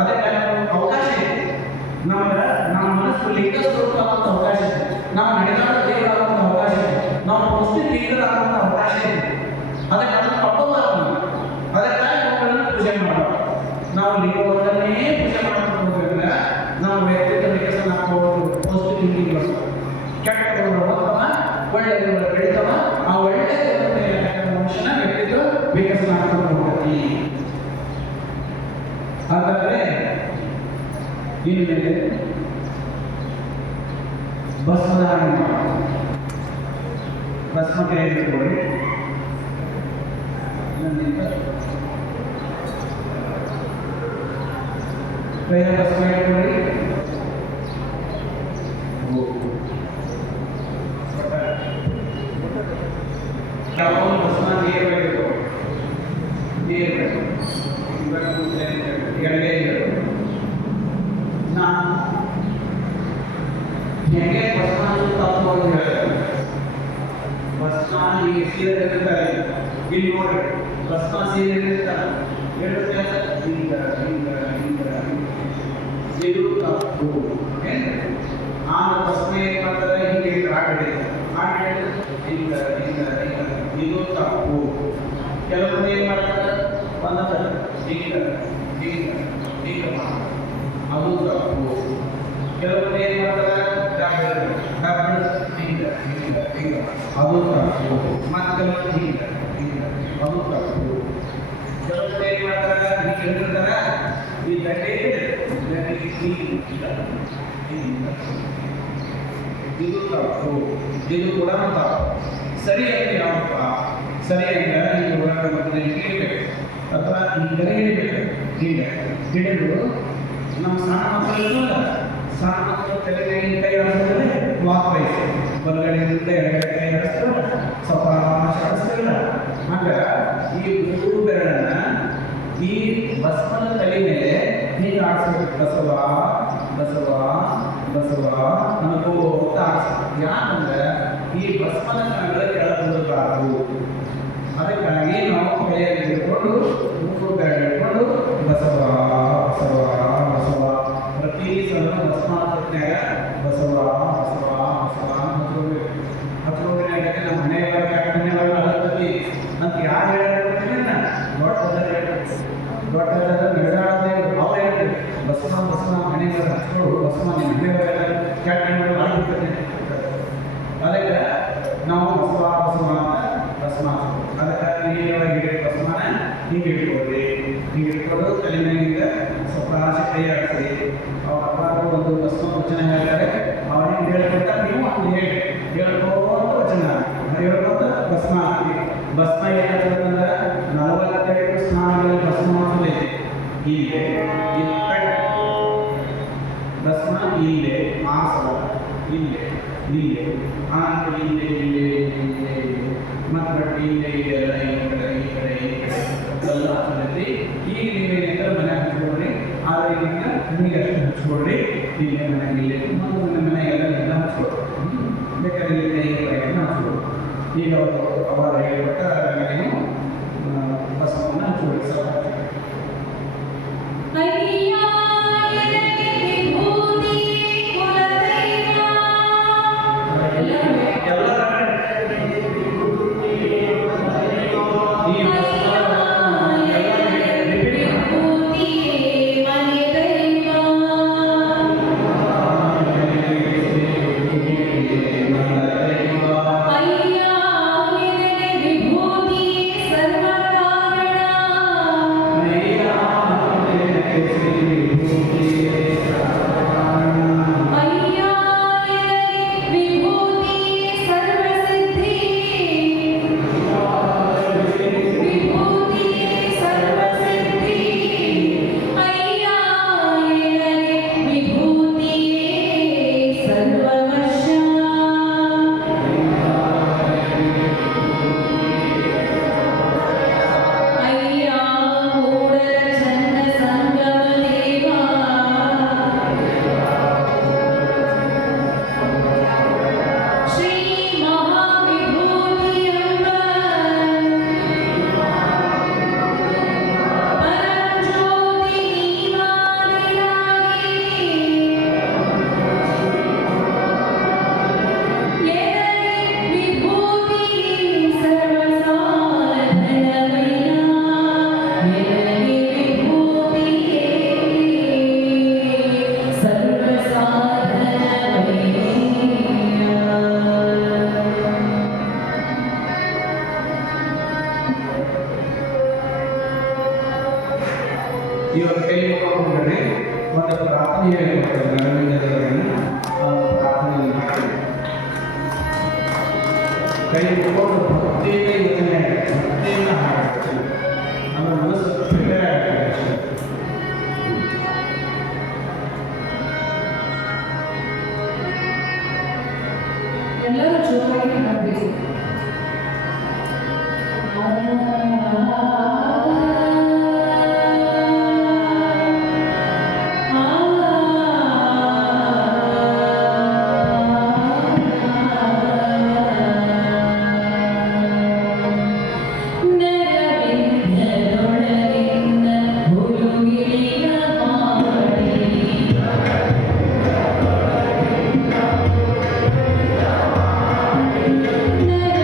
ಅದಕ್ಕೆ ಅವಕಾಶ ಇದೆ. ನಮ್ಮ ಮನಸ್ಸು ಲಿಂಗ ಸ್ವರೂಪ ಆಗುವಂಥ ಅವಕಾಶ ಇದೆ. ನಾವು ನಡೆದಾಡ ದೇವರಾಗುವಂಥ ಅವಕಾಶ ಇದೆ. ನಾವು ಪೌಷ್ಟಿಕ ಲಿಂಗರಾಗುವಂಥ ಅವಕಾಶ ಇದೆ. ಅದಕ್ಕೆ ಅದನ್ನು ತಪ್ಪಬಾರದು. ಅದಕ್ಕಾಗಿ ಅವುಗಳನ್ನು ಪೂಜೆ ಮಾಡಬಾರ್ದು. ನಾವು ಲಿಂಗವನ್ನೇ ಪೂಜೆ ಮಾಡ್ಕೊಂಡು ಹೋಗಿದ್ರೆ ನಾವು ವ್ಯಕ್ತಿತ್ವ ವಿಕಸನ ಆಗ್ಬೋದು. ಪೌಷ್ಟಿಕ ಲಿಂಗಿಗಳು ಕೆಟ್ಟ ಓದ್ತವ, ಒಳ್ಳೆ ಬೆಳಿತವ. ಆ ಒಳ್ಳೆ ಮನುಷ್ಯನ ವ್ಯಕ್ತಿತ್ವ ವಿಕಸನ ಆಗ್ಕೊಂಡು ಹೋಗ್ತೀವಿ. ಹಾಗಾದರೆ ಇನ್ಮೇಲೆ ಭಸ್ಮಧಾರಣೆ ಭಸ್ಮ ಕೈಯಲ್ಲಿ ಇಟ್ಕೊಳ್ಳಿ. ಕೈಯ ಭಸ್ಮ ಇಟ್ಕೊಳ್ಳಿ. ಯಾವಾಗ ಭಸ್ಮ ನೀರು ಬೇಕು, ನೀರು ಬೇಕು. ಎಡಗೈ ನಾನು ಹೇಗೆ ಭಸ್ಮ ತತ್ವವನ್ನು ಹೇಳ್ತೇನೆ. ಭಸ್ಮ ಈ ಸೀರೆ ಇರ್ತಾರೆ. ಇಲ್ಲಿ ನೋಡ್ರಿ ಭಸ್ಮ ಸೀರೆ ಇರ್ತಾರೆ. ಇದು ತಪ್ಪು. ಆಗ ಭಸ್ಮ ಏನ್ ಮಾಡ್ತಾರೆ? ಹೀಗೆ ಆಟ ಇದು ತಪ್ಪು. ಕೆಲವೊಂದು ಏನ್ ಮಾಡ್ತಾರೆ? ಒಂದ ಹಿಂಗ ಹಿಂಗ ಹಿಂಗ ಅದು ತಪ್ಪು. ಕೆಲವರು ಏನು ಮಾಡ್ತಾರೆ, ಡಬಲ್ ಹಿಂಗೆ ಹಿಂಗೆ ಹಿಂಗೆ, ಅದು ತಪ್ಪು. ಮತ್ತೆ ಕೆಲವರು ಹಿಂಗೆ ಹಿಂಗೆ, ಅದು ತಪ್ಪು. ಕೆಲವರು ಏನು ಮಾಡ್ತಾರೆ, ಹಿಂಗೆ ಹೇಳ್ತಾರೆ, ಈ ದಂಡೆ ಇದು ತಪ್ಪು, ಇದು ಕೂಡ ತಪ್ಪು. ಸರಿ ಅಂತ ಯಾವಪ್ಪ? ಸರಿ ಅಂತ ಈಗ ಒಳಗಡೆ ಹಿಡಿಬೇಕು ಅಥವಾ ಹಿಂಗಡೆ ಹಿಡಿಬೇಕು. ಹೀಗೆ ಹಿಡಿದು ನಮ್ಮ ಸಣ್ಣ ಮಕ್ಕಳಿಲ್ಲ, ಸಣ್ಣ ಮಕ್ಕಳು ತೆಲೆಗೆ ಕೈ ಆಡಿಸಿದ್ರೆ ಕ್ಲಾಕ್ ವೈಸ್ ಬಲಗಡೆಯಿಂದ ಎಡಗಡೆ ಕೈ ಆಡಿಸ್ತಾರೆ, ಸ್ವಲ್ಪ ಆಡಿಸ್ತಿಲ್ಲ. ಆಗ ಈ ಮೂರು ಬೆರಳನ್ನ ಈ ಭಸ್ಮದ ತಲೆ ಮೇಲೆ ಹೀಗೆ ಆಡಿಸ್ಬೇಕು. ಬಸವ ಬಸವ ಬಸವ ಅನ್ಕೋತ ಆಡಿಸ್ಬೇಕು. ಯಾಕಂದ್ರೆ ಈ ಭಸ್ಮದ ಕಣಗಳು ಕೆಳಬಾರದು. ಅದಕ್ಕಾಗಿ ನಾವು ಕೈಯಲ್ಲಿ ಹಿಡ್ಕೊಂಡು ಮೂರು ಬೆರಳು ಹಿಡ್ಕೊಂಡು ಬಸವ ಬಸವ ಬಸವ ಪ್ರತಿ ಸಲ ಭಸ್ಮಾತ್ಮಕ ಬಸವ ಬಸವ ಬಸವ ಹಚ್ಕೊಂಡ್ರೆ ನಮ್ಮ ಮನೆಯೊಳಗೆ ಅಳತಲ್ಲಿ ಅಂತ ಯಾರು ಹೇಳ್ತೀನಿ ದೊಡ್ಡ ನಡೆದಾಡದೆ ಅವ್ರು ಹೇಳ್ತೀವಿ ಬಸವ ಬಸವ ಮನೆಯೊಳಗೆ ಹಚ್ಕೊಂಡು ಬಸವ ನಿಮ್ಮ ಮನೆಯೊಳಗೆ ಕೆಟ್ಟ ಆಗಿರ್ತದೆ. ಅದಕ್ಕೆ ನಾವು ಬಸವ ಬಸವ ಭಸ್ಮ ಅದಕ್ಕೆ ನೀರೊಳಗೆ ಹಿಡಿದು ಭಸ್ಮನ ಹೀಗೆ ಇಟ್ಕೊಳ್ರಿ. ಹೀಗೆ ಇಟ್ಕೊಂಡು ತಲೆ ಮೇಲಿಂದ ಸ್ವಲ್ಪ ಆಸೆ ಕೈ ಆಡಿಸಿ ಅವ್ರ ಅಪ್ಪಾರು ಒಂದು ಭಸ್ಮ ವಚನ ಹೇಳ್ತಾರೆ. ಅವ್ರಿಗೆ ಹೇಳ್ಕೊಟ್ಟ ನೀವು ಅದು ಹೇಳಿ ಹೇಳ್ಕೋತ ವಚನ ಹೇಳ್ಕೋತ ಭಸ್ಮ ಹಾಕಿ. ಭಸ್ಮ ಏನಾಗ್ತದಂದ್ರೆ 45 ಸ್ನಾನಗಳಲ್ಲಿ ಭಸ್ಮ ಹಾಕಲೈತಿ. ಹೀಗೆ ಭಸ್ಮ ಇಲ್ಲೇ ಮಾಸವ ಇಲ್ಲೇ ಇಲ್ಲೇ ಆನಂತರ ಇಲ್ಲೇ ಇಲ್ಲೇ ಇಲ್ಲೇ ಮತ್ತು ಇಲ್ಲೇ ಇದೆಲ್ಲ ಈ ಕಡೆ ಈ ಕಡೆ ಈ ಕಡೆ ಎಲ್ಲ ಹಾಕಿದ್ರಿ. ಈಗ ನೀವೇನಿಂದ ಮನೆ ಹಚ್ಕೊಳ್ರಿ. ಆದರೆ ಈಗ ನಿಮಗೆ ಅಷ್ಟು ಹಚ್ಕೊಳ್ರಿ. ಇಲ್ಲೇ ಮನೆಗೆ ಇಲ್ಲೇ ಮತ್ತು ಮನೆಗೆಲ್ಲ ಎಲ್ಲ ಹಚ್ಕೊಳ್ರಿ. ಬೇಕಾದ್ರೆ ಇಲ್ಲೇ ಈ ಕಡೆ ಹಚ್ಕೊಳ್ರಿ. ಈಗ ಅವಾಗ ಹೇಳ್ಕೊಟ್ಟ ನೀವು ಭಸ್ಮವನ್ನು ಹಚ್ಕೊಳ್ರಿ. ಸ್ವಲ್ಪ ಇವಾಗ ಕೈ ಮುಖಂಡ್ರೆ ಒಂದು ಪ್ರಾರ್ಥನೆ ಹೇಳ್ಕೊಡ್ತಾರೆ. ನರವಿಂದ್ರವರನ್ನು ಪ್ರಾರ್ಥನೆ ಮಾಡಿ ಕೈ ಮುಖಂಡು ಭಕ್ತಿಯಿಂದ ಯೋಚನೆ ಭಕ್ತಿಯಿಂದ ಹಾಡ್ತಾರೆ. ನಮ್ಮ ಮನಸ್ಸು ಪ್ರಿಪೇರ್ ಆಗ್ತದೆ. ಎಲ್ಲರೂ ಜೋರಾಗಿ ಹಾಡಬೇಕು. Nara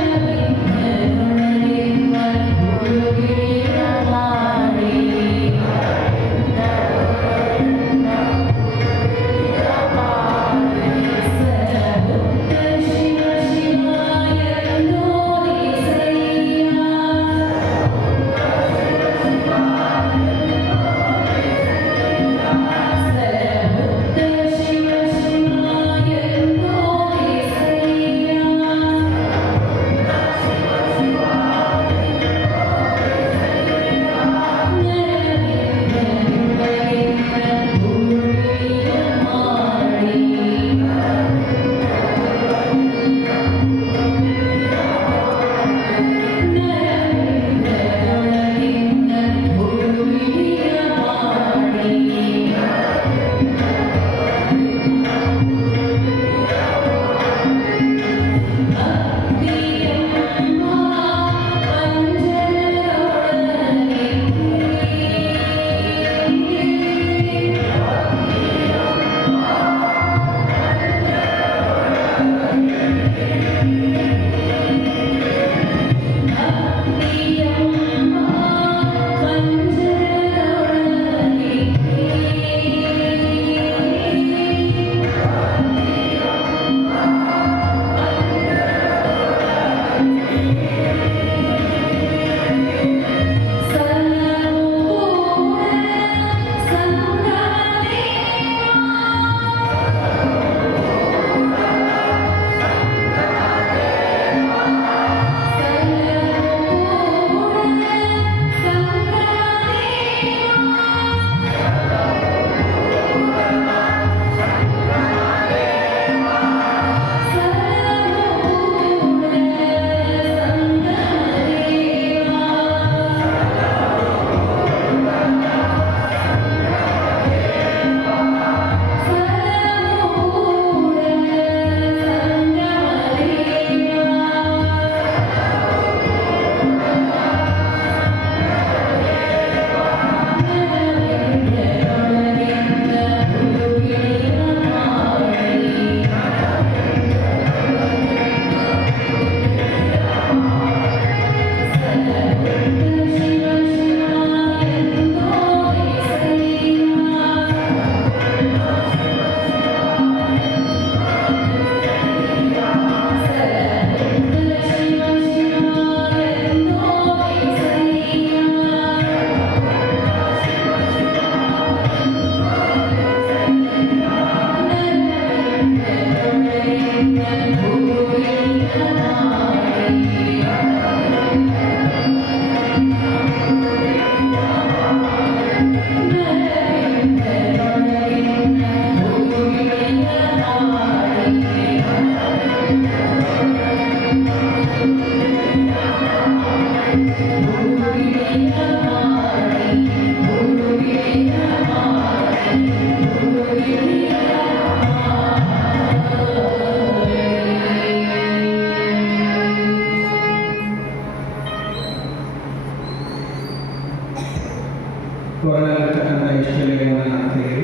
ಹೊರಗಿರ್ತಕ್ಕಂಥ ಇಷ್ಟಲಿಂಗವನ್ನು ಅಂತೀವಿ.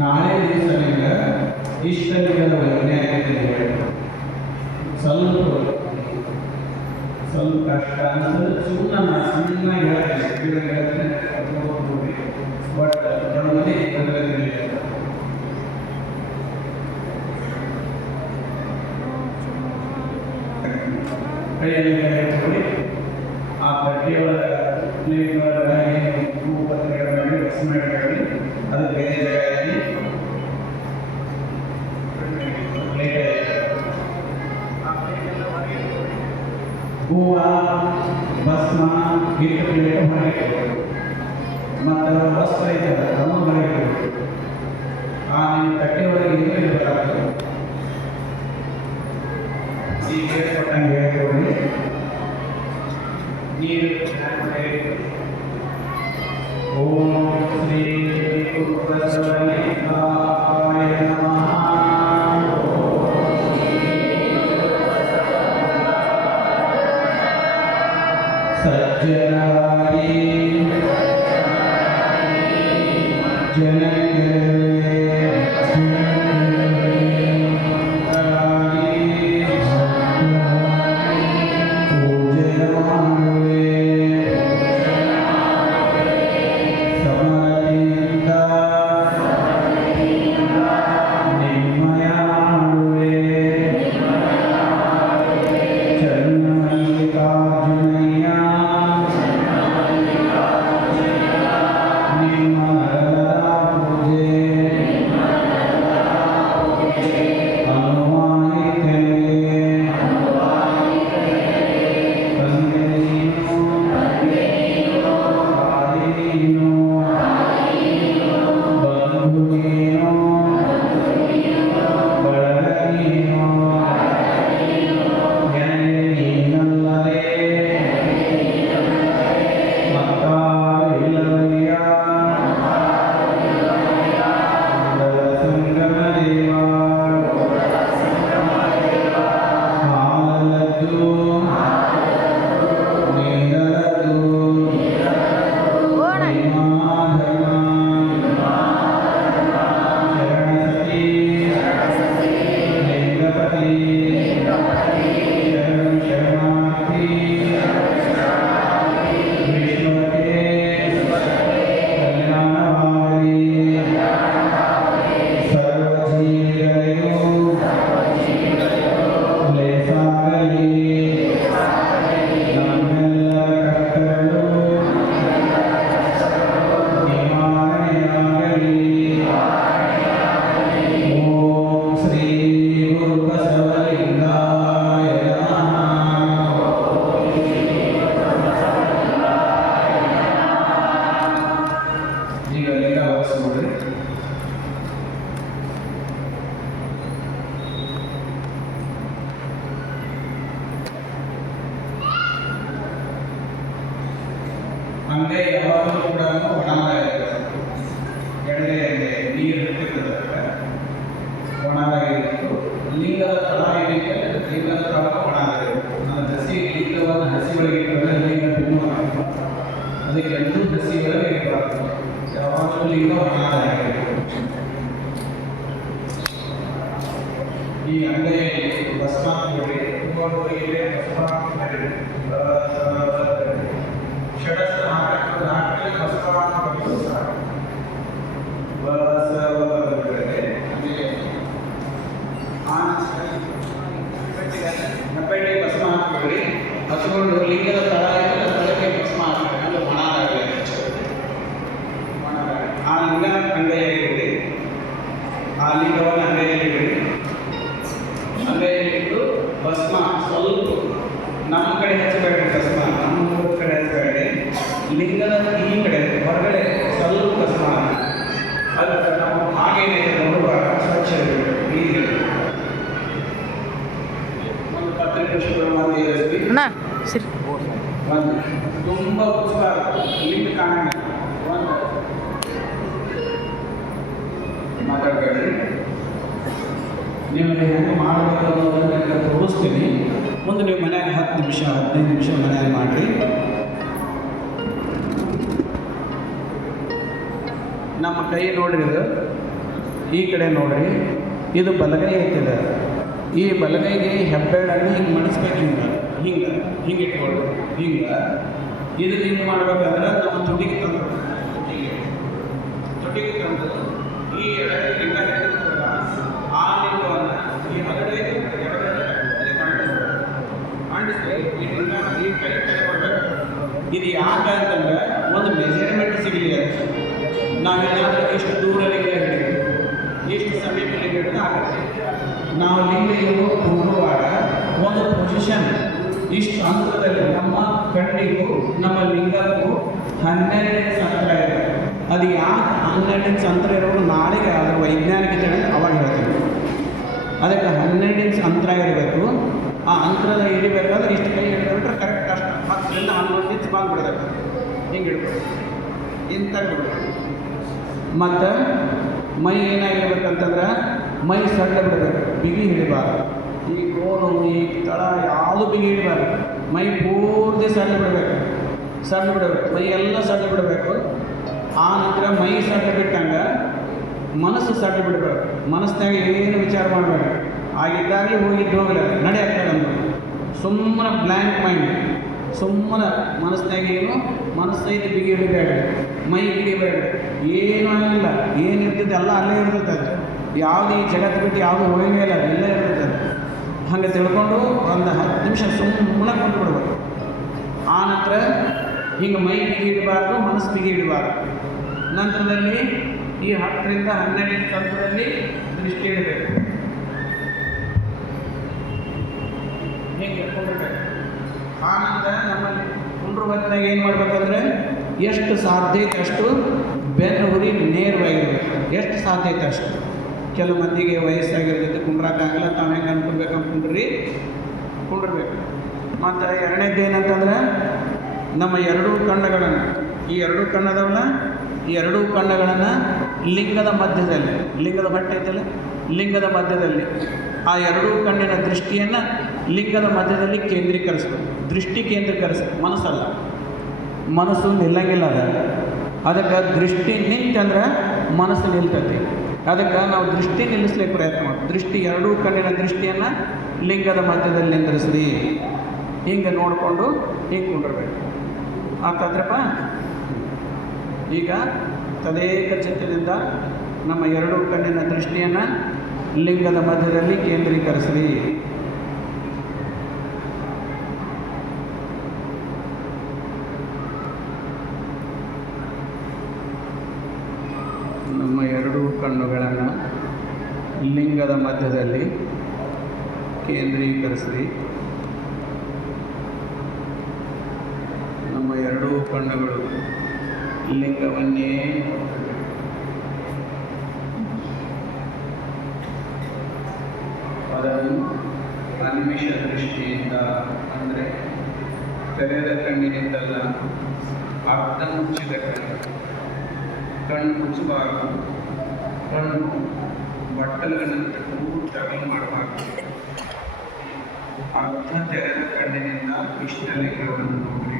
ನಾಳೆ ದಿವಸದಿಂದ ಇಷ್ಟಲಿಂಗದ ವೈಜ್ಞಾನಿಕತೆ ಹೇಳಬೇಕು. ಸ್ವಲ್ಪ ಕಷ್ಟ ಅಂದರೆ ಸುಮ್ಮನೆ ಸಣ್ಣಾಗಿ ಹೇಳ್ತೇನೆ ಬಟ್ ನಮ್ಮಲ್ಲಿ ಕೈಯಲ್ಲಿ ಹೇಳ್ಕೊಳ್ಳಿ. ಆ ಬಟ್ಟೆಯೊಳಗೆ ಹೂವು ಪತ್ರಿಕೆಗಳನ್ನು ಮಿಕ್ಸ್ ಮಾಡಿ ಅದು ಬೇರೆ ಜಾಗದಲ್ಲಿ ಹೂವು ಭಸ್ಮ ಹಿಟ್ಟು ಪ್ಲೇಟ್ ಹೊರಗೆ ಮತ್ತು ವಸ್ತ್ರ ಐತಲ್ಲ ಅದನ್ನು ಹೊರಗೆ ಆ ನಿಮ್ಮ ತಟ್ಟೆ ಒಳಗೆ ನೀರು ಇರಬೇಕಾಗ್ತದೆ. ಈಗ ಹೇಳ್ಕೊಟ್ಟಂಗೆ ಹೇಳ್ಕೊಳ್ಳಿ. ನೀರು ಓಂ ಶ್ರೀ ಗುರುಬಸವಲಿಂಗಾಯ ನಮಃ. ಸಜ್ಜನಾಯಿ ಜನಕ್ಕೆ ಹಂಗೆ ಯಾವಾಗಲೂ ಕೂಡ ಒಣಗಾಗಿರುತ್ತೆ. ಎಡಗೈಯಲ್ಲಿ ನೀರು ಇರ್ತಿರ್ತದೆ, ಒಣಗಾಗಿತ್ತು. ಲಿಂಗದ ತಳ ಏನಿದೆ, ಲಿಂಗದ ತಳ ಒಣಗಾಗಿರುತ್ತೆ. ನಾನು ಹಸಿ ಲಿಂಗವನ್ನು ಹಸಿ ಒಳಗೆ ಇಟ್ಟರೆ ಲಿಂಗ ತುಂಬ ಅದಕ್ಕೆ ಎಲ್ಲೂ ಹಸಿ ಒಳಗೆ ಇರಬಾರ್ದು. ಯಾವಾಗಲೂ ಲಿಂಗ ಒಣಗಾಗಿರುತ್ತೆ. ಈ ಅಂಗೈಯಲ್ಲಿ ಭಸ್ಮ ಕೊಡಿ, ಇದೆ ಭಸ್ಮ ಷಡಸ್ಥ ನಾಟಕದಲ್ಲಿ ಭಸ್ಮವನ್ನು ಹೆಬ್ಬೆಟ್ಟೆ ಭಸ್ಮ ಹಾಕಿಬಿಡಿ. ಹಚ್ಕೊಂಡು ಲಿಂಗದ ತಳ ಇದ್ದರೆ ತಳಕ್ಕೆ ಭಸ್ಮ ಹಾಕಬೇಕು. ಅದು ಒಣಗಾಗಲಿ. ಆ ಲಿಂಗ ಅಂಗೈಯಲ್ಲಿ ಇಡಿ. ಆ ಲಿಂಗವನ್ನು ಅಂಗೈಯಲ್ಲಿ ಇಡಿ. ಅಂಗೈಯಲ್ಲಿ ಇಟ್ಟು ಭಸ್ಮ ಸ್ವಲ್ಪ ನಮ್ಮ ಕಡೆ ಹಚ್ಚಬೇಡಿ. ಭಸ್ಮ ನಮ್ಮ ಕಡೆ ಹಚ್ಚಬೇಡಿ. ಲಿಂಗದ ಈ ಕಡೆ ಹೊರಗಡೆ ಸ್ವಲ್ಪ ಭಸ್ಮ ಅದಕ್ಕೆ ನಾವು ಹಾಗೇನೆ ನೋಡುವ ಸ್ವಚ್ಛ ಇರಬೇಕು. ನೀರು ಒಂದು ಪತ್ರಿಕೆ ಶುರು ಮಾಡಿ ಒಂದು ತುಂಬ ಪುಷ್ಪ ಲಿಂಗ ಕಾಣ ಒಂದು ಮಾತಾಡ ನಿಮಗೆ ಹೆಂಗೆ ಮಾಡಬೇಕು ಅನ್ನೋದನ್ನು ತೋರಿಸ್ತೀನಿ. ಮುಂದೆ ನೀವು ಮನ್ಯಾಗ 10 ನಿಮಿಷ 15 ನಿಮಿಷ ಮನ್ಯಾಗ ಮಾಡಿರಿ. ನಮ್ಮ ಕೈ ನೋಡ್ರಿ, ಇದು ಈ ಕಡೆ ನೋಡ್ರಿ, ಇದು ಬಲಗೈ ಐತಿದೆ. ಈ ಬಲಗೈಗೆ ಹೆಬ್ಬೆರಳನ್ನು ಹಿಂಗೆ ಮಡಿಸ್ಬೇಕು, ಹಿಂಗೆ ಇಟ್ಕೊಳ್ರಿ. ಇದು ಹಿಂಗೆ ಮಾಡ್ಬೇಕಾದ್ರೆ ನಮ್ಮ ತುಟಿಗೆ ತಂದು ಈ ಎಡಗೈ ಲಿಂಗ ಹಿಡಿದಿರ್ತಲ್ಲ, ಆ ಲಿಂಗವನ್ನು ಈ ಬಲಗೈಗೆ ಅಂಟಿಸ್ಬೇಕು. ಈ ಲಿಂಗ ಈ ಕೈ ಕೊಡಬೇಕು. ಇದು ಯಾಕೆ ಅಂತಂದ್ರೆ ಒಂದು ಮೆಜರ್ಮೆಂಟ್ ಸಿಗಲಿ ಅಂತ. ನಾವೇನಾದರೂ ಇಷ್ಟು ದೂರ ಲಿಂಗ ಹಿಡಿದು ಇಷ್ಟು ಸಮೀಪ ಲಿಂಗ ಹಿಡಿದು ಆಗುತ್ತೆ. ನಾವು ಲಿಂಗ ಇವು ಕೂಡುವಾಗ ಒಂದು ಪೊಸಿಷನ್ ಇಷ್ಟು ಅಂತರದಲ್ಲಿ ನಮ್ಮ ಕಣ್ಣಿಗೂ ನಮ್ಮ ಲಿಂಗಕ್ಕೂ 12 ಇಂಚ್ ಅಂತರ ಇದೆ. ಅದು ಯಾಕೆ 12 ಇಂಚ್ ಅಂತರ ಇರೋದು ನಾಳೆಗೆ ಅದರ ವೈಜ್ಞಾನಿಕ ತಿಳಿದು ಅವಾಗ ಹೇಳ್ತೀವಿ. ಅದಕ್ಕೆ 12 ಇಂಚ್ ಅಂತರ ಇರಬೇಕು. ಆ ಅಂತರದ ಹಿಡಿಬೇಕಾದ್ರೆ ಇಷ್ಟು ಕೈ ಹಿಡಿದ್ರೆ ಕರೆಕ್ಟ್ ಕಷ್ಟ. 10 ರಿಂದ 11 ಇಂಚ್ ಬಂದ್ಬಿಡಬೇಕು. ಹಿಂಗೆ ಇಡ್ಬೇಕು, ಇಂಥ ಬಿಡಬೇಕು. ಮತ್ತು ಮೈ ಏನಾಗಿರ್ಬೇಕಂತಂದ್ರೆ ಮೈ ಸಣ್ಣ ಬಿಡಬೇಕು, ಬಿಗಿ ಹಿಡಿಬಾರ್ದು. ಈ ಗೋಲು ಈ ತಳ ಯಾವುದು ಬಿಗಿ ಹಿಡಿಬಾರ್ದು. ಮೈ ಪೂರ್ತಿ ಸಣ್ಣ ಬಿಡಬೇಕು. ಮೈ ಎಲ್ಲ ಸಣ್ಣ ಬಿಡಬೇಕು. ಆ ನಂತರ ಮೈ ಸಣ್ಣ ಬಿಟ್ಟಂಗೆ ಮನಸ್ಸು ಸಣ್ಣ ಬಿಡಬೇಕು. ಮನಸ್ಸಿನಾಗ ಏನು ವಿಚಾರ ಮಾಡಬೇಕು. ಆಗಿದ್ದಾಗಲೇ ಹೋಗಿದ್ದು ಹೋಗಲ್ಲ, ನಡೆಯಾಗ್ತದೆ. ಸುಮ್ಮನೆ ಬ್ಲ್ಯಾಂಕ್ ಮೈಂಡ್, ಸುಮ್ಮನೆ ಮನಸ್ಸಿನಾಗ ಏನು ಮನಸ್ಸೈದು ಬಿಗಿ ಹಿಡಿಬೇಡ, ಮೈ ಹಿಡಿಬೇಡ, ಏನೂ ಆಗಿಲ್ಲ. ಏನಿರ್ತದೆ ಎಲ್ಲ ಅಲ್ಲೇ ಇರ್ತದೆ. ಯಾವುದು ಈ ಜಗತ್ತು ಬಿಟ್ಟು ಯಾವುದು ಹೋಗಂಗೇ ಇಲ್ಲ, ಎಲ್ಲ ಇರ್ತದೆ. ಹಾಗೆ ತಿಳ್ಕೊಂಡು ಒಂದು 10 ನಿಮಿಷ ಸುಮ್ಮನೆ ಕುಂತ್ಬಿಡ್ಬೇಕು. ಆ ನಂತರ ಹಿಂಗೆ ಮೈ ಬಿಗಿ ಇಡಬಾರ್ದು, ಮನಸ್ಸು ಬಿಗಿ ಇಡಬಾರ್ದು. ನಂತರದಲ್ಲಿ ಈ 10 ರಿಂದ 12 ಇಂಚ್ ಅಂತರದಲ್ಲಿ ದೃಷ್ಟಿ ಇಡಬೇಕು. ಹಿಂಗೆ ಕುಂಡಿರ್ಬೇಕು. ಆ ನಂತರ ನಮ್ಮಲ್ಲಿ ಕುಂಡ್ರ ಹೊತ್ತಿನಾಗ ಏನು ಮಾಡಬೇಕಂದ್ರೆ ಎಷ್ಟು ಸಾಧ್ಯ ಐತೆ ಅಷ್ಟು ಬೆನ್ನು ಹುರಿ ನೇರವಾಗಿರ್ಬೇಕು. ಎಷ್ಟು ಸಾಧ್ಯ ಐತೆ ಅಷ್ಟು. ಕೆಲವು ಮಂದಿಗೆ ವಯಸ್ಸಾಗಿರ್ತೈತೆ, ಕುಂಡ್ರಾಕಾಗಲ್ಲ, ತಾವು ಹೆಂಗೆ ಅನ್ಕೊಳ್ಬೇಕು ಕುಂಡಿರ್ಬೇಕು. ಮತ್ತು ಎರಡನೇದು ಏನಂತಂದ್ರೆ ನಮ್ಮ ಎರಡೂ ಕಣ್ಣುಗಳನ್ನು, ಈ ಎರಡೂ ಕಣ್ಣದವನ್ನ ಈ ಎರಡೂ ಕಣ್ಣುಗಳನ್ನು ಲಿಂಗದ ಮಧ್ಯದಲ್ಲಿ, ಲಿಂಗದ ಹೊಟ್ಟೆ ಐತಲ್ಲ, ಲಿಂಗದ ಮಧ್ಯದಲ್ಲಿ ಆ ಎರಡೂ ಕಣ್ಣಿನ ದೃಷ್ಟಿಯನ್ನು ಲಿಂಗದ ಮಧ್ಯದಲ್ಲಿ ಕೇಂದ್ರೀಕರಿಸ್ಬೇಕು. ದೃಷ್ಟಿ ಕೇಂದ್ರೀಕರಿಸ್ಬೇಕು, ಮನಸ್ಸಲ್ಲ. ಮನಸ್ಸು ನಿಲ್ಲಂಗಿಲ್ಲ. ಅದಕ್ಕೆ ದೃಷ್ಟಿ ನಿಂತಂದ್ರೆ ಮನಸ್ಸು ನಿಲ್ತೈತಿ. ಅದಕ್ಕೆ ನಾವು ದೃಷ್ಟಿ ನಿಲ್ಲಿಸ್ಲಿಕ್ಕೆ ಪ್ರಯತ್ನ ಮಾಡಿ. ದೃಷ್ಟಿ ಎರಡೂ ಕಣ್ಣಿನ ದೃಷ್ಟಿಯನ್ನು ಲಿಂಗದ ಮಧ್ಯದಲ್ಲಿ ನಿಂದ್ರಿಸ್ರಿ. ಹಿಂಗೆ ನೋಡಿಕೊಂಡು ಹಿಂಗೆ ಕುಂಡಿರ್ಬೇಕು. ಆಗ್ತದ್ರಪ್ಪ. ಈಗ ತದೇಕ ಚಿತ್ತದಿಂದ ನಮ್ಮ ಎರಡೂ ಕಣ್ಣಿನ ದೃಷ್ಟಿಯನ್ನು ಲಿಂಗದ ಮಧ್ಯದಲ್ಲಿ ಕೇಂದ್ರೀಕರಿಸ್ರಿ. ನಮ್ಮ ಎರಡೂ ಕಣ್ಣುಗಳನ್ನು ಲಿಂಗದ ಮಧ್ಯದಲ್ಲಿ ಕೇಂದ್ರೀಕರಿಸ್ರಿ. ನಮ್ಮ ಎರಡೂ ಕಣ್ಣುಗಳು ಲಿಂಗವನ್ನೇ ಅದನ್ನು ಅನ್ಮಿಷ ದೃಷ್ಟಿಯಿಂದ, ಅಂದರೆ ತೆರೆದ ಕಣ್ಣಿನಿಂದಲ್ಲ, ಅರ್ಧ ಮುಚ್ಚಿದ ಕಣ್ಣು ಮುಚ್ಚಬಾರದು. ಕಣ್ಣು ಬಟ್ಟಲುಗಳಂತೆ ಪೂರ್ತಿ ಮಾಡಬಾರದು. ಅರ್ಧ ತೆರೆದ ಕಣ್ಣಿನಿಂದ ಇಷ್ಟಲಿಂಗವನ್ನು ನೋಡ್ರಿ.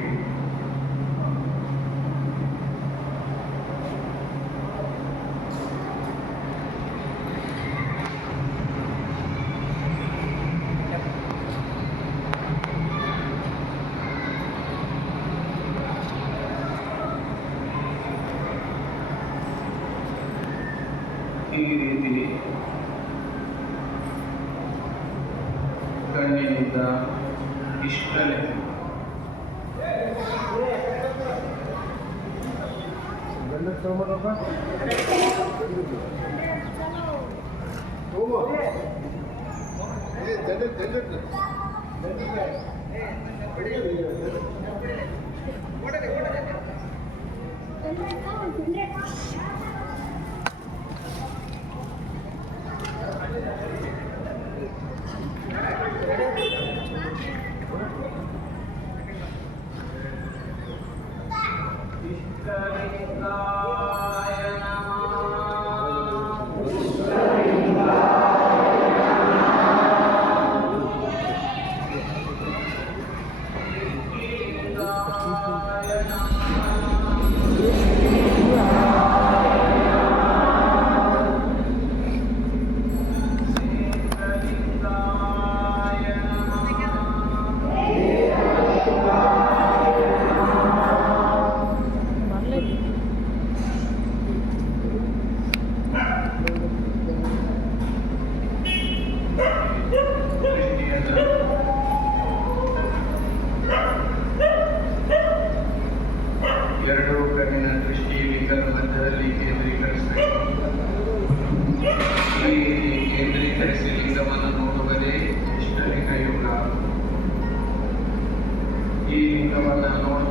ಈ ರೀತಿ ಕಣ್ಣಿನಿಂದ ಇಷ್ಟಲಿಂಗ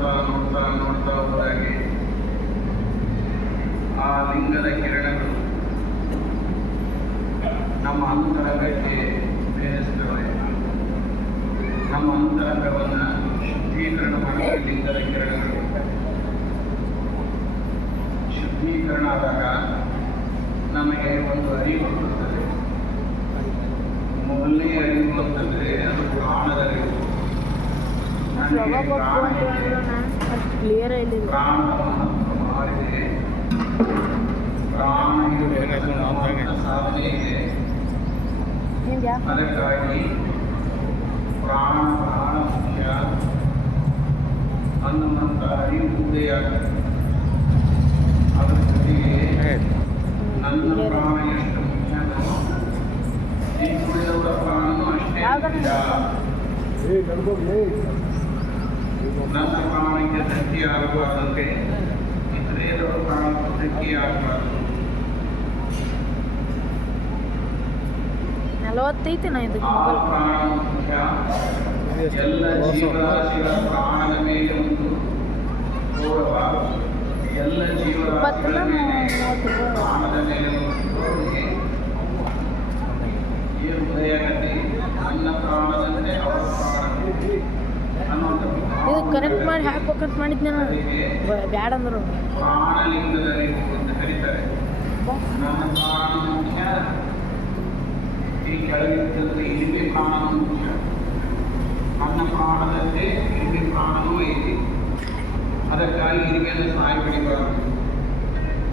ನೋಡ್ತಾ ಹೋದಾಗೆ ಆ ಲಿಂಗದ ಕಿರಣಗಳು ನಮ್ಮ ಅಂತರಂಗಕ್ಕೆ ಸೇರಿಸ್ತವೆ. ನಮ್ಮ ಅಂತರಂಗವನ್ನು ಶುದ್ಧೀಕರಣ ಮಾಡುವ ಲಿಂಗದ ಕಿರಣಗಳು ಶುದ್ಧೀಕರಣ ಆದಾಗ ನಮಗೆ ಒಂದು ಅರಿವು ಬರುತ್ತದೆ. ಮೊದಲನೇ ಅರಿವು ಅಂತಂದರೆ ಅದು ಪ್ರಾಣದ ಅರಿವು. ಪ್ರಾಣದ ಮಹತ್ವ ಮಾರಿದೆ. ಪ್ರಾಣ ಸಾಧನೆ ಇದೆ. ಅದಕ್ಕಾಗಿ ಪ್ರಾಣ ಪ್ರಾಣ ಮುಖ್ಯ ಅನ್ನುವಂಥ ಅರಿವು ಕೂಡೆಯಾಗುತ್ತೆ. ಅದರ ಜೊತೆಗೆ ನನ್ನ ಪ್ರಾಣ ಎಷ್ಟು ಮುಖ್ಯನೋ ಈ ಕುಡಿದವರ ಪ್ರಾಣನೂ ಅಷ್ಟೇ ಮುಖ್ಯ. ನನ್ನ ಪ್ರಾಣಕ್ಕೆ ಧಕ್ಕೆ ಆಗಬಾರ್ದಂತೆ ಇತರೇರವರ ಪ್ರಾಣಕ್ಕೂ ಧಕ್ಕೆ ಆಗಬಾರ್ದು. 45 ಆ ಪ್ರಾಣ ಮುಖ್ಯ. ಎಲ್ಲ ಜೀವರಾಶಿಗಳ ಪ್ರಾಣದ ಮೇಲೆ ಒಂದು ಗೌರವ, ಎಲ್ಲ ಜೀವರಾಶಿಗಳ ಮೇಲೆ ಪ್ರಾಣದ ಮೇಲೆ ಒಂದು ಗೌರವಿಗೆ ಏನು ಉದಯಗತಿ ನನ್ನ ಪ್ರಾಣದಂತೆ ಅವರ ಪ್ರಾಣ ಅನ್ನುವಂಥ ಇದು ಕರೆಕ್ಟ್ ಮಾಡಿ ಹಾಕ್ಬೇಕಂತ ಮಾಡಿದ್ನ ಬ್ಯಾಡ ಅಂದರು. ಪ್ರಾಣಲಿಂಗದ ಅಂತ ಕರೀತಾರೆ. ನನ್ನ ಪ್ರಾಣ ಮುಖ್ಯ. ಈ ಕೆಳಗಿರ್ತಂದ್ರೆ ಇರುವೆ ಪ್ರಾಣ ಮುಖ್ಯ. ನನ್ನ ಪ್ರಾಣದಂತೆ ಇರುವೆ ಪ್ರಾಣನೂ ಐತಿ. ಅದಕ್ಕಾಗಿ ಇರುವೆಯನ್ನು ಸಹಾಯ ಪಡಿಬಾರದು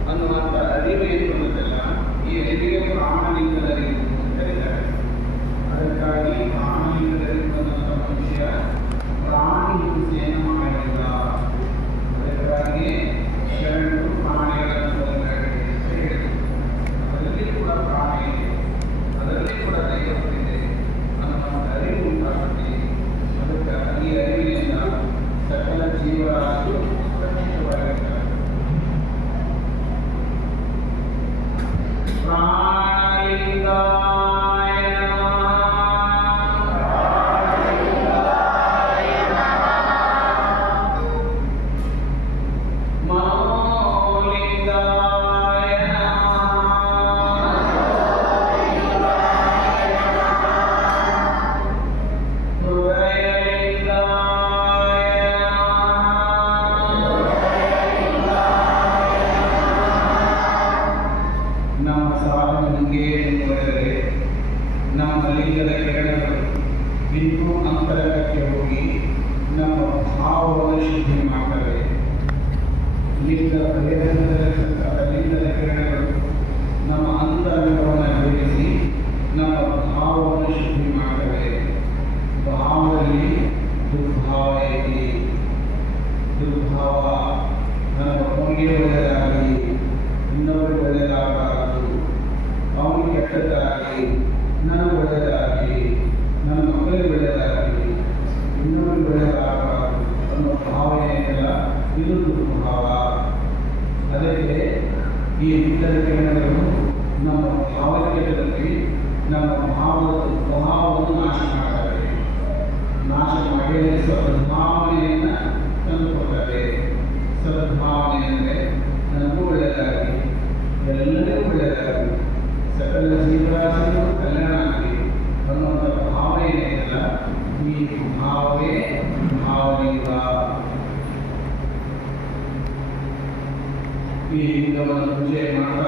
ಅನ್ನುವಂಥ ಅರಿವು ಏನು ಬರುತ್ತಲ್ಲ, ಈ ಅರಿವಿಗೆ ಪ್ರಾಣಲಿಂಗದ ಅರಿವು ಅಂತ ಕರೀತಾರೆ. ಅದಕ್ಕಾಗಿ ಪ್ರಾಣಲಿಂಗದ ಅರಿವು ಬಂದಂಥ ಮನುಷ್ಯ ಪ್ರಾಣಿ ಹಿಂಸೆಯನ್ನು ಮಾಡಿಲ್ಲ. ಅದಕ್ಕಾಗಿ ಶರಣರು ಪ್ರಾಣಿಗಳನ್ನು ಹೇಳಿದರು. ಅದರಲ್ಲಿ ಕೂಡ ಪ್ರಾಣಿ ಇದೆ, ಅದರಲ್ಲಿ ಕೂಡ ದೈವವಿದೆ ಅನ್ನುವಂಥ ಅರಿವು ಉಂಟಾಗುತ್ತೆ. ಅದಕ್ಕೆ ಈ ಅರಿವಿನಿಂದ ಸಕಲ ಜೀವರಾಶಿಗಳು ಸುರಕ್ಷಿತವಾಗಿರ್ತವೆ. ಪ್ರಾಣಲಿಂಗಾಯ ಮನೋಲಿಂಗಾಯ ನಮ್ಮ ಸಾಧನೆ ಮುಂದೆ ಮುಂದುವರೆದರೆ ನಮ್ಮ ಲಿಂಗದ ಕಿರಣಗಳು ಇನ್ನೂ ಅಂತರಂಗಕ್ಕೆ ಹೋಗಿ ನಮ್ಮ ಭಾವವನ್ನು ಶುದ್ಧಿ ಮಾಡ್ತವೆ. ಲಿಂಗದ ಕಿರಣಗಳು ನಮ್ಮ ಅಂತರಂಗವನ್ನು ಬೆಳೆಸಿ ನಮ್ಮ ಭಾವವನ್ನು ಶುದ್ಧಿ ಮಾಡ್ತವೆ. ಭಾವದಲ್ಲಿ ದುರ್ಭಾವ ಐತಿ. ದುರ್ಭಾವ ನನ್ನ ಒಬ್ಬನಿಗೆ ಒಳ್ಳೆಯದಾಗಲಿ, ಇನ್ನೊಬ್ಬರಿಗೆ ಒಳ್ಳೆಯದಾಗಬಾರದು, ಅವನಿಗೆ ಕೆಟ್ಟದ್ದಾಗಲಿ, ನನಗೆ ಒಳ್ಳೆಯದಾಗಲಿ, ನನ್ನ ಮಕ್ಕಳಿಗೆ ಒಳ್ಳೆಯದಾಗಲಿ, ಇನ್ನೊಬ್ಬರಿಗೆ ಒಳ್ಳೆಯದಾಗಬಾರದು ಅನ್ನೋ ಭಾವ ಏನಿಲ್ಲ, ಇದು ದುರ್ಭಾವ. ಅದಕ್ಕೆ ಈ ಲಿಂಗದ ಕಿರಣಗಳು ನಮ್ಮ ಭಾವನೆಗಳಲ್ಲಿ ನಮ್ಮ ಭಾವವನ್ನು ನಾಶ ಮಾಡ್ತವೆ. ನಾಶ ಮಾಡಿ ಸದ್ಭಾವನೆಯನ್ನು ತಂದುಕೊಳ್ತವೆ. ಸದ್ಭಾವನೆ ಅಂದರೆ ನನಗೂ ಒಳ್ಳೆಯದಾಗಲಿ, ಎಲ್ಲರಿಗೂ ಒಳ್ಳೆಯದಾಗಲಿ, ಸಕಲ ಜೀವರಾಶಿಗೂ ಕಲ್ಯಾಣ ಆಗಲಿ ಅನ್ನುವಂಥ ಭಾವ ಏನಿಲ್ಲ, ಈ ಭಾವವೇ ಭಾವಲಿಂಗ. ಈ ಲಿಂಗವನ್ನು ಪೂಜೆ ಮಾಡ್ತಾ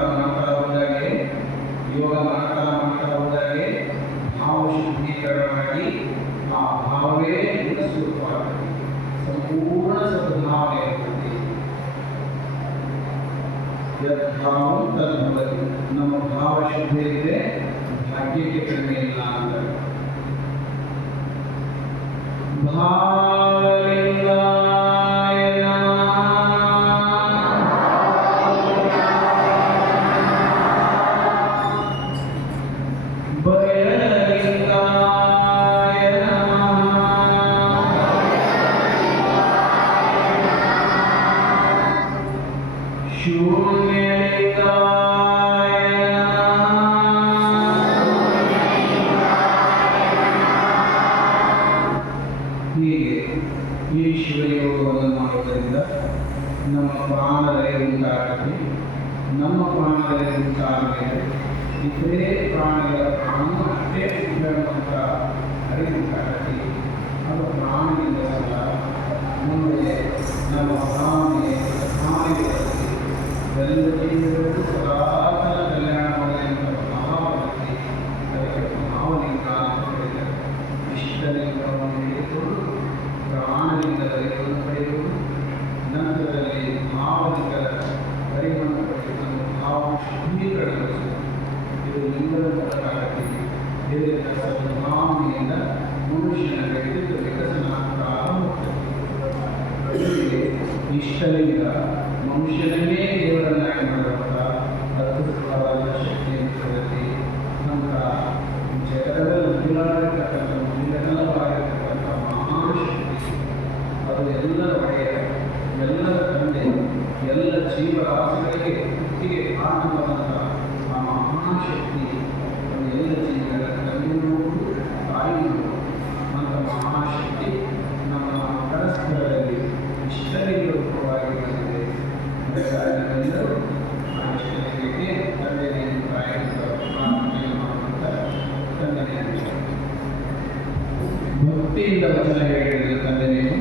ಹೋದಾಗೆ, ಯೋಗ ಮಾಡ್ತಾ ಹೋದಾಗೆ ಭಾವ ಶುದ್ಧೀಕರಣವಾಗಿ ಆ ಭಾವವೇ ಲಿಂಗ ಸ್ವರೂಪವಾಗುತ್ತದೆ. ಸಂಪೂರ್ಣ ಸದ್ಭಾವನೆ ಇರುತ್ತದೆ. ಯದ್ಭಾವ ತದ್ಭವತಿ. ನಮ್ಮ ಭಾವ ಶುದ್ಧ ಇದ್ದರೆ ಭಾಗ್ಯಕ್ಕೆ ಕಡಿಮೆ ಇಲ್ಲ ಅಂತ. ಭಾವಲಿಂಗಾಯ ನಮಃ. ಪ್ರಾಣಿಗೆ ಇತರೆ ಪ್ರಾಣಿಗಳ ಪ್ರಾಣ ಅಷ್ಟೇ ಅಂತ ಅರಿವುಂಟಾಗಲಿ. ಅದು ಪ್ರಾಣಿಯಿಂದಲ್ಲ, ಮುಂದೆ ನಮ್ಮ ಭಾವನೆಗಳಲ್ಲಿ ಎಲ್ಲ ಜೀವಿಗಳು ಸದಾಕಾಲ ಕಲ್ಯಾಣವಾಗಲಿ ಅಂತ ಮಹಾಭಕ್ತಿ ಅದಕ್ಕೆ ಭಾವಲಿಂಗ ಅಂತ ಹೇಳಿದ್ದಾರೆ. ಇಷ್ಟಲಿಂಗವನ್ನು ಹಿಡಿದುಕೊಂಡು ಪ್ರಾಣಲಿಂಗದಲ್ಲಿ ಪಡೆಯುವುದು, ನಂತರದಲ್ಲಿ ಭಾವಲಿಂಗದ ಪರಿಮನ್ನು ಪಡೆಯುವುದು, ಭಾವ ಶುದ್ಧೀಕರಣಗೊಳಿಸುವುದು. ಇದು ಲಿಂಗದ ಮೂಲಕ ಬೇರೆ ಭಾವನೆಯಿಂದ ಮನುಷ್ಯನ ವ್ಯಕ್ತಿತ್ವ ವಿಕಸನ ಪ್ರಾರಂಭವಾಗುತ್ತದೆ. ಇಷ್ಟಲಿಂಗ ಮನುಷ್ಯನನ್ನೇ ದೇವರನ್ನಾಗಿ ಮಾಡುವಂಥ ಅದ್ಭುತವಾದ ಶಕ್ತಿಯನ್ನು ಪಡೆದಿ ನಂತರ ಜಗದಲ್ಲಿ ಉಳಿಲಾಗಿರ್ತಕ್ಕಂಥ ವಿಲಕಲವಾಗಿರ್ತಕ್ಕಂಥ ಮಹಾಶಕ್ತಿ, ಅದು ಎಲ್ಲರ ಒಡೆಯ, ಎಲ್ಲರ ತಂದೆ, ಎಲ್ಲ ಜೀವರಾಶಿಗಳಿಗೆ ಹುಟ್ಟಿಗೆ ಕಾರಣವಾದಂಥ ಆ ಮಹಾಶಕ್ತಿ ಅದು ಎಲ್ಲ ಜೀವಗಳ ತಂದೆಯೂ ತಾಯಿಯೂ ಅಂತ ಮಹಾಶಕ್ತಿ ನಮ್ಮ ಪರಸ್ಪರದಲ್ಲಿ ಇಷ್ಟಲಿಂಗ ರೂಪವಾಗಿರುತ್ತದೆ. ಎಲ್ಲರೂ ಆ ಇಷ್ಟಲಿಂಗಕ್ಕೆ ತಂದೆಯ ತಾಯಿಯ ಪ್ರಾರ್ಥನೆಯನ್ನು ಮಾಡುವಂಥ ತಂದೆಯ ಭಕ್ತಿಯಿಂದ ವಚನ ಹೇಳಿದ ತಂದೆಯು ತಂದೆ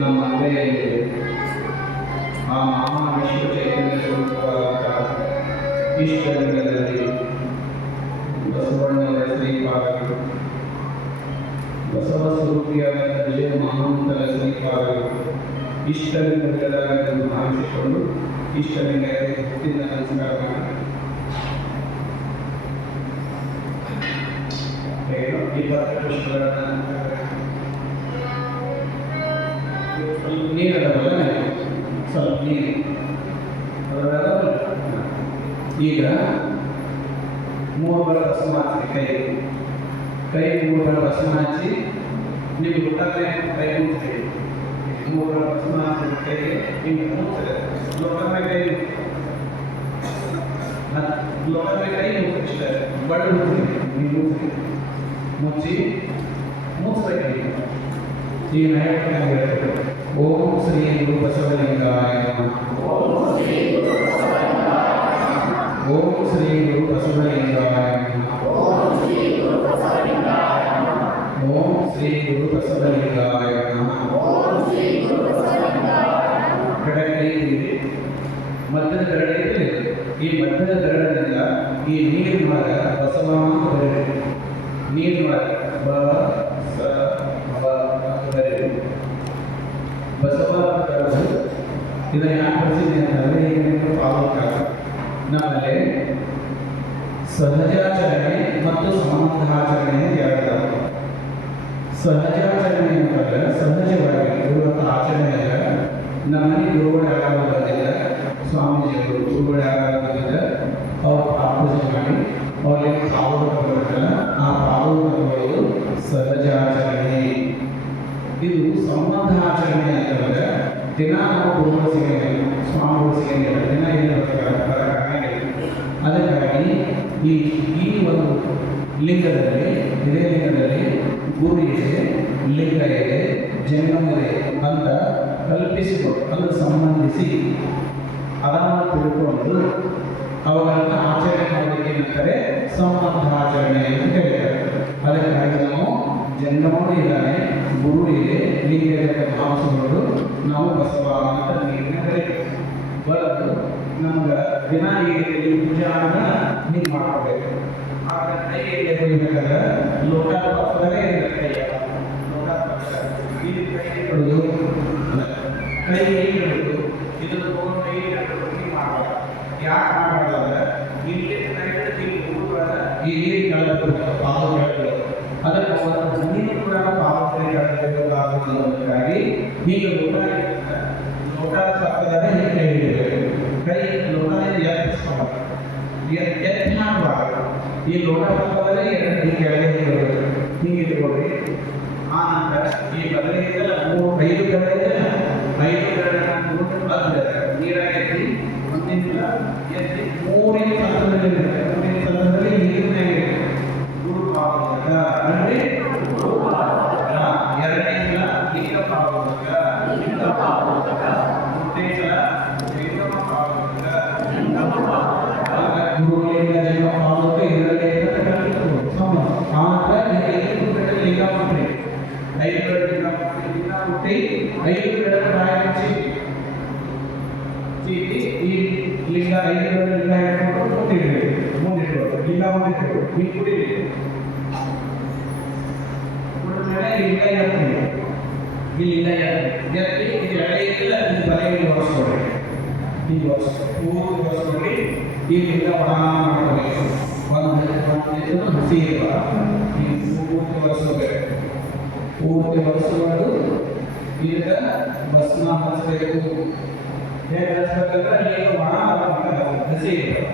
ನಮ್ಮ ಅಂಗೈಯಲ್ಲಿ ಆ ಮಹಾವಿಶ್ವ ಚೈತನ್ಯ ಸ್ವರೂಪವಾದ ಈಶ್ವರನಲ್ಲಿ ಬಸವಣ್ಣವರ ಶ್ರೀಪಾದಗಳು ಬಸವ ಸ್ವರೂಪಿಯಾದ ವಿಜಯ ಮಹಾಂತರ ಶ್ರೀಪಾದಗಳು ಇಷ್ಟಲಿಂಗಗಳನ್ನು ಭಾವಿಸಿಕೊಂಡು ಇಷ್ಟಲಿಂಗಕ್ಕೆ ಹುಟ್ಟಿದ ನಮಸ್ಕಾರ ಮಾಡಿ ನೀರಲ್ಲ ಸ್ವಲ್ಪ ನೀರು ಈಗ 3 ಬರ ಭಸ್ಮ ಹಚ್ಚಿ ಕೈ 3 ಬರ ಭಸ್ಮ ಹಚ್ಚಿ ನೀವು ಗೊತ್ತಾಗಲೇ ಕೈ ಮುಗಿಸ್ತೀವಿ 3 ಬರ ಭಸ್ಮ ಹಚ್ಚಿ ಕೈಗೆ ಹಿಂಗೆ ಮುಗಿಸ್ತದೆ ಲೋಕದ ಕೈ ಮುಗಿಸ್ತಾರೆ ಬಡ ಮುಗಿಸ್ತೀವಿ ಮುಚ್ಚಿ ಮುಗಿಸ್ಬೇಕು ಈ ನಾಯಕ ಓಂ ಶ್ರೀ ಗುರು ಬಸವಲಿಂಗಾಯ ಓಂ ಶ್ರೀ ಗುರು ಬಸವಲಿಂಗಾಯ ಓಂ ಶ್ರೀ ಗುರು ಬಸವಲಿಂಗಾಯ ಕಡೆ ಮಧ್ಯದ ಗರಡೆ ಈ ಮಧ್ಯದ ಗರಡದಿಂದ ಈ ನೀರು ಮಾರ್ಗ ಬಸವ ನೀರು ಮಾರ್ಗ ಬಸವ ಇದನ್ನು ಯಾಕೆ ಪ್ರಸಿದ್ಧಿ ಅಂತಂದರೆ ಈಗ ಪಾಲಕ ನಮ್ಮಲ್ಲಿ ಸಹಜಾಚರಣೆ ಮತ್ತು ಸಂಬಂಧಾಚರಣೆ ಎರಡು ಸಹಜಾಚರಣೆ ಅಂತಂದರೆ ಸಹಜವಾಗಿ ಇರುವಂಥ ಆಚರಣೆ ಅಲ್ಲ ನಮ್ಮಲ್ಲಿ ಗುರುಗಳು ಯಾರು ಬಂದಿಲ್ಲ ಸ್ವಾಮೀಜಿಗಳು ಗುರುಗಳು ಯಾರು ಬಂದಿಲ್ಲ ಅವ್ರು ಪೂಜೆ ಮಾಡಿ ಅವ್ರಿಗೆ ಪಾವನ ಬರಬೇಕಲ್ಲ ಆ ಪಾವನ ಬರುವುದು ಸಹಜಾಚರಣೆ ಇದು ಸಂಬಂಧಾಚರಣೆ ಅಂತಂದರೆ ದಿನ ನಾವು ಗುರುಗಳು ಸಿಗಂಗಿಲ್ಲ ಸ್ವಾಮಿಗಳು ಸಿಗಂಗಿಲ್ಲ ದಿನ ಏನು ಅದಕ್ಕಾಗಿ ಈ ಒಂದು ಲಿಂಗದಲ್ಲಿ ಇದೇ ಲಿಂಗದಲ್ಲಿ ಗುರು ಇದೆ ಲಿಂಗ ಇದೆ ಜನ್ಮ ಇದೆ ಅಂತ ಕಲ್ಪಿಸಿಕೊಂಡು ಅಂದರೆ ಸಂಬಂಧಿಸಿ ಅದನ್ನು ತಿಳ್ಕೊಂಡು ಅವುಗಳನ್ನು ಆಚರಣೆ ಮಾಡೋದಕ್ಕೆ ಏನಂತಾರೆ ಸಂಬಂಧಾಚರಣೆ ಅಂತ ಹೇಳ್ತಾರೆ ಅದಕ್ಕಾಗಿ ನಾವು ಜನ್ಮವೂ ಇದ್ದಾನೆ ಗುರು ಇದೆ ಲಿಂಗ ಇದೆ ಭಾವಿಸಿಕೊಂಡು ನಾವು ಬಸವ ಅಂತ ನೀರಿನ ಕರೀತೀವಿ ಬರೋದು ನಮ್ಗೆ ದಿನ ಈ ರೀತಿಯಲ್ಲಿ ಪೂಜಾನ ನೀವು ಮಾಡ್ಕೋಬೇಕು ಆಗ ಕೈಯಲ್ಲಿ ಹೋಗ್ಬೇಕಾದ್ರೆ ಲೋಟ ಪಕ್ಕದಲ್ಲೇ ಕೈ ಲೋಟ ಪಕ್ಕ ಈ ಕೈ ಇಡೋದು ಕೈ ಇಡೋದು ಇದು ತಗೊಂಡು ಕೈ ಇಡೋದು ಮಾಡಬಾರ್ದು ಯಾಕೆ ಮಾಡಬಾರ್ದು ಅಂದ್ರೆ ಇಲ್ಲಿ ಈ ನೀರು ಕೆಳಗೆ ಪಾದ ಕೆಳಗೆ ಅದಕ್ಕೆ ಒಂದು ನೀರು ಕೂಡ ಪಾದ ಕೆಳಗೆ ಹೀಗೆ ಲೋಟ ಪಕ್ಕದಲ್ಲೇ ಹೀಗೆ ಕೈ ಇಡಬೇಕು ಕೈ ಲೋಟದಲ್ಲಿ ಎತ್ತಿ ಮಾಡಬಾರ್ದು ಈ ಲೋಟ ಪಕ್ಕದಲ್ಲೇ ಈ ಕೆಳಗೆ ಹೀಗೆ ಇಟ್ಕೊಳ್ರಿ ಆ ನಂತರ ಈ ಬದಲಿಗೆಲ್ಲ 5 ಗಂಟೆ ಇದೆ 5 ಗಂಟೆ ನೀರಾಗಿ ಎತ್ತಿ ಒಂದಿನ ಎತ್ತಿ 3 ಸಂದರ್ಭದಲ್ಲಿ ನೀರಿನ ಗುರು ಪಾವಕ ಅಂದರೆ 2ನೇ ಸಲ ಲಿಂಗ ಪಾವಕ ಮೂರನೇ ಸಲ ಲಿಂಗ ಪಾವಕ ಗುರುಗಳಿಂದ ಲಿಂಗ ಪಾವಕ ಇದರಲ್ಲಿ ಲಿಂಗ ಮುಟ್ಟಿ 5 ಲಿಂಗ ಮುಟ್ಟಿ 5 ಪ್ರಾಯ ಚೀಟಿ ಈ ಲಿಂಗ 5 ಲಿಂಗ ಇಟ್ಕೊಂಡು ಮುಂದಿಟ್ಟು ಲಿಂಗ ಮುಂದಿಟ್ಟು ನೀವು ಕುಡಿರಿ ಕುಡಿದ್ಮೇಲೆ ಲಿಂಗ ಎತ್ತಿ ಈ ಲಿಂಗ ಎತ್ತಿ ಇದು ಎಳೆಯಿಲ್ಲ ಇದು ಬಲೆಯಲ್ಲಿ ಹೊರಿಸ್ಕೊಡ್ರಿ ಈ ಹೊರಿಸ್ಕೊಡ್ರಿ ಈ ಲಿಂಗ ಒಣ ಮಾಡಬೇಕು ಒಂದು ಹಸಿ ಇರುವ ಈ ಪೂರ್ತಿ ಹೊರಿಸ್ಕೋಬೇಕು ಪೂರ್ತಿ ಹೊರಿಸ್ಕೊಂಡು ಇದಕ್ಕೆ ಭಸ್ಮ ಹಚ್ಚಬೇಕು ಹೇಗೆ ಹಚ್ಬೇಕಂದ್ರೆ ಈಗ ಒಣ ಹಸಿ ಇರುವ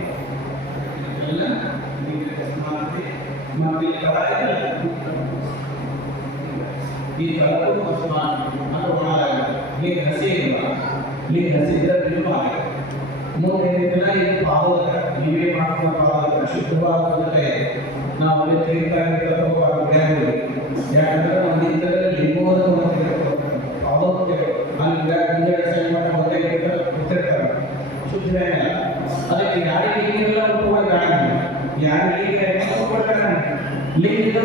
ಎಲ್ಲ ಮತ್ತು ಈ ಕಲಕು ಭಸ್ಮ ಅದು ಒಣ ಈಗ ಹಸಿ ಇರುವ ಈಗ ಹಸಿ ಇದ್ರೆ ಬಿಡುವ ಮುಂದೆ ದಿನ ಇದು ಪಾವಕ ನೀವೇ ಮಾಡ್ತಾ ಪಾವಕ ಶುದ್ಧವಾದ ನಾವು ಅಲ್ಲಿ ತೀರ್ಥಾಂತರ ತಗೋಬಾರ್ದು ಯಾಕಂದ್ರೆ ಒಂದು ಇಂಥದ್ರಲ್ಲಿ ಲಿಂಗೋದು ಪಾವಕ ಅಲ್ಲಿ ಸೈನ್ ಮಾಡಿ ಗೊತ್ತಿರ್ತಾರೆ ಶುದ್ಧ ಅದಕ್ಕೆ ಯಾರಿಗೆ ಹಿಂಗೆಲ್ಲ ಉಪಯೋಗ ಯಾರಿಗೆ ಕೊಡ್ತಾರೆ ಲಿಂಗ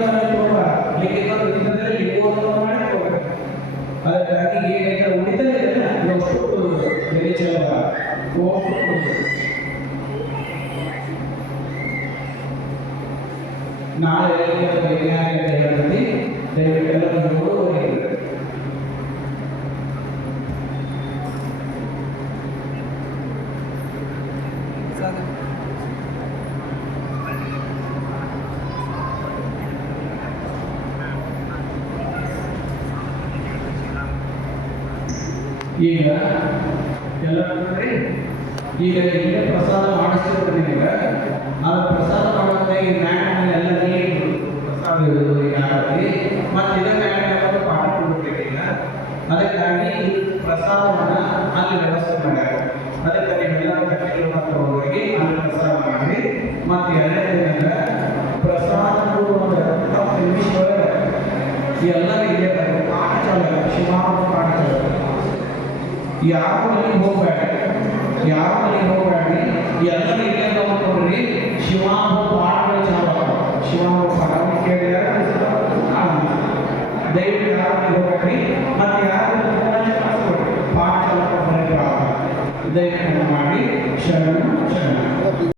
ಲಿಂಗೋದನ್ನು ಮಾಡಿ ಅದಕ್ಕಾಗಿ ಏನೈತೆ ನಾಳೆ ವೈಜ್ಞಾನಿಕ ಅಂತ ಹೇಳ್ತೀನಿ ದಯವಿಟ್ಟು ಎಲ್ಲರೂ ನೋಡುವವರಿಗೆ ಈಗ ಎಲ್ಲ ನೋಡ್ರಿ ಈಗ ಇಲ್ಲೇ ಪ್ರಸಾದ ಮಾಡಿಸ್ತಿರ್ತಾರೆ ನಿಮಗೆ ಅದು ಪ್ರಸಾದ ಮಾಡೋದ್ರೆ ಈ ಮ್ಯಾಟ್ ಎಲ್ಲ ನೀರು ಪ್ರಸಾದ ಇರೋದು ಈಗ ಆಗಲಿ ಮತ್ತು ಇದೇ ಮ್ಯಾಟ್ ಯಾವಾಗ ಪಾಠ ಕೊಡ್ಬೇಕು ಈಗ ಅದಕ್ಕಾಗಿ ಈ ಪ್ರಸಾದವನ್ನು ಅಲ್ಲಿ ವ್ಯವಸ್ಥೆ ಮಾಡ್ಯಾರ ಅದಕ್ಕೆ ನೀವೆಲ್ಲ ಕಟ್ಟೆಗಳು ಮಾತ್ರ ಹೋಗಿ ಅಲ್ಲಿ ಪ್ರಸಾದ ಮಾಡಿ ಮತ್ತು ಎರಡನೇ ಪ್ರಸಾದ ಒಂದು 10 ನಿಮಿಷ ಒಳಗೆ ಎಲ್ಲರಿಗೆ ಪಾಠ ಚಾಲ ಶಿವಾಮ ಪಾಠ ಚಾಲ ಯಾವ ಮನೆಗೆ ಹೋಗ್ಬೇಡಿ ಎಲ್ಲರೂ ಇಲ್ಲೇ ನೋಡ್ಕೊಡ್ರಿ ಶಿವಾಮ